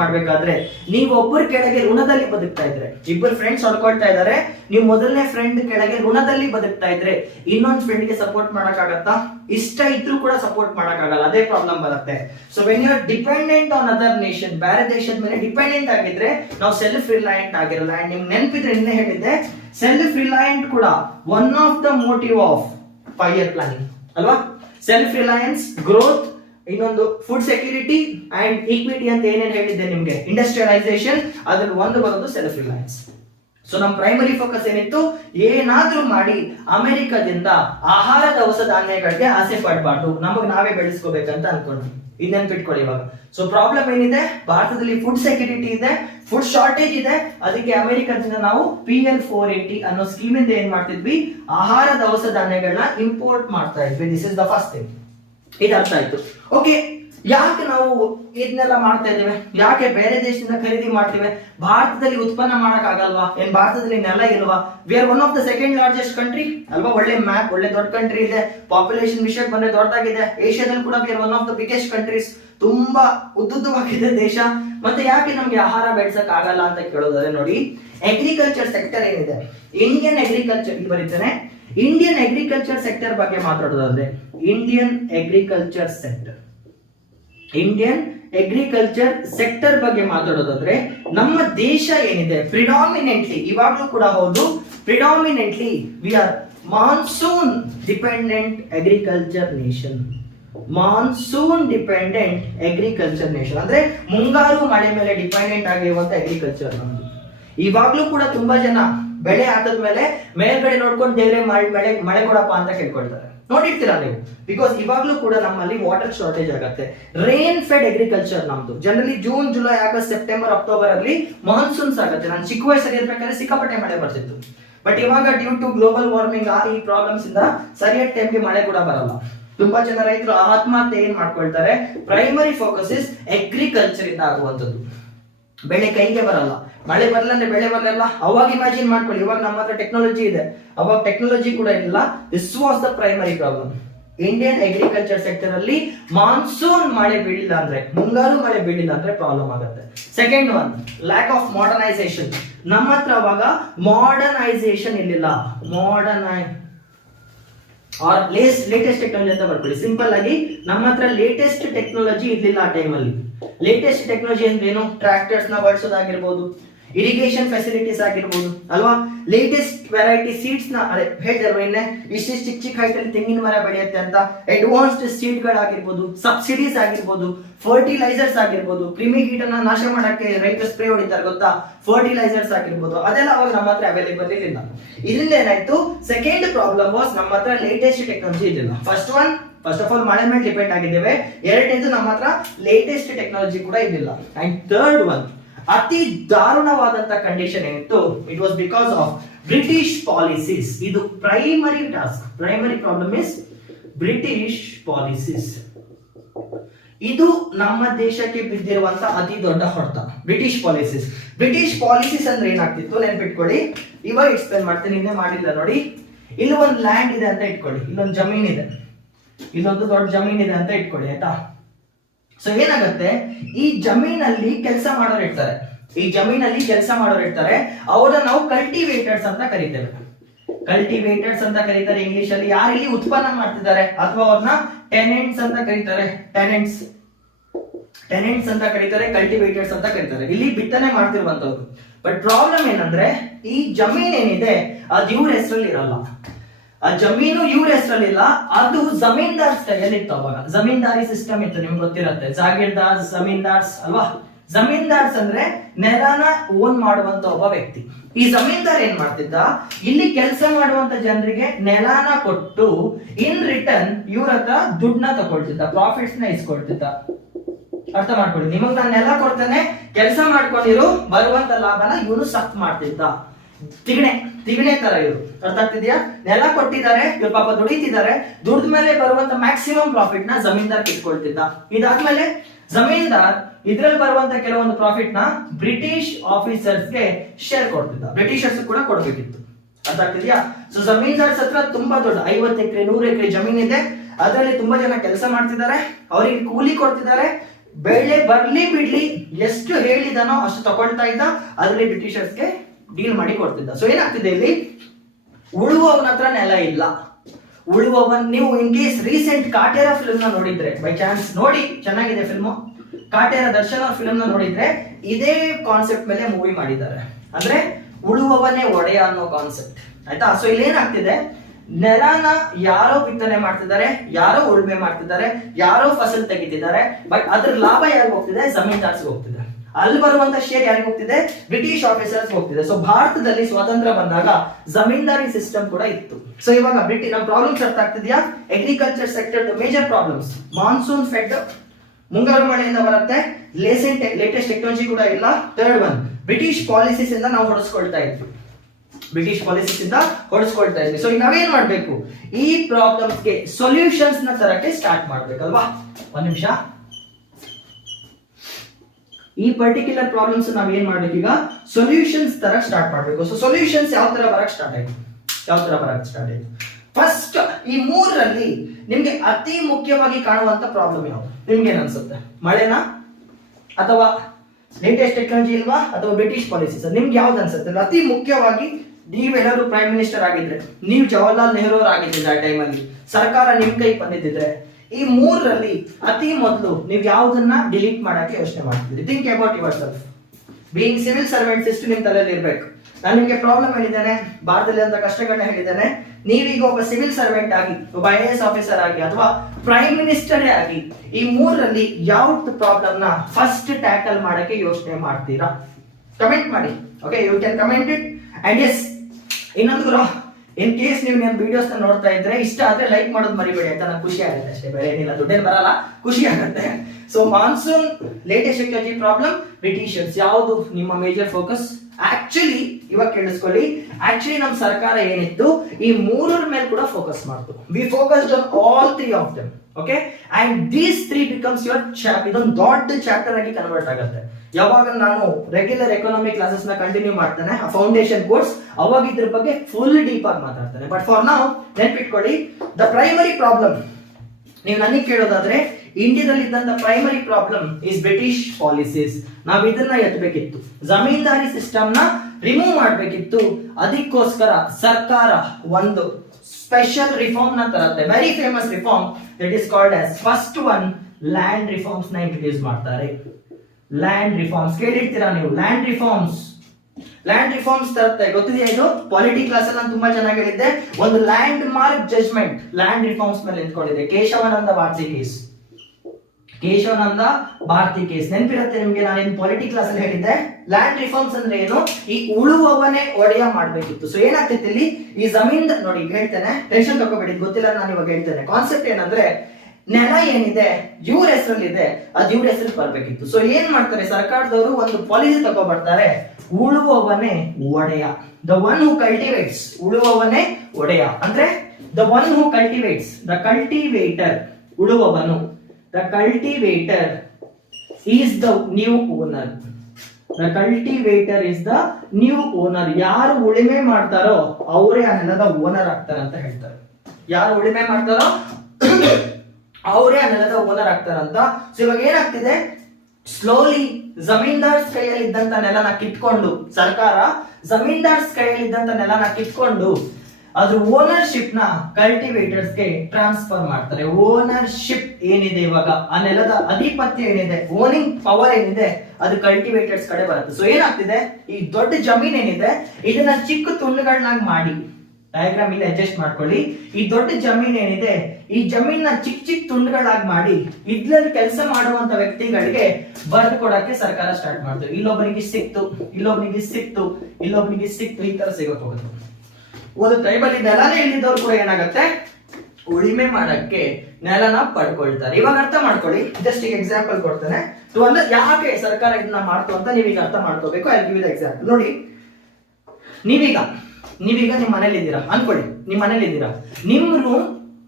ಮಾಡ್ಬೇಕಾದ್ರೆ ನೀವು ಒಬ್ಬರ ಕೆಳಗೆ ಋಣದಲ್ಲಿ ಬದುಕ್ತಾ ಇದ್ರೆ, ಇಬ್ಬರು ಫ್ರೆಂಡ್ಸ್ ಹೊಡ್ಕೊಳ್ತಾ ಇದ್ದಾರೆ, ನೀವು ಮೊದಲನೇ ಫ್ರೆಂಡ್ ಕೆಳಗೆ ಋಣದಲ್ಲಿ ಬದುಕ್ತಾ ಇದ್ರೆ ಇನ್ನೊಂದು ಫ್ರೆಂಡ್ ಗೆ ಸಪೋರ್ಟ್ ಮಾಡಕ್ ಆಗತ್ತಾ? ಇಷ್ಟ ಇದ್ರೂ ಕೂಡ ಸಪೋರ್ಟ್ ಮಾಡಕ್ ಆಗಲ್ಲ, ಅದೇ ಪ್ರಾಬ್ಲಮ್ ಬರುತ್ತೆ. So when you are dependent on other nation, ಬೇರೆ ದೇಶದ ಮೇಲೆ ಡಿಪೆಂಡೆಂಟ್ ಆಗಿದ್ರೆ ನಾವು ಸೆಲ್ಫ್ ರಿಲಯಂಟ್ ಆಗಿರಲ್ಲ. ಅಂಡ್ ನಿಮ್ಗೆ ನೆನಪಿದ್ರೆ ನಿನ್ನೆ ಹೇಳಿದ್ದೆ, ಸೆಲ್ಫ್ ರಿಲಯಂಟ್ ಕೂಡ one of the motive of 5 year planning ಅಲ್ವಾ. ಸೆಲ್ಫ್ ರಿಲಯನ್ಸ್, ಗ್ರೋತ್, ಇನ್ನೊಂದು ಫುಡ್ ಸೆಕ್ಯೂರಿಟಿ ಅಂಡ್ ಈಕ್ವಿಟಿ ಅಂತ ಏನೇನು ಹೇಳಿದ್ದೆ ನಿಮ್ಗೆ, ಇಂಡಸ್ಟ್ರಿಯಲೈಸೇಷನ್, ಅದ್ರಲ್ಲಿ ಒಂದು ಬರೋದು ಸೆಲ್ಫ್ ರಿಲಯನ್ಸ್. ಸೊ ನಮ್ ಪ್ರೈಮರಿ ಫೋಕಸ್ ಏನಿತ್ತು, ಏನಾದ್ರೂ ಮಾಡಿ ಅಮೆರಿಕದಿಂದ ಆಹಾರ ದವಸ ಧಾನ್ಯಗಳಿಗೆ ಆಸೆ ಪಡಬಾರ್ದು, ನಮಗ್ ನಾವೇ ಬೆಳೆಸ್ಕೋಬೇಕಂತ ಅನ್ಕೊಂಡ್ವಿ. ಇನ್ನೇನ್ ಬಿಟ್ಕೊಳ್ಳಿ ಇವಾಗ. ಸೊ ಪ್ರಾಬ್ಲಮ್ ಏನಿದೆ, ಭಾರತದಲ್ಲಿ ಫುಡ್ ಸೆಕ್ಯೂರಿಟಿ ಇದೆ, ಫುಡ್ ಶಾರ್ಟೇಜ್ ಇದೆ. ಅದಕ್ಕೆ ಅಮೆರಿಕದಿಂದ ನಾವು PL 480 ಅನ್ನೋ ಸ್ಕೀಮ್ ಇಂದ ಏನ್ ಮಾಡ್ತಿದ್ವಿ, ಆಹಾರ ದವಸ ಧಾನ್ಯಗಳನ್ನ ಇಂಪೋರ್ಟ್ ಮಾಡ್ತಾ ಇದ್ವಿ. This is the first thing. ಇದು ಅರ್ಥ ಆಯ್ತು. ಓಕೆ, ಯಾಕೆ ನಾವು ಇದನ್ನೆಲ್ಲ ಮಾಡ್ತಾ ಇದ್ದೇವೆ? ಯಾಕೆ ಬೇರೆ ದೇಶದಿಂದ ಖರೀದಿ ಮಾಡ್ತೀವಿ? ಭಾರತದಲ್ಲಿ ಉತ್ಪನ್ನ ಮಾಡಕ್ ಆಗಲ್ವಾ? ಏನ್ ಭಾರತದಲ್ಲಿ ನೆಲ ಇಲ್ವಾ? We are one of the second largest country ಅಲ್ವಾ. ಒಳ್ಳೆ ಮ್ಯಾಪ್, ಒಳ್ಳೆ ದೊಡ್ಡ ಕಂಟ್ರಿ ಇದೆ. ಪಾಪ್ಯುಲೇಷನ್ ವಿಷಯಕ್ಕೆ ಬಂದ್ರೆ ದೊಡ್ಡದಾಗಿದೆ. ಏಷ್ಯಾದಲ್ಲಿ ಕೂಡ we are one of the biggest countries. ತುಂಬಾ ಉದ್ದುದ್ದವಾಗಿದೆ ದೇಶ. ಮತ್ತೆ ಯಾಕೆ ನಮ್ಗೆ ಆಹಾರ ಬೆಳೆಸಕ್ ಆಗಲ್ಲ ಅಂತ ಕೇಳೋದಾದ್ರೆ ನೋಡಿ, ಅಗ್ರಿಕಲ್ಚರ್ ಸೆಕ್ಟರ್ ಏನಿದೆ, ಇಂಡಿಯನ್ ಅಗ್ರಿಕಲ್ಚರ್ ಬರೀತಾನೆ. ಇಂಡಿಯನ್ ಅಗ್ರಿಕಲ್ಚರ್ ಸೆಕ್ಟರ್ ಬಗ್ಗೆ ಮಾತಾಡೋದಾದ್ರೆ, ಇಂಡಿಯನ್ ಅಗ್ರಿಕಲ್ಚರ್ ಬಗ್ಗೆ ಮಾತಾಡೋದಾದ್ರೆ ನಮ್ಮ ದೇಶ ಏನಿದೆ ಪ್ರಿಡಾಮಿನೆಂಟ್ಲಿ, ಇವಾಗ್ಲೂ ಕೂಡ ಹೌದು, predominantly we are monsoon dependent agriculture nation. ಅಂದ್ರೆ ಮುಂಗಾರು ಮಳೆ ಮೇಲೆ ಡಿಪೆಂಡೆಂಟ್ ಆಗಿರುವಂತ ಅಗ್ರಿಕಲ್ಚರ್ ನಮ್ದು. ಇವಾಗ್ಲೂ ಕೂಡ ತುಂಬಾ ಜನ ಬೆಳೆ ಹಾಕಿದ್ಮೇಲೆ ಮೇಲ್ಗಡೆ ನೋಡ್ಕೊಂಡು ದೇವ್ರೆ ಮಳೆ ಕೊಡಪ್ಪ ಅಂತ ಕೇಳ್ಕೊಳ್ತಾರೆ, ನೋಡಿರ್ತೀರಾ ನೀವು. ಬಿಕಾಸ್ ಇವಾಗ್ಲೂ ಕೂಡ ನಮ್ಮಲ್ಲಿ ವಾಟರ್ ಶಾರ್ಟೇಜ್ ಆಗತ್ತೆ. ರೈನ್ ಫೆಡ್ ಅಗ್ರಿಕಲ್ಚರ್ ನಮ್ದು. Generally June, July, August, September, October ಅಲ್ಲಿ ಮಾನ್ಸೂನ್ಸ್ ಆಗುತ್ತೆ. ನಾನು ಚಿಕ್ಕ ವಯಸ್ಸಲ್ಲಿ ಇರ್ಬೇಕಾದ್ರೆ ಸಿಕ್ಕಾಪಟ್ಟೆ ಮಳೆ ಬರ್ತಿತ್ತು. ಬಟ್ ಇವಾಗ ಡ್ಯೂ ಟು ಗ್ಲೋಬಲ್ ವಾರ್ಮಿಂಗ್ ಈ ಪ್ರಾಬ್ಲಮ್ಸ್ ಇಂದ ಸರಿಯಾದ ಟೈಮ್ಗೆ ಮಳೆ ಕೂಡ ಬರಲ್ಲ. ತುಂಬಾ ಜನ ರೈತರು ಆತ್ಮಹತ್ಯೆ ಏನ್ ಮಾಡ್ಕೊಳ್ತಾರೆ. ಪ್ರೈಮರಿ ಫೋಕಸ್ ಇಸ್ ಅಗ್ರಿಕಲ್ಚರ್ ಇಂದ ಆಗುವಂತದ್ದು. ಬೆಳೆ ಕೈಗೆ ಬರಲ್ಲ, ಮಳೆ ಬರಲ್ಲ, ಬೆಳೆ ಬರಲ್ಲ. ಅವಾಗ ಇಮ್ಯಾಜಿನ್ ಮಾಡ್ಕೊಳ್ಳಿ, ಇವಾಗ ನಮ್ಮ ಹತ್ರ ಟೆಕ್ನಾಲಜಿ ಇದೆ, ಅವಾಗ ಟೆಕ್ನಾಲಜಿ ಕೂಡ ಇಲ್ಲ. This was the primary problem. Indian agriculture sector ಅಲ್ಲಿ ಮಾನ್ಸೂನ್ ಮಳೆ ಬೀಳಿಲ್ಲ ಅಂದ್ರೆ, ಮುಂಗಾರು ಮಳೆ ಬೀಳಿಲ್ಲ ಅಂದ್ರೆ ಪ್ರಾಬ್ಲಮ್ ಆಗುತ್ತೆ. Second one, lack of modernisation. ನಮ್ಮ ಹತ್ರ ಅವಾಗ ಮಾಡರ್ನೈಸೇಷನ್ ಇರಲಿಲ್ಲ. ಲೇಟೆಸ್ಟ್ ಟೆಕ್ನಾಲಜಿ ಅಂತ ಬರ್ಕೊಳ್ಳಿ. ಸಿಂಪಲ್ ಆಗಿ ನಮ್ಮ ಹತ್ರ ಲೇಟೆಸ್ಟ್ ಟೆಕ್ನಾಲಜಿ ಇರ್ಲಿಲ್ಲ ಆ ಟೈಮಲ್ಲಿ. ಲೇಟೆಸ್ಟ್ ಟೆಕ್ನಾಲಜಿ ಅಂದ್ರೆ ಏನು? ಟ್ರಾಕ್ಟರ್ಸ್ ನ ಬಳಸೋದಾಗಿರ್ಬೋದು, ಇರಿಗೇಷನ್ ಫೆಸಿಲಿಟೀಸ್ ಆಗಿರ್ಬೋದು ಅಲ್ವಾ. ಲೇಟೆಸ್ಟ್ ವೆರೈಟಿ ಸೀಡ್ಸ್ ನ ಹೇಳಿದ್ರು ಇನ್ನೇ, ಇಷ್ಟಿಷ್ಟು ಚಿಕ್ಕ ಹೈಟ್ ಅಲ್ಲಿ ತೆಂಗಿನ ಮರ ಬೆಳೆಯುತ್ತೆ ಅಂತ. ಅಡ್ವಾನ್ಸ್ಡ್ ಸೀಡ್ ಗಳಾಗಿರ್ಬೋದು, ಸಬ್ಸಿಡೀಸ್ ಆಗಿರ್ಬೋದು, ಫರ್ಟಿಲೈಸರ್ಸ್ ಆಗಿರ್ಬೋದು, ಕ್ರಿಮಿಕೀಟನ ನಾಶ ಮಾಡಕ್ಕೆ ರೈತರು ಸ್ಪ್ರೇ ಹೊಡಿತಾರೆ ಗೊತ್ತಾ, ಫರ್ಟಿಲೈಸರ್ಸ್ ಆಗಿರ್ಬೋದು, ಅದೆಲ್ಲ ಅವಾಗ ನಮ್ಮ ಹತ್ರ ಅವೈಲೇಬಲ್ ಇರಲಿಲ್ಲ. ಇದರಿಂದ ಏನಾಯ್ತು, ಸೆಕೆಂಡ್ ಪ್ರಾಬ್ಲಮ್ ವಾಸ್ ನಮ್ಮ ಹತ್ರ ಲೇಟೆಸ್ಟ್ ಟೆಕ್ನಾಲಜಿ ಇರಲಿಲ್ಲ. ಫಸ್ಟ್ ಆಫ್ ಆಲ್ ಮಳೆ ಮೇಲೆ ಡಿಪೆಂಡ್ ಆಗಿದ್ದೇವೆ. ಎರಡನೇದು ನಮ್ಮ ಹತ್ರ ಲೇಟೆಸ್ಟ್ ಟೆಕ್ನಾಲಜಿ ಕೂಡ ಇರಲಿಲ್ಲ. ಅಂಡ್ ಥರ್ಡ್ ಒನ್, ಅತಿ ದಾರುಣವಾದಂತ ಕಂಡೀಷನ್ ಏನಿತ್ತು, it was because of British policies. ಇದು primary task. Primary problem is British policies. ಇದು ನಮ್ಮ ದೇಶಕ್ಕೆ ಬಿದ್ದಿರುವಂತ ಅತಿ ದೊಡ್ಡ ಹೊಡೆತ, ಬ್ರಿಟಿಷ್ ಪಾಲಿಸೀಸ್. ಬ್ರಿಟಿಷ್ ಪಾಲಿಸೀಸ್ ಅಂದ್ರೆ ಏನಾಗ್ತಿತ್ತು ನೆನ್ಪಿಟ್ಕೊಳ್ಳಿ. ಇವಾಗ ಎಕ್ಸ್ಪ್ಲೇನ್ ಮಾಡ್ತೀನಿ, ಇನ್ನೇ ಮಾಡಿಲ್ಲ ನೋಡಿ. ಇಲ್ಲಿ ಒಂದು ಲ್ಯಾಂಡ್ ಇದೆ ಅಂತ ಇಟ್ಕೊಳ್ಳಿ, ಇಲ್ಲೊಂದು ಜಮೀನ್ ಇದೆ, ಇಲ್ಲೊಂದು ದೊಡ್ಡ ಜಮೀನ್ ಇದೆ ಅಂತ ಇಟ್ಕೊಳ್ಳಿ, ಆಯ್ತಾ. ಸೊ ಏನಾಗುತ್ತೆ, ಈ ಜಮೀನಲ್ಲಿ ಕೆಲಸ ಮಾಡೋರು ಇರ್ತಾರೆ, ಅವ್ರನ್ನ ನಾವು ಕಲ್ಟಿವೇಟರ್ಸ್ ಅಂತ ಕರಿತೇವೆ. ಇಂಗ್ಲಿಷ್ ಅಲ್ಲಿ. ಯಾರು ಇಲ್ಲಿ ಉತ್ಪನ್ನ ಮಾಡ್ತಿದ್ದಾರೆ ಅಥವಾ ಅವ್ರನ್ನ ಟೆನೆಂಟ್ಸ್ ಅಂತ ಕರೀತಾರೆ. ಟೆನೆಂಟ್ಸ್ ಅಂತ ಕರೀತಾರೆ, ಕಲ್ಟಿವೇಟರ್ಸ್ ಅಂತ ಕರೀತಾರೆ. ಇಲ್ಲಿ ಬಿತ್ತನೆ ಮಾಡ್ತಿರುವಂತವ್ರು. ಬಟ್ ಪ್ರಾಬ್ಲಮ್ ಏನಂದ್ರೆ, ಈ ಜಮೀನ್ ಏನಿದೆ ಅದು ಇವ್ರ ಹೆಸರಲ್ಲಿ ಇರಲ್ಲ. ಆ ಜಮೀನು ಇವ್ರ ಹೆಸರಲ್ಲಿಲ್ಲ, ಅದು ಜಮೀನ್ದಾರ್ ಕೈಯಲ್ಲಿ ಇತ್ತು. ಅವಾಗ ಜಮೀನ್ದಾರಿ ಸಿಸ್ಟಮ್ ಇತ್ತು, ನಿಮ್ಗೆ ಗೊತ್ತಿರುತ್ತೆ. ಜಾಗೀರ್ದಾರ್, ಜಮೀನ್ದಾರ್ಸ್ ಅಲ್ವಾ. ಜಮೀನ್ದಾರ್ಸ್ ಅಂದ್ರೆ ನೆಲನ ಓನ್ ಮಾಡುವಂತ ಒಬ್ಬ ವ್ಯಕ್ತಿ. ಈ ಜಮೀನ್ದಾರ್ ಏನ್ ಮಾಡ್ತಿದ್ದ, ಇಲ್ಲಿ ಕೆಲಸ ಮಾಡುವಂತ ಜನರಿಗೆ ನೆಲನ ಕೊಟ್ಟು ಇನ್ ರಿಟರ್ನ್ ಇವ್ರ ಹತ್ರ ದುಡ್ಡನ್ನ ತಗೊಳ್ತಿದ್ದ, ಪ್ರಾಫಿಟ್ಸ್ ನ ಇಸ್ಕೊಳ್ತಿದ್ದ. ಅರ್ಥ ಮಾಡ್ಕೊಳ್ಳಿ. ನಿಮಗ್ ನಾನು ನೆಲ ಕೊಡ್ತೇನೆ, ಕೆಲಸ ಮಾಡ್ಕೊಂಡಿರು, ಬರುವಂತ ಲಾಭನ ಇವನು ಸಕ್ ಮಾಡ್ತಿದ್ದ. ತಿಗಣೆ ತರ ಇವರು. ಅರ್ಥ ಆಗ್ತಿದ್ಯಾ? ನೆಲ ಕೊಟ್ಟಿದ್ದಾರೆ, ಇವ್ರ ಪಾಪ ದುಡಿತಿದ್ದಾರೆ, ದುಡ್ದ ಮೇಲೆ ಬರುವಂತ ಮ್ಯಾಕ್ಸಿಮಮ್ ಪ್ರಾಫಿಟ್ ನ ಜಮೀನ್ದಾರ್ ಕಿತ್ಕೊಳ್ತಿದ್ದ. ಇದಾದ್ಮೇಲೆ ಜಮೀನ್ದಾರ್ ಇದ್ರಲ್ಲಿ ಬರುವಂತ ಕೆಲವೊಂದು ಪ್ರಾಫಿಟ್ ನ ಬ್ರಿಟಿಷ್ ಆಫೀಸರ್ಸ್ಗೆ ಶೇರ್ ಕೊಡ್ತಿದ್ದ. ಬ್ರಿಟಿಷರ್ಸ್ ಕೂಡ ಕೊಡ್ಬೇಕಿತ್ತು. ಅರ್ಥ ಆಗ್ತಿದ್ಯಾ? ಸೊ ಜಮೀನ್ದಾರ್ಸ್ ಹತ್ರ ತುಂಬಾ ದೊಡ್ಡ 50 ಎಕರೆ 100 ಎಕರೆ ಜಮೀನ್ ಇದೆ. ಅದರಲ್ಲಿ ತುಂಬಾ ಜನ ಕೆಲಸ ಮಾಡ್ತಿದ್ದಾರೆ, ಅವರಿಗೆ ಕೂಲಿ ಕೊಡ್ತಿದ್ದಾರೆ. ಬೆಳೆ ಬರ್ಲಿ ಬಿಡ್ಲಿ, ಎಷ್ಟು ಹೇಳಿದಾನೋ ಅಷ್ಟು ತಗೊಳ್ತಾ ಇದ್ದ. ಅದರಲ್ಲಿ ಬ್ರಿಟಿಷರ್ಸ್ಗೆ ಡೀಲ್ ಮಾಡಿ ಕೊಡ್ತಿದ್ದ. ಸೊ ಏನಾಗ್ತಿದೆ ಇಲ್ಲಿ, ಉಳುವವನ ಹತ್ರ ನೆಲ ಇಲ್ಲ. ಉಳುವವನ್ ನೀವು in case recent Kaatera film ನ ನೋಡಿದ್ರೆ, ಬೈ ಚಾನ್ಸ್ ನೋಡಿ, ಚೆನ್ನಾಗಿದೆ ಫಿಲ್ಮ್. ಕಾಟೇರ ದರ್ಶನ್ ಅವ್ರ ಫಿಲ್ಮ್ ನ ನೋಡಿದ್ರೆ ಇದೇ ಕಾನ್ಸೆಪ್ಟ್ ಮೇಲೆ ಮೂವಿ ಮಾಡಿದ್ದಾರೆ. ಅಂದ್ರೆ ಉಳುವವನೇ ಒಡೆಯ ಅನ್ನೋ ಕಾನ್ಸೆಪ್ಟ್. ಆಯ್ತಾ? ಸೊ ಇಲ್ಲಿ ಏನಾಗ್ತಿದೆ, ನೆಲನ ಯಾರೋ ಬಿತ್ತನೆ ಮಾಡ್ತಿದ್ದಾರೆ, ಯಾರೋ ಉಳುಮೆ ಮಾಡ್ತಿದ್ದಾರೆ, ಯಾರೋ ಫಸಲ್ ತೆಗಿತಿದ್ದಾರೆ. ಬಟ್ ಅದ್ರ ಲಾಭ ಯಾರಿಗೆ ಹೋಗ್ತಿದೆ? ಜಮೀನ್ದಾರ್ಸ್ ಹೋಗ್ತಿದೆ. ಅಲ್ಲಿ ಬರುವಂತ ಶೇರ್ ಯಾರಿಗೆ ಹೋಗ್ತಿದೆ? ಬ್ರಿಟಿಷ್ ಆಫೀಸರ್ಸ್ ಹೋಗ್ತಿದೆ. ಸೊ ಭಾರತದಲ್ಲಿ ಸ್ವಾತಂತ್ರ್ಯ ಬಂದಾಗ ಜಮೀನ್ದಾರಿ ಸಿಸ್ಟಮ್ ಕೂಡ ಇತ್ತು. ಸೊ ಇವಾಗ ನಮ್ಮ ಪ್ರಾಬ್ಲಮ್ಸ್ ಅರ್ಥ ಆಗ್ತಿದ್ಯಾ? Agriculture sector major problems. Monsoon Fed, ಮುಂಗಾರು ಮಳೆಯಿಂದ ಬರುತ್ತೆ. ಲೇಟೆಸ್ಟ್ ಟೆಕ್ನಾಲಜಿ ಕೂಡ ಇಲ್ಲ. ಥರ್ಡ್ ಒನ್, ಬ್ರಿಟಿಷ್ ಪಾಲಿಸೀಸ್ ಇಂದ ನಾವು ಹೊಡೆಸ್ಕೊಳ್ತಾ ಇದ್ವಿ. ಸೊ ಈಗ ನಾವೇನ್ ಮಾಡ್ಬೇಕು? ಈ ಪ್ರಾಬ್ಲಮ್ಸ್ಗೆ ಸೊಲ್ಯೂಷನ್ಸ್ ನ ತರಕ್ಕೆ ಸ್ಟಾರ್ಟ್ ಮಾಡ್ಬೇಕಲ್ವಾ? ಒಂದ್ ನಿಮಿಷ. ಈ ಪರ್ಟಿಕ್ಯುಲರ್ ಪ್ರಾಬ್ಲಮ್ಸ್ ನಾವ್ ಏನ್ ಮಾಡ್ಬೇಕು? ಈಗ ಸೊಲ್ಯೂಷನ್ಸ್ ತರ ಸ್ಟಾರ್ಟ್ ಮಾಡ್ಬೇಕು. ಸೊ ಸೊಲ್ಯೂಷನ್ಸ್ ಯಾವ ತರ ಬರಕ್ ಸ್ಟಾರ್ಟ್ ಆಯ್ತು? ಫಸ್ಟ್, ಈ ಮೂರರಲ್ಲಿ ನಿಮ್ಗೆ ಅತಿ ಮುಖ್ಯವಾಗಿ ಕಾಣುವಂತ ಪ್ರಾಬ್ಲಮ್ ಯಾವುದು? ನಿಮ್ಗೆ ಏನ್ ಅನ್ಸುತ್ತೆ? ಮಳೆನಾ, ಅಥವಾ ಲೇಟೆಸ್ಟ್ ಟೆಕ್ನಾಲಜಿ ಇಲ್ವಾ, ಅಥವಾ ಬ್ರಿಟಿಷ್ ಪಾಲಿಸೀಸ್? ನಿಮ್ಗೆ ಯಾವ್ದು ಅನ್ಸುತ್ತೆ? ಅತಿ ಮುಖ್ಯವಾಗಿ ನೀವೆಲ್ಲರೂ ಪ್ರೈಮ್ ಮಿನಿಸ್ಟರ್ ಆಗಿದ್ರೆ, ನೀವು ಜವಾಹರ್ಲಾಲ್ ನೆಹರು ಅವರು ಆಗಿದ್ರೆ, ಆ ಟೈಮಲ್ಲಿ ಸರ್ಕಾರ ನಿಮ್ ಕೈ ಬಂದಿದ್ರೆ, ಈ ಮೂರರಲ್ಲಿ ಅತಿ ಮೊದಲು ನೀವು ಯಾವ್ದನ್ನ ಡಿಲೀಟ್ ಮಾಡಕ್ಕೆ ಯೋಚನೆ ಮಾಡ್ತೀರಿ? Think about your self. Being civil servants ಇಷ್ಟು ನಿಮ್ ತಲೆಯಲ್ಲಿ ಇರ್ಬೇಕು. ನಾನು ನಿಮ್ಗೆ ಪ್ರಾಬ್ಲಮ್ ಹೇಳಿದ್ದೇನೆ, ಭಾರತದಲ್ಲಿ ಅಂತ ಕಷ್ಟಗಳನ್ನ ಹೇಳಿದ್ದೇನೆ. ನೀವೀಗ ಒಬ್ಬ ಸಿವಿಲ್ ಸರ್ವೆಂಟ್ ಆಗಿ, ಒಬ್ಬ IAS ಆಫೀಸರ್ ಆಗಿ, ಅಥವಾ ಪ್ರೈಮ್ ಮಿನಿಸ್ಟರ್ ಆಗಿ, ಈ ಮೂರರಲ್ಲಿ ಯಾವ್ದು ಪ್ರಾಬ್ಲಮ್ ನ ಫಸ್ಟ್ ಟ್ಯಾಕಲ್ ಮಾಡಕ್ಕೆ ಯೋಚನೆ ಮಾಡ್ತೀರಾ? ಕಮೆಂಟ್ ಮಾಡಿ. Okay, you can comment it. And yes, ಇನ್ನೊಂದು ಗುರು, ಇನ್ ಕೇಸ್ ನೀವು ನನ್ನ ವಿಡಿಯೋಸ್ ನೋಡ್ತಾ ಇದ್ರೆ ಇಷ್ಟ ಆದ್ರೆ ಲೈಕ್ ಮಾಡೋದು ಮರಿಬೇಡಿ ಅಂತ. ನಂಗೆ ಖುಷಿ ಆಗುತ್ತೆ ಅಷ್ಟೇ, ಬೇರೆ ಏನಿಲ್ಲ, ದುಡ್ಡೇನು ಬರಲ್ಲ, ಖುಷಿ ಆಗುತ್ತೆ. So monsoon, latest technology problem, Britishers, ಯಾವುದು ನಿಮ್ಮ ಮೇಜರ್ ಫೋಕಸ್? ಆಕ್ಚುಲಿ ಇವಾಗ ಕೇಳಿಸ್ಕೊಳ್ಳಿ, ಆಕ್ಚುಲಿ ನಮ್ಮ ಸರ್ಕಾರ ಏನಿತ್ತು, ಈ ಮೂರರ ಮೇಲೆ ಕೂಡ ಫೋಕಸ್ ಮಾಡ್ತು. We focused on all 3 of them. Okay, and these 3 becomes your chapter. ಇದೊಂದು ದೊಡ್ಡ ಚಾಪ್ಟರ್ ಆಗಿ ಕನ್ವರ್ಟ್ ಆಗುತ್ತೆ. ಯಾವಾಗ ನಾನು ರೆಗ್ಯುಲರ್ ಎಕಾನಮಿ ಕ್ಲಾಸಸ್ ನ ಕಂಟಿನ್ಯೂ ಮಾಡ್ತೇನೆ, ಫೌಂಡೇಶನ್ ಕೋರ್ಸ್, ಅವಾಗ ಇದ್ರ ಬಗ್ಗೆ ಫುಲ್ ಡೀಪ್ ಆಗಿ ಮಾತಾಡ್ತೇನೆ. ಬಟ್ ಫಾರ್ ನೌ ನೆನ್ಪಿಟ್ಕೊಳ್ಳಿ, ದ ಪ್ರೈಮರಿ ಪ್ರಾಬ್ಲಮ್, ನೀವು ನನಗೆ ಕೇಳೋದಾದ್ರೆ ಇಂಡಿಯಾದಲ್ಲಿ ಇದ್ದಂತ primary problem is British policies. ನಾವ್ ಇದನ್ನ ಎತ್ತಬೇಕಿತ್ತು, ಜಮೀನ್ದಾರಿ ಸಿಸ್ಟಮ್ ನ ರಿಮೂವ್ ಮಾಡ್ಬೇಕಿತ್ತು. ಅದಕ್ಕೋಸ್ಕರ ಸರ್ಕಾರ ಒಂದು ಸ್ಪೆಷಲ್ ರಿಫಾರ್ಮ್ ನ ತರುತ್ತೆ. Very famous reform that is called as first one, land reforms ನ ಇಂಟ್ರೊಡ್ಯೂಸ್ ಮಾಡ್ತಾರೆ. ಲ್ಯಾಂಡ್ ರಿಫಾರ್ಮ್ಸ್ ಕೇಳಿರ್ತೀರಾ ನೀವು? ಲ್ಯಾಂಡ್ ರಿಫಾರ್ಮ್ಸ್ ತರುತ್ತೆ, ಗೊತ್ತಿದೆಯಾ? ಇದು ಪಾಲಿಟಿ ಕ್ಲಾಸ್ ಅಲ್ಲಿ ನಾನು ತುಂಬಾ ಚೆನ್ನಾಗಿ ಹೇಳಿದ್ದೆ. ಒಂದು landmark judgment land reforms ಮೇಲೆ ನಿಂತ್ಕೊಂಡಿದೆ. ಕೇಶವಾನಂದ ಭಾರತಿ ಕೇಸ್ ನೆನಪಿರುತ್ತೆ ನಿಮ್ಗೆ? ನಾನು ಇನ್ ಪಾಲಿಟಿ ಕ್ಲಾಸ್ ಅಲ್ಲಿ ಹೇಳಿದ್ದೆ, ಲ್ಯಾಂಡ್ ರಿಫಾರ್ಮ್ಸ್ ಅಂದ್ರೆ ಏನು? ಈ ಉಳುವವನೇ ಒಡೆಯ ಮಾಡ್ಬೇಕಿತ್ತು. ಸೊ ಏನಾಗ್ತಿತ್ತು ಇಲ್ಲಿ, ಈ ಜಮೀನ್ ನೋಡಿ ಹೇಳ್ತೇನೆ, ಟೆನ್ಷನ್ ತಗೋಬೇಡಿ, ಗೊತ್ತಿಲ್ಲ ನಾನು ಇವಾಗ ಹೇಳ್ತೇನೆ. ಕಾನ್ಸೆಪ್ಟ್ ಏನಂದ್ರೆ, ನೆಲ ಏನಿದೆ ಇವ್ರ ಹೆಸರಲ್ಲಿದೆ, ಅದು ಇವ್ರ ಹೆಸರು ಬರ್ಬೇಕಿತ್ತು. ಸೊ ಏನ್ ಮಾಡ್ತಾರೆ ಸರ್ಕಾರದವರು? ಒಂದು ಪಾಲಿಸಿ ತಗೋಬರ್ತಾರೆ, ಉಳುವವನೇ ಒಡೆಯ. ದ ಒನ್ ಹೂ ಕಲ್ಟಿವೇಟ್ಸ್, ಉಳುವವನೇ ಒಡೆಯ ಅಂದ್ರೆ the one who cultivates, the cultivator, ಉಳುವವನು, the cultivator is the new owner. The cultivator is the new owner. ಯಾರು ಉಳುಮೆ ಮಾಡ್ತಾರೋ ಅವರೇ ಆ ನೆಲದ ಓನರ್ ಆಗ್ತಾರೆ ಅಂತ ಹೇಳ್ತಾರೆ. ಯಾರು ಉಳುಮೆ ಮಾಡ್ತಾರೋ ಅವರೇ ಆ ನೆಲದ ಓನರ್ ಆಗ್ತಾರಂತ. ಸೊ ಇವಾಗ ಏನಾಗ್ತಿದೆ, ಸ್ಲೋಲಿ ಜಮೀನ್ದಾರ್ಸ್ ಕೈಯಲ್ಲಿ ಇದ್ದಂತ ನೆಲನ ಕಿತ್ಕೊಂಡು, ಸರ್ಕಾರ ಜಮೀನ್ದಾರ್ಸ್ ಕೈಯಲ್ಲಿ ಇದ್ದಂತ ನೆಲನ ಕಿತ್ಕೊಂಡು ಅದ್ರ ಓನರ್ಶಿಪ್ ನ ಕಲ್ಟಿವೇಟರ್ಸ್ ಗೆ ಟ್ರಾನ್ಸ್ಫರ್ ಮಾಡ್ತಾರೆ. ಓನರ್ಶಿಪ್ ಏನಿದೆ ಇವಾಗ, ಆ ನೆಲದ ಅಧಿಪತ್ಯ ಏನಿದೆ, ಓನಿಂಗ್ ಪವರ್ ಏನಿದೆ, ಅದು ಕಲ್ಟಿವೇಟರ್ಸ್ ಕಡೆ ಬರುತ್ತೆ. ಸೊ ಏನಾಗ್ತಿದೆ, ಈ ದೊಡ್ಡ ಜಮೀನ್ ಏನಿದೆ ಇದನ್ನ ಚಿಕ್ಕ ತುಂಡುಗಳನ್ನಾಗಿ ಮಾಡಿ, ಡಯಾಗ್ರಾಮ್ ಇಲ್ಲಿ ಅಡ್ಜಸ್ಟ್ ಮಾಡ್ಕೊಳ್ಳಿ. ಈ ದೊಡ್ಡ ಜಮೀನ್ ಏನಿದೆ, ಈ ಜಮೀನ್ ಚಿಕ್ಕ ತುಂಡುಗಳಾಗಿ ಮಾಡಿ ಇದ್ರಲ್ಲಿ ಕೆಲಸ ಮಾಡುವಂತ ವ್ಯಕ್ತಿಗಳಿಗೆ ಬರೆದು ಕೊಡಕ್ಕೆ ಸರ್ಕಾರ ಸ್ಟಾರ್ಟ್ ಮಾಡ್ತು. ಇಲ್ಲೊಬ್ಬನಿಗೆ ಸಿಕ್ತು, ಇಲ್ಲೊಬ್ಬನಿಗೆ ಸಿಕ್ತು, ಇಲ್ಲೊಬ್ಬನಿಗೆ ಸಿಕ್ತು, ಈ ತರ ಸಿಗಕ್ ಹೋಗುತ್ತೆ. ಒಂದು ಟೈಮಲ್ಲಿ ನೆಲನೇ ಇಲ್ಲಿದ್ದವ್ರು ಕೂಡ ಏನಾಗುತ್ತೆ, ಉಳಿಮೆ ಮಾಡಕ್ಕೆ ನೆಲನ ಪಡ್ಕೊಳ್ತಾರೆ. ಇವಾಗ ಅರ್ಥ ಮಾಡ್ಕೊಳ್ಳಿ, ಜಸ್ಟ್ ಈಗ ಎಕ್ಸಾಂಪಲ್ ಕೊಡ್ತೇನೆ. ಅಂದ್ರೆ ಯಾಕೆ ಸರ್ಕಾರ ಇದನ್ನ ಮಾಡ್ತು ಅಂತ ನೀವೀಗ ಅರ್ಥ ಮಾಡ್ಕೋಬೇಕು. I give the example. ನೋಡಿ, ನೀವೀಗ ನಿಮ್ ಮನೇಲಿ ಇದ್ದೀರಾ ಅನ್ಕೊಳ್ಳಿ. ನಿಮ್ ಮನೇಲಿ ಇದ್ದೀರಾ, ನಿಮ್ ರೂಮ್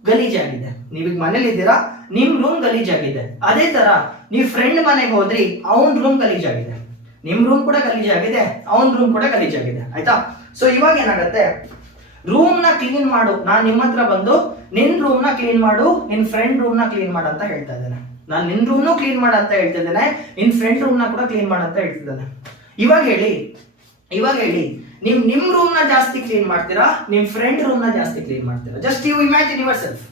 ಗಲೀಜಾಗಿದೆ. ನೀವೀಗ ಮನೇಲಿ ಇದ್ದೀರಾ, ನಿಮ್ ರೂಮ್ ಗಲೀಜಾಗಿದೆ. ಅದೇ ತರ ನೀವ್ ಫ್ರೆಂಡ್ ಮನೆಗೆ ಹೋದ್ರಿ, ಅವನ್ ರೂಮ್ ಗಲೀಜಾಗಿದೆ. ನಿಮ್ ರೂಮ್ ಕೂಡ ಗಲೀಜಾಗಿದೆ, ಅವನ್ ರೂಮ್ ಕೂಡ ಗಲೀಜಾಗಿದೆ. ಆಯ್ತಾ? ಸೊ ಇವಾಗ ಏನಾಗತ್ತೆ, ರೂಮ್ ನ ಕ್ಲೀನ್ ಮಾಡು, ನಾನ್ ನಿಮ್ಮ ಹತ್ರ ಬಂದು ನಿನ್ ರೂಮ್ ನ ಕ್ಲೀನ್ ಮಾಡು, ನಿನ್ ಫ್ರೆಂಡ್ ರೂಮ್ ನ ಕ್ಲೀನ್ ಮಾಡು ಅಂತ ಹೇಳ್ತಾ ಇದ್ದೇನೆ. ನಾನ್ ನಿನ್ ರೂಮ್ ನು ಕ್ಲೀನ್ ಮಾಡ ಅಂತ ಹೇಳ್ತಿದ್ದೇನೆ, ನಿನ್ ಫ್ರೆಂಡ್ ರೂಮ್ ನ ಕೂಡ ಕ್ಲೀನ್ ಮಾಡ ಅಂತ ಹೇಳ್ತಿದ್ದೇನೆ. ಇವಾಗ ಹೇಳಿ ನೀವು ನಿಮ್ ರೂಮ್ ನ ಜಾಸ್ತಿ ಕ್ಲೀನ್ ಮಾಡ್ತೀರಾ, ನಿಮ್ ಫ್ರೆಂಡ್ ರೂಮ್ ನ ಜಾಸ್ತಿ ಕ್ಲೀನ್ ಮಾಡ್ತೀರಾ? Just you imagine yourself.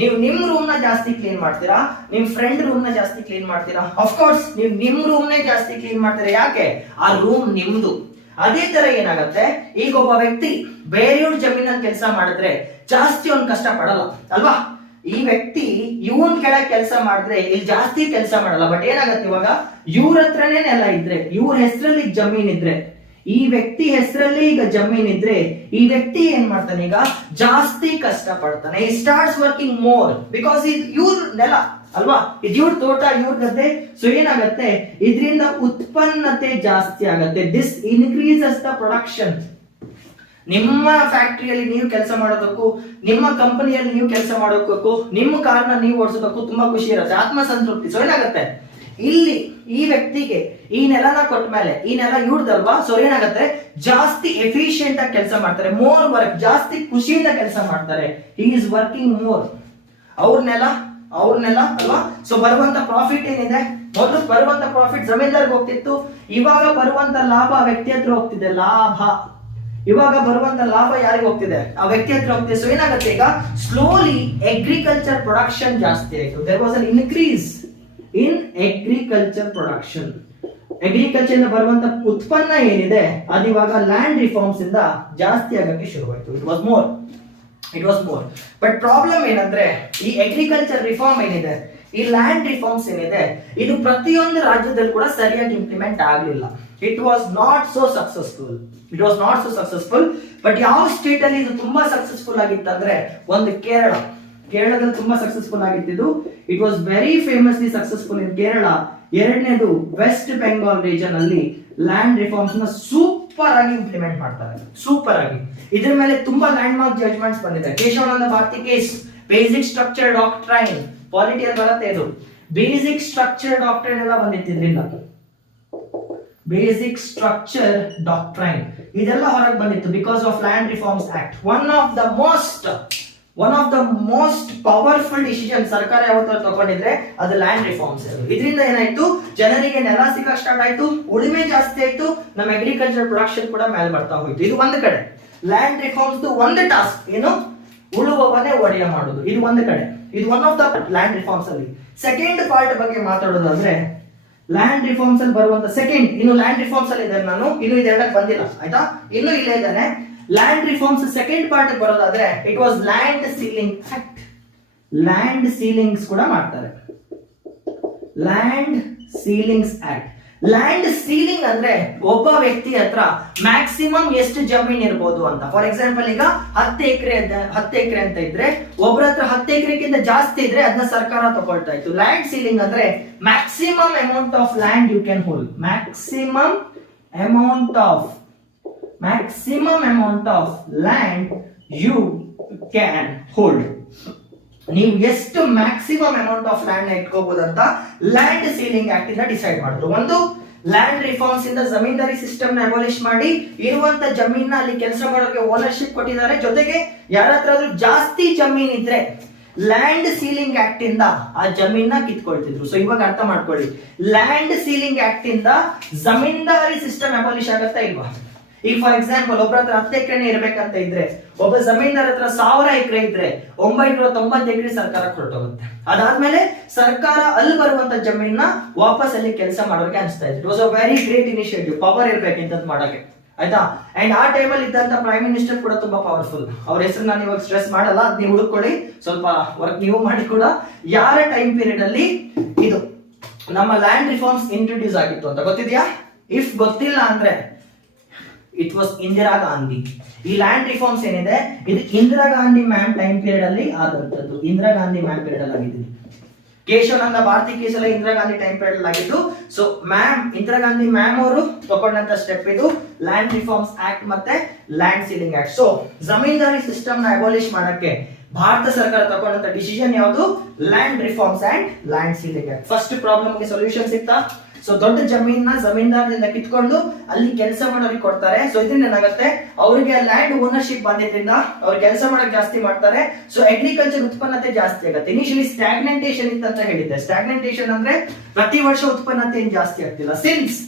ನೀವು ನಿಮ್ ರೂಮ್ ನ ಜಾಸ್ತಿ ಕ್ಲೀನ್ ಮಾಡ್ತೀರಾ, ನಿಮ್ ಫ್ರೆಂಡ್ ರೂಮ್ ನ ಜಾಸ್ತಿ ಕ್ಲೀನ್ ಮಾಡ್ತೀರಾ? ಆಫ್ ಕೋರ್ಸ್ ನೀವು ನಿಮ್ ರೂಮ್ ನೇ ಜಾಸ್ತಿ ಕ್ಲೀನ್ ಮಾಡ್ತೀರಾ. ಯಾಕೆ? ಆ ರೂಮ್ ನಿಮ್ದು. ಅದೇ ತರ ಏನಾಗತ್ತೆ, ಈಗ ಒಬ್ಬ ವ್ಯಕ್ತಿ ಬೇರೆಯವ್ರ ಜಮೀನಲ್ಲಿ ಕೆಲಸ ಮಾಡಿದ್ರೆ ಜಾಸ್ತಿ ಅವ್ನು ಕಷ್ಟ ಪಡಲ್ಲ ಅಲ್ವಾ? ಈ ವ್ಯಕ್ತಿ ಇವನ್ ಕೆಳಗೆ ಕೆಲಸ ಮಾಡಿದ್ರೆ ಇಲ್ಲಿ ಜಾಸ್ತಿ ಕೆಲಸ ಮಾಡಲ್ಲ. ಬಟ್ ಏನಾಗತ್ತೆ, ಇವಾಗ ಇವ್ರ ಹತ್ರನೇ ನೆಲ ಇದ್ರೆ, ಇವ್ರ ಹೆಸರಲ್ಲಿ ಜಮೀನ್ ಇದ್ರೆ, ಈ ವ್ಯಕ್ತಿ ಹೆಸರಲ್ಲಿ ಈಗ ಜಮೀನ್ ಇದ್ರೆ, ಈ ವ್ಯಕ್ತಿ ಏನ್ ಮಾಡ್ತಾನೆ, ಈಗ ಜಾಸ್ತಿ ಕಷ್ಟ ಪಡ್ತಾನೆ. ಈ ಸ್ಟಾರ್ಟ್ಸ್ ವರ್ಕಿಂಗ್ ಮೋರ್ ಬಿಕಾಸ್ ಇವ್ರ ನೆಲ ಅಲ್ವಾ, ಇದು ಇವ್ರ ತೋಟ, ಇವ್ರ ಗದ್ದೆ. ಸೊ ಏನಾಗತ್ತೆ, ಇದರಿಂದ ಉತ್ಪನ್ನತೆ ಜಾಸ್ತಿ ಆಗತ್ತೆ. This increases the production. ನಿಮ್ಮ ಫ್ಯಾಕ್ಟರಿಯಲ್ಲಿ ನೀವು ಕೆಲಸ ಮಾಡೋದಕ್ಕೂ, ನಿಮ್ಮ ಕಂಪನಿಯಲ್ಲಿ ನೀವು ಕೆಲಸ ಮಾಡೋದಕ್ಕೂ, ನಿಮ್ಮ ಕಾರ್ನ ನೀವು ಓಡಿಸೋದಕ್ಕೂ ತುಂಬಾ ಖುಷಿ ಇರುತ್ತೆ, ಆತ್ಮಸಂತೃಪ್ತಿ. ಸೊ ಏನಾಗತ್ತೆ, ಇಲ್ಲಿ ಈ ವ್ಯಕ್ತಿಗೆ ಈ ನೆಲನ ಕೊಟ್ಟ ಮೇಲೆ, ಈ ನೆಲ ಇವ್ರದಲ್ವಾ, ಸೊ ಏನಾಗತ್ತೆ, ಜಾಸ್ತಿ ಎಫಿಷಿಯಂಟ್ ಆಗಿ ಕೆಲಸ ಮಾಡ್ತಾರೆ. ಮೋರ್ ವರ್ಕ್, ಜಾಸ್ತಿ ಖುಷಿಯಿಂದ ಕೆಲಸ ಮಾಡ್ತಾರೆ. He is working more. ಅವ್ರ ನೆಲ ಅಲ್ವಾ? ಸೊ ಬರುವಂತ ಪ್ರಾಫಿಟ್ ಏನಿದೆ, ಮೊದಲು ಬರುವಂತ ಪ್ರಾಫಿಟ್ ಜಮೀನ್ದಾರ್ಗೆ ಹೋಗ್ತಿತ್ತು, ಇವಾಗ ಬರುವಂತ ಲಾಭ ವ್ಯಕ್ತಿ ಹತ್ರ ಹೋಗ್ತಿದೆ. ಇವಾಗ ಬರುವಂತ ಲಾಭ ಯಾರಿಗೆ ಹೋಗ್ತಿದೆ? ಆ ವ್ಯಕ್ತಿ ಹತ್ರ ಹೋಗ್ತಿದೆ. ಸೊ ಏನಾಗುತ್ತೆ, ಈಗ ಸ್ಲೋಲಿ ಅಗ್ರಿಕಲ್ಚರ್ ಪ್ರೊಡಕ್ಷನ್ ಜಾಸ್ತಿ ಆಯ್ತು. There was an increase in agriculture production. Agriculture ಇಂದ ಬರುವಂತ ಉತ್ಪನ್ನ ಏನಿದೆ ಅದು ಇವಾಗ ಲ್ಯಾಂಡ್ ರಿಫಾರ್ಮ್ಸ್ ಇಂದ ಜಾಸ್ತಿ ಆಗಕ್ಕೆ ಶುರುವಾಯಿತು. It was more. But problem ಏನಂದ್ರೆ, ಈ ಅಗ್ರಿಕಲ್ಚರ್ ರಿಫಾರ್ಮ್ ಏನಿದೆ, ಈ ಲ್ಯಾಂಡ್ ರಿಫಾರ್ಮ್ಸ್ ಏನಿದೆ, ಇದು ಪ್ರತಿಯೊಂದು ರಾಜ್ಯದಲ್ಲಿ ಕೂಡ ಸರಿಯಾಗಿ ಇಂಪ್ಲಿಮೆಂಟ್ ಆಗಲಿಲ್ಲ. It was not so successful. But ಯಾವ ಸ್ಟೇಟ್ ಅಲ್ಲಿ ಇದು ತುಂಬಾ ಸಕ್ಸಸ್ಫುಲ್ ಆಗಿತ್ತಂದ್ರೆ, ಒಂದು ಕೇರಳದಲ್ಲಿ ತುಂಬಾ ಸಕ್ಸಸ್ಫುಲ್ ಆಗಿದ್ದು. It was very famously successful in Kerala. ಎರಡನೇದು ವೆಸ್ಟ್ ಬೆಂಗಾಲ್ ರೀಜನ್ ಅಲ್ಲಿ ಲ್ಯಾಂಡ್ ರಿಫಾರ್ಮ್ಸ್ ನ ಸೂಪರ್ ಆಗಿ ಇಂಪ್ಲಿಮೆಂಟ್ ಮಾಡ್ತಾರೆ, ಸೂಪರ್ ಆಗಿ. ಇದ್ರ ಮೇಲೆ ತುಂಬಾ ಲ್ಯಾಂಡ್ ಮಾರ್ಕ್ ಜಡ್ಜ್ಮೆಂಟ್ಸ್ ಬಂದಿದೆ. Kesavananda Bharati case, basic structure doctrine, ಪಾಲಿಟಿಯಲ್ಲಿ ಬರುತ್ತೆ ಇದು. ಬೇಸಿಕ್ ಸ್ಟ್ರಕ್ಚರ್ ಡಾಕ್ಟ್ರೈನ್ ಎಲ್ಲ ಬಂದಿತ್ತಿದ್ರಿಂದ, ಬೇಸಿಕ್ ಸ್ಟ್ರಕ್ಚರ್ ಡಾಕ್ಟ್ರೈನ್ ಇದೆಲ್ಲ ಹೊರಗೆ ಬಂದಿತ್ತು because of land reforms act. One of the most powerful decision ಸರ್ಕಾರ ಯಾವತ್ತಾದ್ರು ತಗೊಂಡಿದ್ರೆ ಅದು ಲ್ಯಾಂಡ್ ರಿಫಾರ್ಮ್ಸ್. ಇದರಿಂದ ಏನಾಯ್ತು, ಜನರಿಗೆ ನೆಲ ಸಿಗಕ್ಕೆ ಸ್ಟಾರ್ಟ್ ಆಯ್ತು, ಉಳಿಮೆ ಜಾಸ್ತಿ ಆಯ್ತು, ನಮ್ಮ ಅಗ್ರಿಕಲ್ಚರ್ ಪ್ರೊಡಕ್ಷನ್ ಕೂಡ ಮೇಲೆ ಬರ್ತಾ ಹೋಯ್ತು. ಇದು ಒಂದು ಕಡೆ ಲ್ಯಾಂಡ್ ರಿಫಾರ್ಮ್ಸ್ ಒಂದು ಟಾಸ್ಕ್ ಏನು, ಉಳುವವನೇ ಒಡೆಯ ಮಾಡೋದು. ಇದು ಒಂದು ಕಡೆ, ಇದು one of the land reforms ಅಲ್ಲಿ. ಸೆಕೆಂಡ್ ಪಾರ್ಟ್ ಬಗ್ಗೆ ಮಾತಾಡೋದಾದ್ರೆ, ಲ್ಯಾಂಡ್ ರಿಫಾರ್ಮ್ಸ್ ಅಲ್ಲಿ ಬರುವಂತ ಸೆಕೆಂಡ್, ಇನ್ನು ಲ್ಯಾಂಡ್ ರಿಫಾರ್ಮ್ಸ್ ಅಲ್ಲಿ ಇದ್ದೇನೆ ನಾನು, ಇನ್ನು ಇದೆರಡಕ್ಕೆ ಬಂದಿಲ್ಲ ಆಯ್ತಾ, ಇನ್ನು ಇಲ್ಲೇ ಇದ್ದಾನೆ. ಲ್ಯಾಂಡ್ ರಿಫಾರ್ಮ್ಸ್ ಸೆಕೆಂಡ್ ಪಾರ್ಟ್ ಬರೋದಾದ್ರೆ, it was land ceiling act. Land ceilings ಕೂಡ ಮಾಡ್ತಾರೆ. Land ceilings act. Land ceiling ಅಂದ್ರೆ ಒಬ್ಬ ವ್ಯಕ್ತಿ ಹತ್ರ ಮ್ಯಾಕ್ಸಿಮಮ್ ಎಷ್ಟು ಜಮೀನ್ ಇರಬಹುದು ಅಂತ. ಫಾರ್ ಎಕ್ಸಾಂಪಲ್, ಈಗ 10 ಎಕರೆ ಅಂತ ಇದ್ರೆ, ಒಬ್ಬರ ಹತ್ರ 10 ಎಕರೆಗಿಂತ ಜಾಸ್ತಿ ಇದ್ರೆ ಅದನ್ನ ಸರ್ಕಾರ ತಗೊಳ್ತಾ ಇತ್ತು. ಲ್ಯಾಂಡ್ ಸೀಲಿಂಗ್ ಅಂದ್ರೆ maximum amount of land you can hold. Maximum amount of land you can hold. ನೀವು ಎಷ್ಟು ಮ್ಯಾಕ್ಸಿಮಮ್ ಅಮೌಂಟ್ ಆಫ್ ಲ್ಯಾಂಡ್ ಇಟ್ಕೋಬಹುದು ಅಂತ ಲ್ಯಾಂಡ್ ಸೀಲಿಂಗ್ ಆಕ್ಟ್ ಇಂದ ಡಿಸೈಡ್ ಮಾಡಿದ್ರು. ಒಂದು, ಲ್ಯಾಂಡ್ ರಿಫಾರ್ಮ್ಸ್ ಇಂದ ಜಮೀನ್ದಾರಿ ಸಿಸ್ಟಮ್ ನ ಅಬಾಲಿಷ್ ಮಾಡಿ ಇರುವಂತ ಜಮೀನ ಅಲ್ಲಿ ಕೆಲಸ ಮಾಡೋಕೆ ಓನರ್ಶಿಪ್ ಕೊಟ್ಟಿದ್ದಾರೆ. ಜೊತೆಗೆ ಯಾರ ಹತ್ರ ಜಾಸ್ತಿ ಜಮೀನ್ ಇದ್ರೆ ಲ್ಯಾಂಡ್ ಸೀಲಿಂಗ್ ಆಕ್ಟ್ ಇಂದ ಆ ಜಮೀನ ಕಿತ್ಕೊಳ್ತಿದ್ರು. ಸೊ ಇವಾಗ ಅರ್ಥ ಮಾಡ್ಕೊಳ್ಳಿ, ಲ್ಯಾಂಡ್ ಸೀಲಿಂಗ್ ಆಕ್ಟ್ ಇಂದ ಜಮೀನ್ದಾರಿ ಸಿಸ್ಟಮ್ ಅಬಾಲಿಷ್ ಆಗತ್ತಾ ಇಲ್ವಾ? ಈಗ ಫಾರ್ ಎಕ್ಸಾಂಪಲ್, ಒಬ್ಬರ ಹತ್ರ 10 ಎಕರೆ ಇರ್ಬೇಕಂತ ಇದ್ರೆ, ಒಬ್ಬ ಜಮೀನ್ದಾರ ಹತ್ರ 1000 ಎಕರೆ ಇದ್ರೆ 990 ಎಕರೆ ಸರ್ಕಾರ ಕೊಟ್ಟೋಗುತ್ತೆ. ಅದಾದ್ಮೇಲೆ ಸರ್ಕಾರ ಅಲ್ಲಿ ಬರುವಂತ ಜಮೀನ ವಾಪಸ್ ಅಲ್ಲಿ ಕೆಲಸ ಮಾಡೋಕೆ ಅನಿಸ್ತಾ ಇತ್ತು. It was a very great initiative. Power ಇರ್ಬೇಕು ಇಂಥದ್ದು ಮಾಡಕ್ಕೆ, ಆಯ್ತಾ. ಅಂಡ್ ಆ ಟೈಮಲ್ಲಿ ಇದ್ದಂತ ಪ್ರೈಮ್ ಮಿನಿಸ್ಟರ್ ಕೂಡ ತುಂಬಾ ಪವರ್ಫುಲ್. ಅವ್ರ ಹೆಸರು ನಾನು ಇವಾಗ ಸ್ಟ್ರೆಸ್ ಮಾಡಲ್ಲ, ಅದ್ ನೀವು ಹುಡುಕೊಳ್ಳಿ, ಸ್ವಲ್ಪ ವರ್ಕ್ ನೀವು ಮಾಡಿ ಕೂಡ. ಯಾರ ಟೈಮ್ ಪೀರಿಯಡ್ ಅಲ್ಲಿ ಇದು ನಮ್ಮ ಲ್ಯಾಂಡ್ ರಿಫಾರ್ಮ್ಸ್ ಇಂಟ್ರೊಡ್ಯೂಸ್ ಆಗಿತ್ತು ಅಂತ ಗೊತ್ತಿದ್ಯಾ? ಇಫ್ ಗೊತ್ತಿಲ್ಲ ಅಂದ್ರೆ ಇಟ್ ವಾಸ್ ಇಂದಿರಾ ಗಾಂಧಿ. ಈ ಲ್ಯಾಂಡ್ ರಿಫಾರ್ಮ್ಸ್ ಏನಿದೆ ಇದು Indira Gandhi ma'am time period ಅಲ್ಲಿ ಆದಂತದ್ದು. ಇಂದಿರಾ ಗಾಂಧಿ ಮ್ಯಾಮ್ ಪೀರಿಯಡ್ ಅಲ್ಲಿ ಆಗಿದ್ದು. ಕೇಶವಾನಂದ ಭಾರತಿ ಕೇಸ್ ಎಲ್ಲ ಇಂದಿರಾ ಗಾಂಧಿ ಟೈಮ್ ಪೀರಿಯಡ್ ಅಲ್ಲಿ ಆಗಿದ್ದು. So ma'am Indira Gandhi ma'am ಅವರು ತಗೊಂಡಂತ ಸ್ಟೆಪ್ ಇದು ಲ್ಯಾಂಡ್ ರಿಫಾರ್ಮ್ಸ್ ಆಕ್ಟ್ ಮತ್ತೆ land ceiling act. So zamindari system ನ ಅಬಾಲಿಷ್ ಮಾಡಕ್ಕೆ ಭಾರತ ಸರ್ಕಾರ ತಗೊಂಡಂತ ಡಿಸಿಷನ್ ಯಾವುದು? Land reforms and land ceiling act. First problem ಗೆ ಸೊಲ್ಯೂಷನ್ ಸಿಗ್ತಾ? ಸೊ ದೊಡ್ಡ ಜಮೀನ ಜಮೀನ್ದಾರದಿಂದ ಕಿತ್ಕೊಂಡು ಅಲ್ಲಿ ಕೆಲಸ ಮಾಡೋರಿಗೆ ಕೊಡ್ತಾರೆ. ಸೊ ಇದರಿಂದ ಏನಾಗುತ್ತೆ, ಅವರಿಗೆ ಲ್ಯಾಂಡ್ ಓನರ್ಶಿಪ್ ಬಂದಿದ್ರಿಂದ ಅವ್ರು ಕೆಲಸ ಮಾಡಕ್ ಜಾಸ್ತಿ ಮಾಡ್ತಾರೆ. ಸೊ ಅಗ್ರಿಕಲ್ಚರ್ ಉತ್ಪನ್ನತೆ ಜಾಸ್ತಿ ಆಗುತ್ತೆ. ಇನಿಷಿಯಲಿ ಸ್ಟಾಗ್ನೆಂಟೇಷನ್ ಇತ್ತಂತ ಹೇಳಿದ್ದೆ. ಸ್ಟಾಗ್ನೆಂಟೇಷನ್ ಅಂದ್ರೆ ಪ್ರತಿ ವರ್ಷ ಉತ್ಪನ್ನತೆ ಏನ್ ಜಾಸ್ತಿ ಆಗ್ತಿಲ್ಲ. ಸಿನ್ಸ್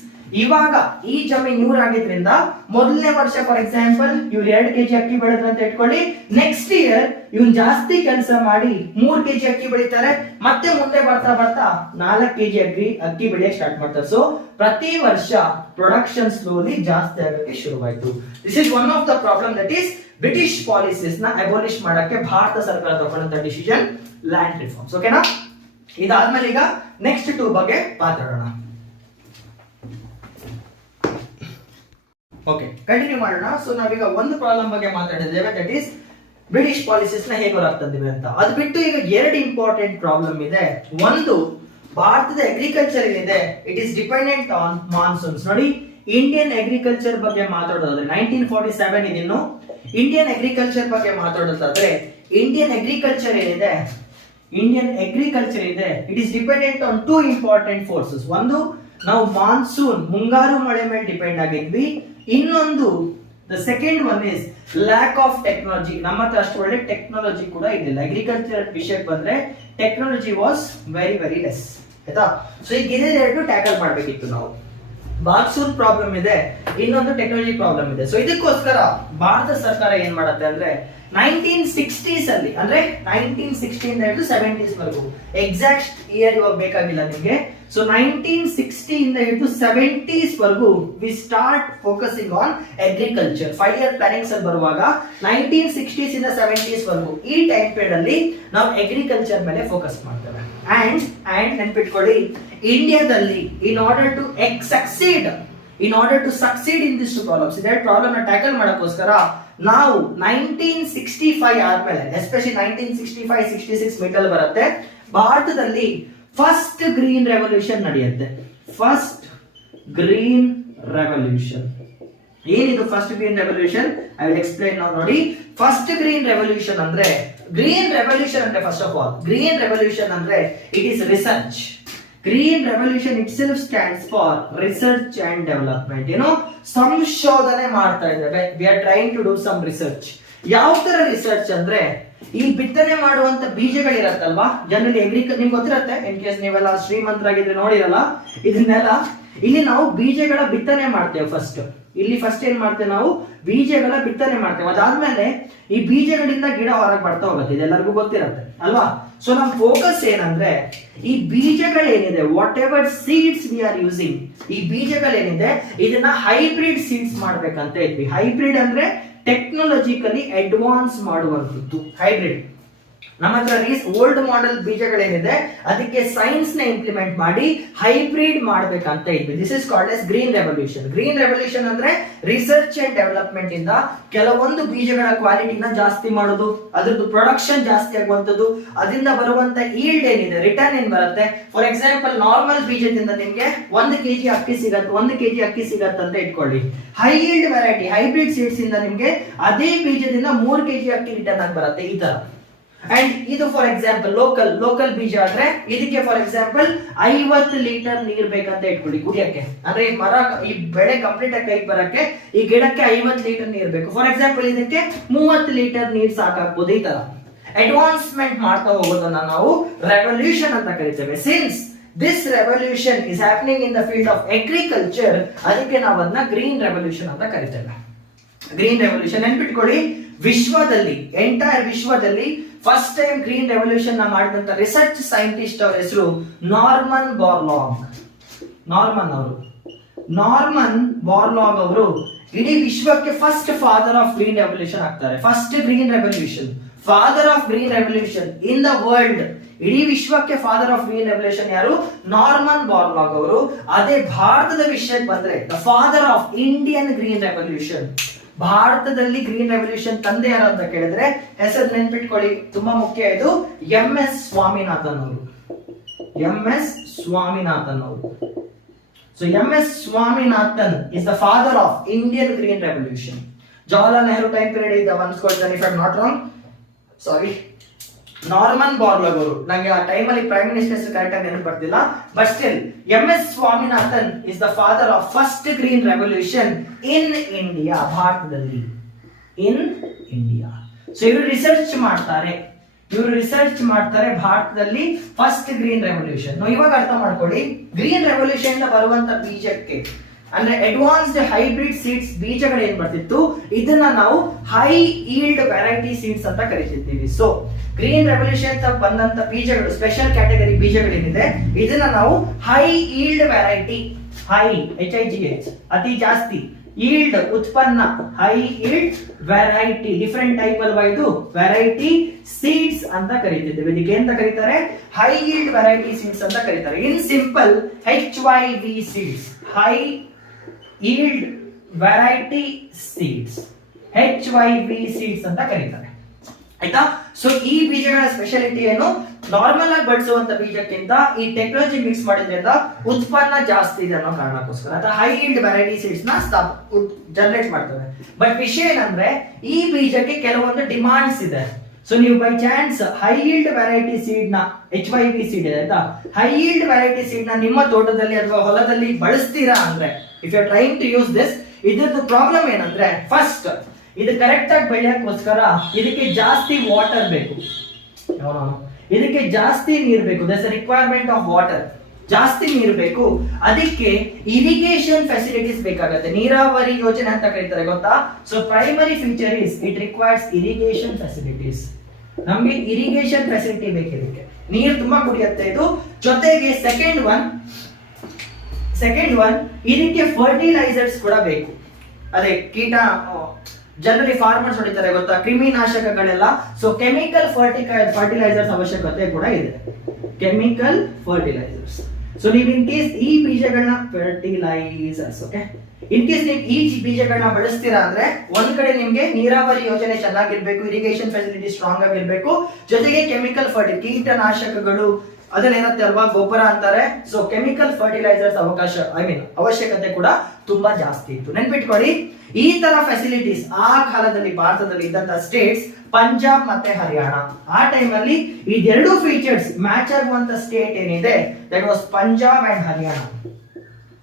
ಇವಾಗ ಈ ಜಮೀನ್ ಇವ್ರಾಗಿದ್ರಿಂದ ಮೊದಲನೇ ವರ್ಷ ಫಾರ್ ಎಕ್ಸಾಂಪಲ್ ಇವ್ರು 2 kg ಅಕ್ಕಿ ಬೆಳೆದ್ರು ಅಂತ ಇಟ್ಕೊಳ್ಳಿ. ನೆಕ್ಸ್ಟ್ ಇಯರ್ ಇವ್ರು ಜಾಸ್ತಿ ಕೆಲಸ ಮಾಡಿ 3 kg ಅಕ್ಕಿ ಬೆಳಿತಾರೆ. ಮತ್ತೆ ಮುಂದೆ ಬರ್ತಾ ಬರ್ತಾ 4 kg ಅಕ್ಕಿ ಬೆಳೆಯಕ್ಕೆ ಸ್ಟಾರ್ಟ್ ಮಾಡ್ತಾರೆ. ಸೊ ಪ್ರತಿ ವರ್ಷ ಪ್ರೊಡಕ್ಷನ್ ಸ್ಲೋಲಿ ಜಾಸ್ತಿ ಆಗಕ್ಕೆ ಶುರುವಾಯಿತು. This is one of the problem that is British policies ನ ಅಬಾಲಿಷ್ ಮಾಡಕ್ಕೆ ಭಾರತ ಸರ್ಕಾರ ತಗೊಂಡಂತ ಡಿಸಿಷನ್ ಲ್ಯಾಂಡ್ ರಿಫಾರ್ಮ್ಸ್. ಓಕೆನಾ? ಇದಾದ್ಮೇಲೆ ಈಗ ನೆಕ್ಸ್ಟ್ 2 ಬಗ್ಗೆ ಮಾತಾಡೋಣ. ಓಕೆ, ಕಂಟಿನ್ಯೂ ಮಾಡೋಣ. ಸೊ ನಾವೀಗ ಒಂದು ಪ್ರಾಬ್ಲಮ್ ಬಗ್ಗೆ ಮಾತಾಡಿದ್ದೇವೆ, ದಟ್ ಈಸ್ ಬ್ರಿಟಿಷ್ ಪಾಲಿಸೀಸ್ ನ ಹೇಗೆ ಹೊರಗೆ ತಂದಿವೆ ಅಂತ. ಅದು ಬಿಟ್ಟು ಈಗ 2 ಇಂಪಾರ್ಟೆಂಟ್ ಪ್ರಾಬ್ಲಮ್ ಇದೆ. ಒಂದು, ಭಾರತದ ಅಗ್ರಿಕಲ್ಚರ್ ಏನಿದೆ it is dependent on monsoons. ನೋಡಿ, ಇಂಡಿಯನ್ ಅಗ್ರಿಕಲ್ಚರ್ ಬಗ್ಗೆ ಮಾತಾಡೋದಾದ್ರೆ 1947 ಇದಿನ್ನು ಇಂಡಿಯನ್ ಅಗ್ರಿಕಲ್ಚರ್ ಬಗ್ಗೆ ಮಾತಾಡೋದಾದ್ರೆ ಇಂಡಿಯನ್ ಅಗ್ರಿಕಲ್ಚರ್ ಏನಿದೆ it is dependent on 2 important forces. ಒಂದು, ನಾವು ಮಾನ್ಸೂನ್ ಮುಂಗಾರು ಮಳೆ ಮೇಲೆ ಡಿಪೆಂಡ್ ಆಗಿದ್ವಿ. ಇನ್ನೊಂದು the second one is lack of technology. ನಮ್ಮ ಹತ್ರ ಅಷ್ಟು ಒಳ್ಳೆ ಟೆಕ್ನಾಲಜಿ ಕೂಡ ಇರಲಿಲ್ಲ. ಅಗ್ರಿಕಲ್ಚರ್ ವಿಷಯಕ್ಕೆ ಬಂದ್ರೆ technology was very very less. ಆಯ್ತಾ? ಸೊ ಈಗ ಇದೆರಡು ಟ್ಯಾಕಲ್ ಮಾಡ್ಬೇಕಿತ್ತು ನಾವು. ಮಾನ್ಸೂನ್ ಪ್ರಾಬ್ಲಮ್ ಇದೆ, ಇನ್ನೊಂದು ಟೆಕ್ನಾಲಜಿ ಪ್ರಾಬ್ಲಮ್ ಇದೆ. ಸೊ ಇದಕ್ಕೋಸ್ಕರ ಭಾರತ ಸರ್ಕಾರ ಏನ್ ಮಾಡುತ್ತೆ ಅಂದ್ರೆ 1960s ಅಲ್ಲಿ, ಅಂದ್ರೆ 1960 ಇಂದ ಹಿಡಿದು 70s ವರೆಗೂ, ಎಕ್ಸಾಕ್ಟ್ ಇಯರ್ ಇವಾಗ ಬೇಕಾಗಿಲ್ಲ ನಿಮ್ಗೆ. ಸೊ 1960 ಇಂದ ಹಿಡಿದು 70s ವರೆಗೂ we start focusing on agriculture. 5 year plannings ಅಲ್ಲಿ ಬರುವಾಗ 1960s ಇಂದ 70s ವರೆಗೂ ಈ ಟೈಮ್ ಪೀರಿಯಡ್ ಅಲ್ಲಿ ನಾವು ಅಗ್ರಿಕಲ್ಚರ್ ಮೇಲೆ ಫೋಕಸ್ ಮಾಡ್ತೇವೆ. ಅಂಡ್ ನೆನ್ಪಿಟ್ಕೊಳ್ಳಿ, ಇಂಡಿಯಾದಲ್ಲಿ in order to succeed in this problems, ಇದೆರಡು ಪ್ರಾಬ್ಲಮ್ ನ ಟ್ಯಾಕಲ್ ಮಾಡಕ್ಕೋಸ್ಕರ ನಾವು 1965 ಆದ್ಮೇಲೆ, ಎಸ್ಪೆಷಲಿ 1965-66 ಮಿಡಲ್ ಬರುತ್ತೆ, ಭಾರತದಲ್ಲಿ ಫಸ್ಟ್ ಗ್ರೀನ್ ರೆವಲ್ಯೂಷನ್ ನಡೆಯುತ್ತೆ. First green revolution. ಏನಿದು first green revolution? I will explain ನಾವು. ನೋಡಿ, ಫಸ್ಟ್ ಗ್ರೀನ್ ರೆವಲ್ಯೂಷನ್ ಅಂದ್ರೆ first of all green revolution ಅಂದ್ರೆ it is research. Green revolution itself stands for research and development. ಏನೋ ಸಂಶೋಧನೆ ಮಾಡ್ತಾ ಇದ್ದೇವೆ. We are trying to do some research. ಯಾವ ತರ ರಿಸರ್ಚ್ ಅಂದ್ರೆ, ಈ ಬಿತ್ತನೆ ಮಾಡುವಂತ ಬೀಜಗಳಿರತ್ತಲ್ವಾ, ಜನರಲಿ ನಿಮ್ಗೆ ಗೊತ್ತಿರತ್ತೆ, ಇನ್ ಕೇಸ್ ನೀವೆಲ್ಲ ಶ್ರೀಮಂತರಾಗಿದ್ರೆ ನೋಡಿರಲ್ಲ ಇದನ್ನೆಲ್ಲ. ಇಲ್ಲಿ ನಾವು ಬೀಜಗಳ ಬಿತ್ತನೆ ಮಾಡ್ತೇವೆ. ಫಸ್ಟ್ ಏನ್ ಮಾಡ್ತೇವೆ, ನಾವು ಬೀಜಗಳ ಬಿತ್ತನೆ ಮಾಡ್ತೇವೆ. ಅದಾದ್ಮೇಲೆ ಈ ಬೀಜಗಳಿಂದ ಗಿಡ ಹೊರಗೆ ಬರ್ತಾ ಹೋಗುತ್ತೆ, ಇದೆಲ್ಲರಿಗೂ ಗೊತ್ತಿರತ್ತೆ ಅಲ್ವಾ. ಸೊ ನಮ್ ಫೋಕಸ್ ಏನಂದ್ರೆ, ಈ ಬೀಜಗಳೇನಿದೆ, whatever seeds we are using, ಈ ಬೀಜಗಳೇನಿದೆ ಇದನ್ನ ಹೈಬ್ರಿಡ್ ಸೀಡ್ಸ್ ಮಾಡ್ಬೇಕಂತ ಇದ್ವಿ. ಹೈಬ್ರಿಡ್ ಅಂದ್ರೆ ಟೆಕ್ನಾಲಜಿಕಲಿ ಅಡ್ವಾನ್ಸ್ ಮಾಡುವಂಥದ್ದು ಹೈಬ್ರಿಡ್. ನಮ್ಮ ಹತ್ರ ಓಲ್ಡ್ ಮಾಡೆಲ್ ಬೀಜಗಳೇನಿದೆ ಅದಕ್ಕೆ ಸೈನ್ಸ್ ನ ಇಂಪ್ಲಿಮೆಂಟ್ ಮಾಡಿ ಹೈಬ್ರಿಡ್ ಮಾಡ್ಬೇಕಂತ ಇದ್ವಿ. This is called as green revolution. Green revolution ಅಂದ್ರೆ ರಿಸರ್ಚ್ ಅಂಡ್ ಡೆವಲಪ್ಮೆಂಟ್ ಇಂದ ಕೆಲವೊಂದು ಬೀಜಗಳ ಕ್ವಾಲಿಟಿನ ಜಾಸ್ತಿ ಮಾಡೋದು, ಅದ್ರದ್ದು ಪ್ರೊಡಕ್ಷನ್ ಜಾಸ್ತಿ ಆಗುವಂತದ್ದು, ಅದರಿಂದ ಬರುವಂತ ಈಲ್ಡ್ ಏನಿದೆ, ರಿಟರ್ನ್ ಏನ್ ಬರುತ್ತೆ. ಫಾರ್ ಎಕ್ಸಾಂಪಲ್, ನಾರ್ಮಲ್ ಬೀಜದಿಂದ ನಿಮ್ಗೆ 1 kg ಅಕ್ಕಿ ಸಿಗತ್ತೆ ಅಂತ ಇಟ್ಕೊಳ್ಳಿ. High yield variety hybrid seeds ಇಂದ ನಿಮ್ಗೆ ಅದೇ ಬೀಜದಿಂದ 3 kg ಅಕ್ಕಿ ರಿಟರ್ನ್ ಆಗಿ ಬರುತ್ತೆ, ಈ ತರ. ಅಂಡ್ ಇದು ಫಾರ್ ಎಕ್ಸಾಂಪಲ್ ಲೋಕಲ್ ಬೀಜ ಆದ್ರೆ ಇದಕ್ಕೆ ಫಾರ್ ಎಕ್ಸಾಂಪಲ್ 50 ಲೀಟರ್ ನೀರ್ ಬೇಕಂತ ಇಟ್ಕೊಳ್ಳಿ ಕುಡಿಯಕ್ಕೆ. ಅಂದ್ರೆ ಈ ಬೆಳೆ ಕಂಪ್ಲೀಟ್ ಆಗಿ ಕೈಗೆ ಬರಕ್ಕೆ ಈ ಗಿಡಕ್ಕೆ 50 ಲೀಟರ್ ನೀರ್ ಬೇಕು. ಫಾರ್ ಎಕ್ಸಾಂಪಲ್ ಇದಕ್ಕೆ 30 ಲೀಟರ್ ನೀರ್ ಸಾಕಾಗ್ಬೋದು. ಈ ತರ ಅಡ್ವಾನ್ಸ್ಮೆಂಟ್ ಮಾಡ್ತಾ ಹೋಗೋದನ್ನ ನಾವು ರೆವಲ್ಯೂಷನ್ ಅಂತ ಕರಿತೇವೆ. Since this revolution is happening in the field of agriculture, ಅದಕ್ಕೆ ನಾವು ಅದನ್ನ ಗ್ರೀನ್ ರೆವಲ್ಯೂಷನ್ ಅಂತ ಕರಿತೇವೆ. ಗ್ರೀನ್ ರೆವಲ್ಯೂಷನ್ ನೆನ್ಪಿಟ್ಕೊಳ್ಳಿ, ಎಂಟೈರ್ ವಿಶ್ವದಲ್ಲಿ ಫಸ್ಟ್ ಟೈಮ್ ಗ್ರೀನ್ ರೆವಲ್ಯೂಷನ್ ನ ಮಾಡಿದಂತ ರಿಸರ್ಚ್ ಸೈಂಟಿಸ್ಟ್ ಅವರ ಹೆಸರು ನಾರ್ಮನ್ ಬಾರ್ಲಾಗ್ ಅವರು ಇಡೀ ವಿಶ್ವಕ್ಕೆ first father of green revolution ಆಗ್ತಾರೆ. First green revolution father of green revolution in the world, ಇಡೀ ವಿಶ್ವಕ್ಕೆ ಫಾದರ್ ಆಫ್ ಗ್ರೀನ್ ರೆವಲ್ಯೂಷನ್ ಯಾರು? ನಾರ್ಮನ್ ಬೋರ್ಲಾಗ್ ಅವರು. ಅದೇ ಭಾರತದ ವಿಷಯಕ್ಕೆ ಬಂದ್ರೆ the father of Indian green revolution, ಭಾರತದಲ್ಲಿ ಗ್ರೀನ್ ರೆವಲ್ಯೂಷನ್ ತಂದೆ ಯಾರು ಅಂತ ಕೇಳಿದ್ರೆ ಹೆಸರು ನೆನ್ಪಿಟ್ಕೊಳ್ಳಿ, ತುಂಬಾ ಮುಖ್ಯ ಇದು. MS ಸ್ವಾಮಿನಾಥನ್ ಅವರು. MS ಸ್ವಾಮಿನಾಥನ್ ಅವರು. So MS Swaminathan is the father of Indian green revolution. Jawaharlal Nehru time period ಇದ್ದ ಅನ್ಸ್ಕೊಳ್ತಾನೆ, if I not wrong, sorry, Norman Borlaug ಅವರು. ನಂಗೆ ಆ ಟೈಮ್ ಅಲ್ಲಿ ಪ್ರೈಮ್ ಮಿನಿಸ್ಟರ್ ಕರೆಕ್ಟ್ ಆಗಿ ನೆನಪು ಬರ್ತಿಲ್ಲ, but still MS Swaminathan is the father of first green revolution in India, ಭಾರತದಲ್ಲಿ, ಇನ್ ಇಂಡಿಯಾ. ಸೊ ಇವರು ರಿಸರ್ಚ್ ಮಾಡ್ತಾರೆ ಭಾರತದಲ್ಲಿ ಫಸ್ಟ್ ಗ್ರೀನ್ ರೆವಲ್ಯೂಷನ್. ಇವಾಗ ಅರ್ಥ ಮಾಡ್ಕೊಳ್ಳಿ, ಗ್ರೀನ್ ರೆವಲ್ಯೂಷನ್ ಇಂದ ಬರುವಂತ ಬೀಜಕ್ಕೆ ಅಂದ್ರೆ ಅಡ್ವಾನ್ಸ್ಡ್ ಹೈಬ್ರಿಡ್ ಸೀಡ್ಸ್ ಬೀಜಗಳು ಏನ್ ಬರ್ತಿತ್ತು, ಇದನ್ನ ನಾವು ಹೈ ಈಲ್ಡ್ ವೆರೈಟಿ ಸೀಡ್ಸ್ ಅಂತ ಕರಿತಿದ್ದೀವಿ. ಸೊ ಗ್ರೀನ್ ರೆವಲ್ಯೂಷನ್ ಬಂದಂತ ಬೀಜಗಳು, ಸ್ಪೆಷಲ್ ಕ್ಯಾಟಗರಿ ಬೀಜಗಳೇನಿದೆ, ಇದನ್ನ ನಾವು high yield variety, high HIGH ಅತಿ ಜಾಸ್ತಿ, ಈಲ್ಡ್ ಉತ್ಪನ್ನ, high yield variety, different type ಅಲ್ವಾ ಇದು, ವೆರೈಟಿ ಸೀಡ್ಸ್ ಅಂತ ಕರಿತಿದ್ದೇವೆ. ಇದಕ್ಕೆ ಅಂತ ಕರೀತಾರೆ, ಹೈ ಈಲ್ಡ್ ವೆರೈಟಿ ಸೀಡ್ಸ್ ಅಂತ ಕರೀತಾರೆ. In simple HYV seeds, high yield variety seeds, HYV seeds ಅಂತ ಕರೀತಾರೆ. ಆಯ್ತಾ? ಸೊ ಈ ಬೀಜಗಳ ಸ್ಪೆಷಾಲಿಟಿ ಏನು, ನಾರ್ಮಲ್ ಆಗಿ ಬಳಸುವಂತ ಬೀಜಕ್ಕಿಂತ ಈ ಟೆಕ್ನಾಲಜಿ ಮಿಕ್ಸ್ ಮಾಡೋದ್ರಿಂದ ಉತ್ಪನ್ನ ಜಾಸ್ತಿ ಇದೆ ಅನ್ನೋ ಕಾರಣಕ್ಕೋಸ್ಕರ ಅಥವಾ ಹೈ ಈಲ್ಡ್ ವೆರೈಟಿ ಸೀಡ್ಸ್ ನ ಜನರೇಟ್ ಮಾಡ್ತವೆ. ಬಟ್ ವಿಷಯ ಏನಂದ್ರೆ ಈ ಬೀಜಕ್ಕೆ ಕೆಲವೊಂದು ಡಿಮಾಂಡ್ಸ್ ಇದೆ. ಸೊ ನೀವು by chance high yield variety seed ನ, HYV ಸೀಡ್ ಇದೆ ಆಯ್ತಾ, ಹೈ ಈಲ್ಡ್ ವೆರೈಟಿ ಸೀಡ್ ನ ನಿಮ್ಮ ತೋಟದಲ್ಲಿ ಅಥವಾ ಹೊಲದಲ್ಲಿ ಬಳಸ್ತೀರಾ ಅಂದ್ರೆ, if you trying to use this, ಇದ್ರದ್ದು ಪ್ರಾಬ್ಲಮ್ ಏನಂದ್ರೆ, ಫಸ್ಟ್ ಇದು ಕರೆಕ್ಟ್ ಆಗಿ ಬೆಳೆಯೋಕ್ಕೋಸ್ಕರ ಇದಕ್ಕೆ ಜಾಸ್ತಿ ವಾಟರ್ ಬೇಕು, ಇದಕ್ಕೆ ಜಾಸ್ತಿ ನೀರು ಬೇಕು. ದಟ್ಸ್ ರಿಕ್ವೈರ್ಮೆಂಟ್ ಆಫ್ ವಾಟರ್, ಜಾಸ್ತಿ ನೀರು ಬೇಕು. ಅದಕ್ಕೆ ಇರಿಗೇಷನ್ ಫೆಸಿಲಿಟೀಸ್ ಬೇಕಾಗುತ್ತೆ, ನೀರಾವರಿ ಯೋಜನೆ ಅಂತ ಕರೀತಾರೆ, ಗೊತ್ತಾ? So primary feature is it requires irrigation facilities. ನಮ್ಗೆ ಇರಿಗೇಷನ್ ಫೆಸಿಲಿಟಿ ಬೇಕು, ಇದಕ್ಕೆ ನೀರು ತುಂಬಾ ಕುಡಿಯುತ್ತೆ ಇದು. ಜೊತೆಗೆ ಸೆಕೆಂಡ್ ಒನ್ ಇದಕ್ಕೆ ಫರ್ಟಿಲೈಸರ್ಸ್ ಕೂಡ ಬೇಕು. ಅದೇ ಕೀಟ, ಜನರಲಿ ಫಾರ್ಮರ್ಸ್ ಹೊಡಿತಾರೆ ಗೊತ್ತಾ, ಕ್ರಿಮಿನಾಶಕಗಳೆಲ್ಲ. ಸೊ ಕೆಮಿಕಲ್ ಫರ್ಟಿಲೈಸರ್ಸ್ ಅವಶ್ಯಕತೆ ಕೂಡ ಇದೆ, ಕೆಮಿಕಲ್ ಫರ್ಟಿಲೈಸರ್ಸ್. ಸೊ ನೀವು ಇನ್ ಕೇಸ್ ಈ ಬೀಜಗಳನ್ನ ಫರ್ಟಿಲೈಸರ್ಸ್, ಓಕೆ, ಇನ್ ಕೇಸ್ ನೀವು ಈ ಬೀಜಗಳನ್ನ ಬಳಸ್ತೀರಾ ಅಂದ್ರೆ ಒಂದ್ ಕಡೆ ನಿಮ್ಗೆ ನೀರಾವರಿ ಯೋಜನೆ ಚೆನ್ನಾಗಿರ್ಬೇಕು, ಇರಿಗೇಷನ್ ಫೆಸಿಲಿಟಿ ಸ್ಟ್ರಾಂಗ್ ಆಗಿರ್ಬೇಕು, ಜೊತೆಗೆ ಕೆಮಿಕಲ್ ಕೀಟನಾಶಕಗಳು ಅದನ್ನೇನತ್ತೆ ಅಲ್ವಾ, ಗೊಬ್ಬರ ಅಂತಾರೆ. ಸೊ ಕೆಮಿಕಲ್ ಫರ್ಟಿಲೈಸರ್ಸ್ ಅವಶ್ಯಕತೆ ಕೂಡ ತುಂಬಾ ಜಾಸ್ತಿ ಇತ್ತು. ನೆನ್ಪಿಟ್ಕೊಳ್ಳಿ, ಈ ತರ ಫೆಸಿಲಿಟೀಸ್ ಆ ಕಾಲದಲ್ಲಿ ಭಾರತದಲ್ಲಿ ಇದ್ದಂತ ಸ್ಟೇಟ್ಸ್ ಪಂಜಾಬ್ ಮತ್ತೆ ಹರಿಯಾಣ. ಆ ಟೈಮ್ ಅಲ್ಲಿ ಇದೆರಡು ಫೀಚರ್ಸ್ ಮ್ಯಾಚ್ ಆಗುವಂತ ಸ್ಟೇಟ್ ಏನಿದೆ, that was Punjab and Haryana,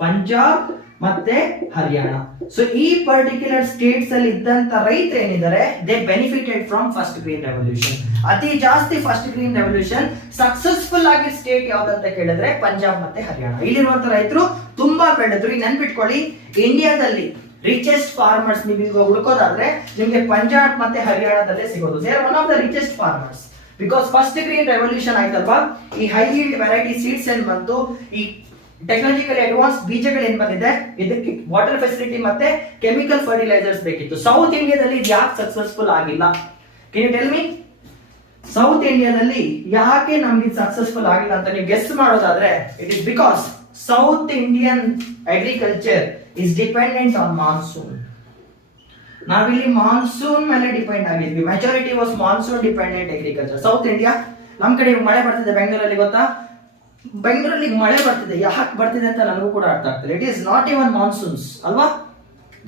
Punjab ಮತ್ತೆ ಹರಿಯಾಣ. ಸೊ ಈ ಪರ್ಟಿಕ್ಯುಲರ್ ಸ್ಟೇಟ್ಸ್ ಅಲ್ಲಿ ಇದ್ದಂತ ರೈತರು ಏನಿದ್ದಾರೆ, they benefited from first green revolution. ಅತಿ ಜಾಸ್ತಿ ಫಸ್ಟ್ ಗ್ರೀನ್ ರೆವಲ್ಯೂಷನ್ ಸಕ್ಸಸ್ಫುಲ್ ಆಗಿ ಸ್ಟೇಟ್ ಯಾವ್ದಂತ ಕೇಳಿದ್ರೆ ಪಂಜಾಬ್ ಮತ್ತೆ ಹರಿಯಾಣ. ಇಲ್ಲಿರುವಂತ ರೈತರು ತುಂಬಾ ಬೆಳೆದ್ರು. ಈಗ ನೆನ್ಪಿಟ್ಕೊಳ್ಳಿ, ಇಂಡಿಯಾದಲ್ಲಿ ರಿಚೆಸ್ಟ್ ಫಾರ್ಮರ್ಸ್ ನೀವು ಈಗ ಹುಡುಕೋದಾದ್ರೆ ನಿಮ್ಗೆ ಪಂಜಾಬ್ ಮತ್ತೆ ಹರಿಯಾಣದಲ್ಲೇ ಸಿಗೋದು. They are one of the richest farmers because first green revolution ಆಯ್ತಲ್ವಾ, ಈ ಹೈ ಈಲ್ಡ್ ವೆರೈಟಿ ಸೀಡ್ಸ್ ಏನ್ ಬಂತು, ಈ ಟೆಕ್ನಾಲಜಿಕಲಿ ಅಡ್ವಾನ್ಸ್ ಬೀಜಗಳು ಏನ್ ಬಂದಿದೆ, ಇದಕ್ಕೆ ವಾಟರ್ ಫೆಸಿಲಿಟಿ ಮತ್ತೆ ಕೆಮಿಕಲ್ ಫರ್ಟಿಲೈಸರ್ಸ್ ಬೇಕಿತ್ತು. ಸೌತ್ ಇಂಡಿಯಾದಲ್ಲಿ ಇದು ಯಾಕೆ ಸಕ್ಸಸ್ಫುಲ್ ಆಗಿಲ್ಲ? Can you tell me? South ಇಂಡಿಯಾದಲ್ಲಿ ಯಾಕೆ ನಮ್ಗೆ ಸಕ್ಸಸ್ಫುಲ್ ಆಗಿಲ್ಲ ಅಂತ ನೀವು ಗೆಸ್ ಮಾಡೋದಾದ್ರೆ, it is because South Indian agriculture is dependent on monsoon. ನಾವಿಲ್ಲಿ ಮಾನ್ಸೂನ್ ಮೇಲೆ ಡಿಪೆಂಡ್ ಆಗಿದ್ವಿ. Majority was monsoon dependent agriculture. South India, ನಮ್ ಕಡೆ ಮಳೆ ಬರ್ತಿದೆ ಬೆಂಗಳೂರಲ್ಲಿ, ಗೊತ್ತಾ? ಬೆಂಗಳೂರಲ್ಲಿ ಮಳೆ ಬರ್ತಿದೆ, ಯಾಕೆ ಬರ್ತಿದೆ ಅಂತ ನನಗೂ ಕೂಡ ಅರ್ಥ ಆಗ್ತದೆ. It is not even monsoons ಅಲ್ವಾ,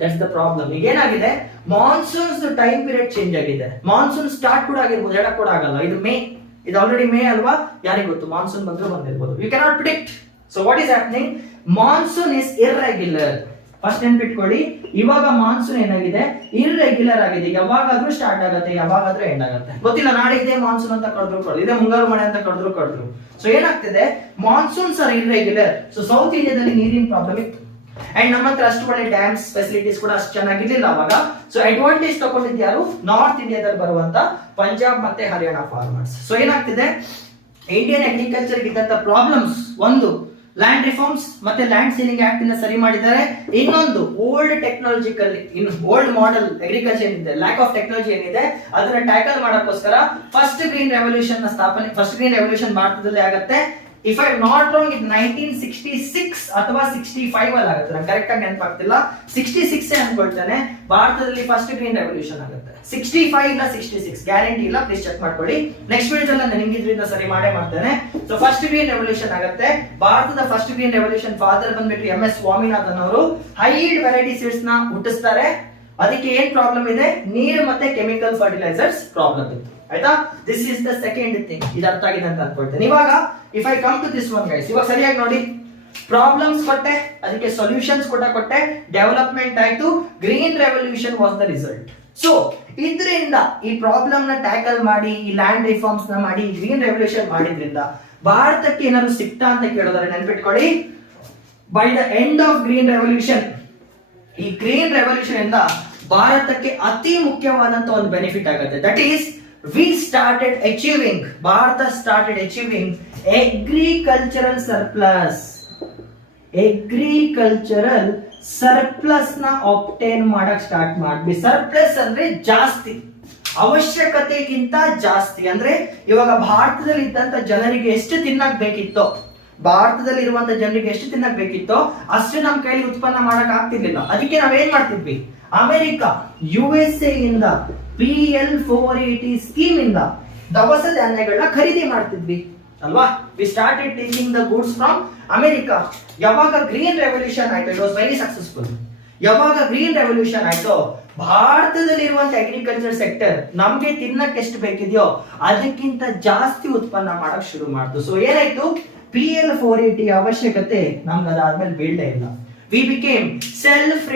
ದಟ್ಸ್ ದ ಪ್ರಾಬ್ಲಮ್. ಈಗ ಏನಾಗಿದೆ, ಮಾನ್ಸೂನ್ಸ್ ಟೈಮ್ ಪೀರಿಯಡ್ ಚೇಂಜ್ ಆಗಿದೆ. ಮಾನ್ಸೂನ್ ಸ್ಟಾರ್ಟ್ ಕೂಡ ಆಗಿರ್ಬೋದು, ಹೇಳಕ್ ಕೂಡ ಆಗಲ್ಲ. ಇದು ಮೇ, ಇದು ಆಲ್ರೆಡಿ ಮೇ ಅಲ್ವಾ, ಯಾರಿಗ್ ಗೊತ್ತು, ಮಾನ್ಸೂನ್ ಬಂದ್ರು ಬಂದಿರ್ಬೋದು. You cannot predict. So what is happening, monsoon is irregular. First ನೆನ್ಪಿಟ್ಕೊಳ್ಳಿ, ಇವಾಗ ಮಾನ್ಸೂನ್ ಏನಾಗಿದೆ, ಇರ್ರೆಗ್ಯುಲರ್ ಆಗಿದೆ. ಯಾವಾಗಾದ್ರೂ ಸ್ಟಾರ್ಟ್ ಆಗುತ್ತೆ, ಯಾವಾಗಾದ್ರೂ ಎಂಡ್ ಆಗುತ್ತೆ, ಗೊತ್ತಿಲ್ಲ. ನಾಳೆ ಇದೇ ಮಾನ್ಸೂನ್ ಅಂತ ಕರೆದ್ರು, ಇದೇ ಮುಂಗಾರು ಮಳೆ ಅಂತ ಕರೆದ್ರು. ಸೊ ಏನಾಗ್ತಿದೆ, monsoons are irregular. So south ಇಂಡಿಯಾದಲ್ಲಿ ನೀರಿನ ಪ್ರಾಬ್ಲಮ್ ಇತ್ತು. ಅಂಡ್ ನಮ್ಮ ಹತ್ರ ಅಷ್ಟು ಒಳ್ಳೆ ಡ್ಯಾಮ್ಸ್ ಫೆಸಿಲಿಟೀಸ್ ಕೂಡ ಅಷ್ಟು ಚೆನ್ನಾಗಿರ್ಲಿಲ್ಲ ಅವಾಗ. ಸೊ ಅಡ್ವಾಂಟೇಜ್ ತಗೊಂಡಿದ್ದು ಯಾರು, ನಾರ್ತ್ ಇಂಡಿಯಾದಲ್ಲಿ ಬರುವಂತ ಪಂಜಾಬ್ ಮತ್ತೆ ಹರಿಯಾಣ ಫಾರ್ಮರ್ಸ್. ಸೊ ಏನಾಗ್ತಿದೆ, ಇಂಡಿಯನ್ ಅಗ್ರಿಕಲ್ಚರ್ ಇದ್ದಂತ ಪ್ರಾಬ್ಲಮ್ಸ್, ಒಂದು ಲ್ಯಾಂಡ್ ರಿಫಾರ್ಮ್ಸ್ ಮತ್ತೆ ಲ್ಯಾಂಡ್ ಸೀಲಿಂಗ್ ಆಕ್ಟ್ ನ ಸರಿ ಮಾಡಿದ್ದಾರೆ. ಇನ್ನೊಂದು old technological old model agriculture ಏನಿದೆ, ಲ್ಯಾಕ್ ಆಫ್ ಟೆಕ್ನಾಲಜಿ ಏನಿದೆ ಅದನ್ನ ಟ್ಯಾಕಲ್ ಮಾಡೋಕ್ಕೋಸ್ಕರ ಫಸ್ಟ್ ಗ್ರೀನ್ ರೆವಲ್ಯೂಷನ್ ನ ಸ್ಥಾಪನೆ, ಫಸ್ಟ್ ಗ್ರೀನ್ ರೆವಲ್ಯೂಷನ್ ಭಾರತದಲ್ಲಿ ಆಗುತ್ತೆ. ಇಫ್ ಐ ನಾಟ್ ರಾಂಗ್ ಇದು 1966 ಅಥವಾ 65 ಅಲ್ಲಿ ಆಗುತ್ತೆ, ನಂಗೆ ಕರೆಕ್ಟ್ ಆಗಿ ನೆನಪಾಗ್ತಿಲ್ಲ, 66 ಅನ್ಕೊಳ್ತೇನೆ ಭಾರತದಲ್ಲಿ ಫಸ್ಟ್ ಗ್ರೀನ್ ರೆವಲ್ಯೂಷನ್ ಆಗುತ್ತೆ. 65 ಇಲ್ಲ 66 ಗ್ಯಾರಂಟಿ ಇಲ್ಲ, ಪ್ಲೀಸ್ ಚೆಕ್ ಮಾಡ್ಕೊಳ್ಳಿ. ನೆಕ್ಸ್ಟ್ ವಿಡಿಯೋದಲ್ಲಿ ನಾನು ನಿಮ್ಗೆ ಇದರಿಂದ ಸರಿ ಮಾಡೇ ಮಾಡ್ತೇನೆ. ಸೊ ಫಸ್ಟ್ ಗ್ರೀನ್ ರೆವಲ್ಯೂಷನ್ ಆಗುತ್ತೆ. ಭಾರತದ ಫಸ್ಟ್ ಗ್ರೀನ್ ರೆವಲ್ಯೂಷನ್ ಫಾದರ್ ಬಂದ್ಬಿಟ್ಟು MS ಸ್ವಾಮಿನಾಥನ್ ಅವರು ಹೈಡ್ ವೆರೈಟಿ ಸೀಡ್ಸ್ ನ ಹುಟ್ಟಿಸ್ತಾರೆ. ಅದಕ್ಕೆ ಏನ್ ಪ್ರಾಬ್ಲಮ್ ಇದೆ, ನೀರು ಮತ್ತೆ ಕೆಮಿಕಲ್ ಫರ್ಟಿಲೈಸರ್ಸ್ ಪ್ರಾಬ್ಲಮ್ ಇತ್ತು, ಆಯ್ತಾ. This is the second thing, ಇದು ಅರ್ಥ ಆಗಿದೆ ಅಂತ ಅನ್ಕೊಳ್ತೇನೆ. ಇವಾಗ if I come to this one guys, ಇವಾಗ ಸರಿಯಾಗಿ ನೋಡಿ, ಪ್ರಾಬ್ಲಮ್ಸ್ ಕೊಟ್ಟೆ, ಅದಕ್ಕೆ ಸೊಲ್ಯೂಷನ್ಸ್ ಕೊಟ್ಟೆ, ಡೆವಲಪ್ಮೆಂಟ್ ಆಯ್ತು, green revolution was the result. So ಇದರಿಂದ ಈ ಪ್ರಾಬ್ಲಮ್ ನ ಟ್ಯಾಕಲ್ ಮಾಡಿ, ಈ ಲ್ಯಾಂಡ್ ರಿಫಾರ್ಮ್ಸ್ ನ ಮಾಡಿ, ಗ್ರೀನ್ ರೆವಲ್ಯೂಷನ್ ಮಾಡಿದ್ರಿಂದ ಭಾರತಕ್ಕೆ ಏನಾದ್ರು ಸಿಕ್ತಾ ಅಂತ ಕೇಳೋದಾದ್ರೆ ನೆನ್ಪಿಟ್ಕೊಳ್ಳಿ, by the end of green revolution, ಈ ಗ್ರೀನ್ ರೆವಲ್ಯೂಷನ್ ಇಂದ ಭಾರತಕ್ಕೆ ಅತಿ ಮುಖ್ಯವಾದಂತ ಒಂದು ಬೆನಿಫಿಟ್ ಆಗುತ್ತೆ. That is we started achieving, Bharat started achieving agricultural surplus na obtain ಮಾಡಕ್ ಸ್ಟಾರ್ಟ್ ಮಾಡ್ವಿ. ಸರ್ಪ್ಲಸ್ ಅಂದ್ರೆ ಜಾಸ್ತಿ, ಅವಶ್ಯಕತೆಗಿಂತ ಜಾಸ್ತಿ. ಅಂದ್ರೆ ಇವಾಗ ಭಾರತದಲ್ಲಿ ಇದ್ದಂತ ಜನರಿಗೆ ಎಷ್ಟು ತಿನ್ನಕ್ ಬೇಕಿತ್ತೋ, ಭಾರತದಲ್ಲಿ ಇರುವಂತ ಜನರಿಗೆ ಎಷ್ಟು ತಿನ್ನಕ್ ಬೇಕಿತ್ತೋ ಅಷ್ಟು ನಮ್ ಕೈಲಿ ಉತ್ಪನ್ನ ಮಾಡಕ್ ಆಗ್ತಿರ್ಲಿಲ್ಲ. ಅದಕ್ಕೆ ನಾವೇನ್ ಮಾಡ್ತಿದ್ವಿ, ಅಮೆರಿಕ USA ಇಂದ PL480 ಸ್ಕೀಮ್ ಇಂದ ದವಸ ಧಾನ್ಯಗಳನ್ನ ಖರೀದಿ ಮಾಡ್ತಿದ್ವಿ ಅಲ್ವಾ. We started taking the goods from America. ಯಾವಾಗ ಗ್ರೀನ್ ರೆವಲ್ಯೂಷನ್ ಆಯ್ತು, ಇಟ್ ವಾಸ್ ವೆರಿ ಸಕ್ಸಸ್ಫುಲ್. ಯಾವಾಗ ಗ್ರೀನ್ ರೆವಲ್ಯೂಷನ್ ಆಯ್ತು, ಭಾರತದಲ್ಲಿ ಇರುವಂತ ಅಗ್ರಿಕಲ್ಚರ್ ಸೆಕ್ಟರ್ ನಮ್ಗೆ ತಿನ್ನಕ್ಕೆ ಎಷ್ಟು ಬೇಕಿದೆಯೋ ಅದಕ್ಕಿಂತ ಜಾಸ್ತಿ ಉತ್ಪನ್ನ ಮಾಡಕ್ ಶುರು ಮಾಡ್ತು. ಸೊ ಏನಾಯ್ತು, PL480 ಅವಶ್ಯಕತೆ ನಮ್ಗೆ ಅದಾದ್ಮೇಲೆ ಬೀಳಲೇ ಇಲ್ಲ. We became self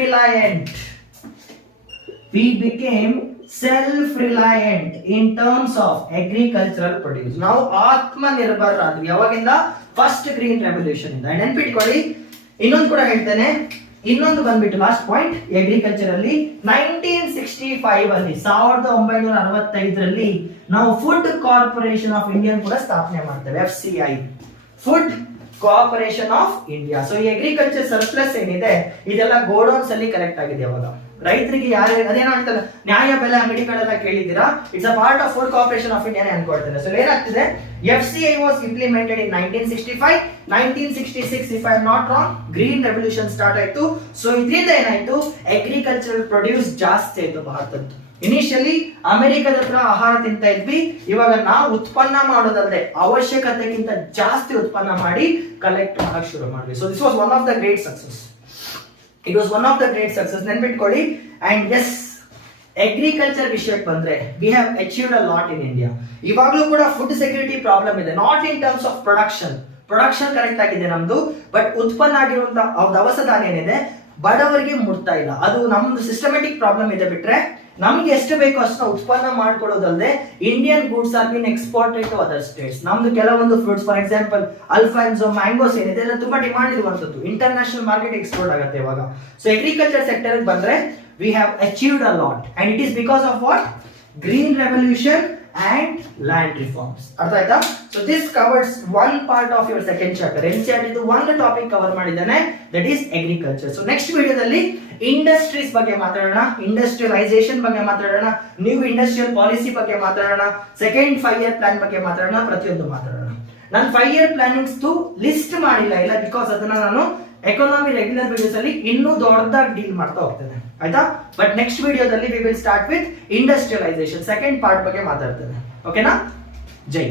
ರಿಲಯಂಟ್ in terms of agricultural produce. ನಾವು ಆತ್ಮನಿರ್ಭರ ಆದ್ವಿ ಯಾವಾಗಿಂದ, ಫಸ್ಟ್ ಗ್ರೀನ್ ರೆವಲ್ಯೂಷನ್ ಇಂದ. ನೆನ್ಪಿಟ್ಕೊಳ್ಳಿ, ಇನ್ನೊಂದು ಕೂಡ ಹೇಳ್ತೇನೆ, ಇನ್ನೊಂದು ಬಂದ್ಬಿಟ್ಟು ಲಾಸ್ಟ್ ಪಾಯಿಂಟ್, ಅಗ್ರಿಕಲ್ಚರ್ ಅಲ್ಲಿ 1965 ಅಲ್ಲಿ 1965ರಲ್ಲಿ ನಾವು ಫುಡ್ ಕಾರ್ಪೊರೇಷನ್ ಆಫ್ ಇಂಡಿಯಾ ಕೂಡ ಸ್ಥಾಪನೆ ಮಾಡ್ತೇವೆ, FCI, food Corporation of India. So ಈ ಅಗ್ರಿಕಲ್ಚರ್ ಸರ್ಪ್ಲಸ್ ಏನಿದೆ ಇದೆಲ್ಲ ಗೋಡೌನ್ಸ್ ಅಲ್ಲಿ ಕಲೆಕ್ಟ್ ಆಗಿದೆ. ಅವಾಗ ರೈತರಿಗೆ ಯಾರು ಅದೇನೋ ಹೇಳ್ತಾರೆ, ನ್ಯಾಯ ಬೆಲೆ ಅಂಗಡಿಗಳೆಲ್ಲ ಕೇಳಿದ್ದೀರಾ, it's a part of Food Corporation of India ಅನ್ಕೊಳ್ತೇನೆ. ಸೊ ಏನಾಗ್ತಿದೆ, FCI was implemented in 1965, 1966 if I am not wrong green revolution start ಆಯ್ತು. ಸೊ ಇದರಿಂದ ಏನಾಯ್ತು, ಅಗ್ರಿಕಲ್ಚರಲ್ ಪ್ರೊಡ್ಯೂಸ್ ಜಾಸ್ತಿ ಆಯ್ತು ಭಾರತದ್ದು. ಇನಿಷಿಯಲಿ ಅಮೆರಿಕದ ಹತ್ರ ಆಹಾರ ತಿಂತ ಇದ್ವಿ, ಇವಾಗ ನಾವು ಉತ್ಪನ್ನ ಮಾಡೋದಲ್ಲದೆ ಅವಶ್ಯಕತೆಗಿಂತ ಜಾಸ್ತಿ ಉತ್ಪನ್ನ ಮಾಡಿ ಕಲೆಕ್ಟ್ ಮಾಡಕ್ ಶುರು ಮಾಡಿದ್ವಿ. So this was one of the great success. It was one of the great success, ನೆನ್ಪಿಟ್ಕೊಳ್ಳಿ. ಅಂಡ್ ಎಸ್, ಅಗ್ರಿಕಲ್ಚರ್ ವಿಷಯಕ್ಕೆ ಬಂದ್ರೆ we have achieved a lot in India. ಇವಾಗಲೂ ಕೂಡ ಫುಡ್ ಸೆಕ್ಯೂರಿಟಿ ಪ್ರಾಬ್ಲಮ್ ಇದೆ, not in terms of production correct ಆಗಿದೆ ನಮ್ದು, but ಉತ್ಪನ್ನ ಆಗಿರುವಂತಹ ದವಸ ಧಾನ್ಯ ಏನಿದೆ ಬಡವರಿಗೆ ಮುಟ್ತಾ ಇಲ್ಲ. ಅದು ನಮ್ದು ಸಿಸ್ಟಮೆಟಿಕ್ ಪ್ರಾಬ್ಲಮ್ ಇದೆ. ಬಿಟ್ರೆ ನಮ್ಗೆ ಎಷ್ಟು ಬೇಕೋ ಅಷ್ಟು ಉತ್ಪನ್ನ ಮಾಡ್ಕೊಳ್ಳೋದಲ್ಲದೆ Indian goods are been exported to other states. ನಮ್ದು ಕೆಲವೊಂದು fruits, for example Alphonso, mangoes ಏನಿದೆ ಎಲ್ಲ ತುಂಬಾ ಡಿಮಾಂಡ್ ಇರುವಂತದ್ದು, ಇಂಟರ್ನ್ಯಾಷನಲ್ ಮಾರ್ಕೆಟ್ ಎಕ್ಸ್ಪೋರ್ಟ್ ಆಗುತ್ತೆ ಇವಾಗ. ಸೊ ಅಗ್ರಿಕಲ್ಚರ್ ಸೆಕ್ಟರ್ ಬಂದ್ರೆ we have achieved a lot and it is because of what, green revolution and land reforms. ಅರ್ಥ ಆಯ್ತಾ? So this covers one part of your second chapter. NCERT ಇದು ಒಂದು topic cover ಮಾಡಿದ್ದಾನೆ, that is agriculture. So next ವಿಡಿಯೋದಲ್ಲಿ industries ಬಗ್ಗೆ ಮಾತಾಡೋಣ, industrialisation ಬಗ್ಗೆ ಮಾತಾಡೋಣ, ನ್ಯೂ ಇಂಡಸ್ಟ್ರಿಯಲ್ ಪಾಲಿಸಿ ಬಗ್ಗೆ ಮಾತಾಡೋಣ, ಸೆಕೆಂಡ್ 5 year ಪ್ಲಾನ್ ಬಗ್ಗೆ ಮಾತಾಡೋಣ, ಪ್ರತಿಯೊಂದು ಮಾತಾಡೋಣ. ನಾನು 5 year ಪ್ಲಾನಿಂಗ್ಸ್ ಲಿಸ್ಟ್ ಮಾಡಿಲ್ಲ, ಇಲ್ಲ ಬಿಕಾಸ್ ಅದನ್ನ ನಾನು ಎಕಾನಮಿ ರೆಗ್ಯುಲರ್ ವಿಡಿಯೋಸ್ ಅಲ್ಲಿ ಇನ್ನೂ ದೊಡ್ಡದಾಗಿ ಡೀಲ್ ಮಾಡ್ತಾ ಹೋಗ್ತೇನೆ, ಆಯ್ತಾ. ಬಟ್ ನೆಕ್ಸ್ಟ್ ವಿಡಿಯೋದಲ್ಲಿ we will start with industrialisation, second part ಬಗ್ಗೆ ಮಾತಾಡ್ತೇನೆ. ಓಕೆನಾ? ಜೈ.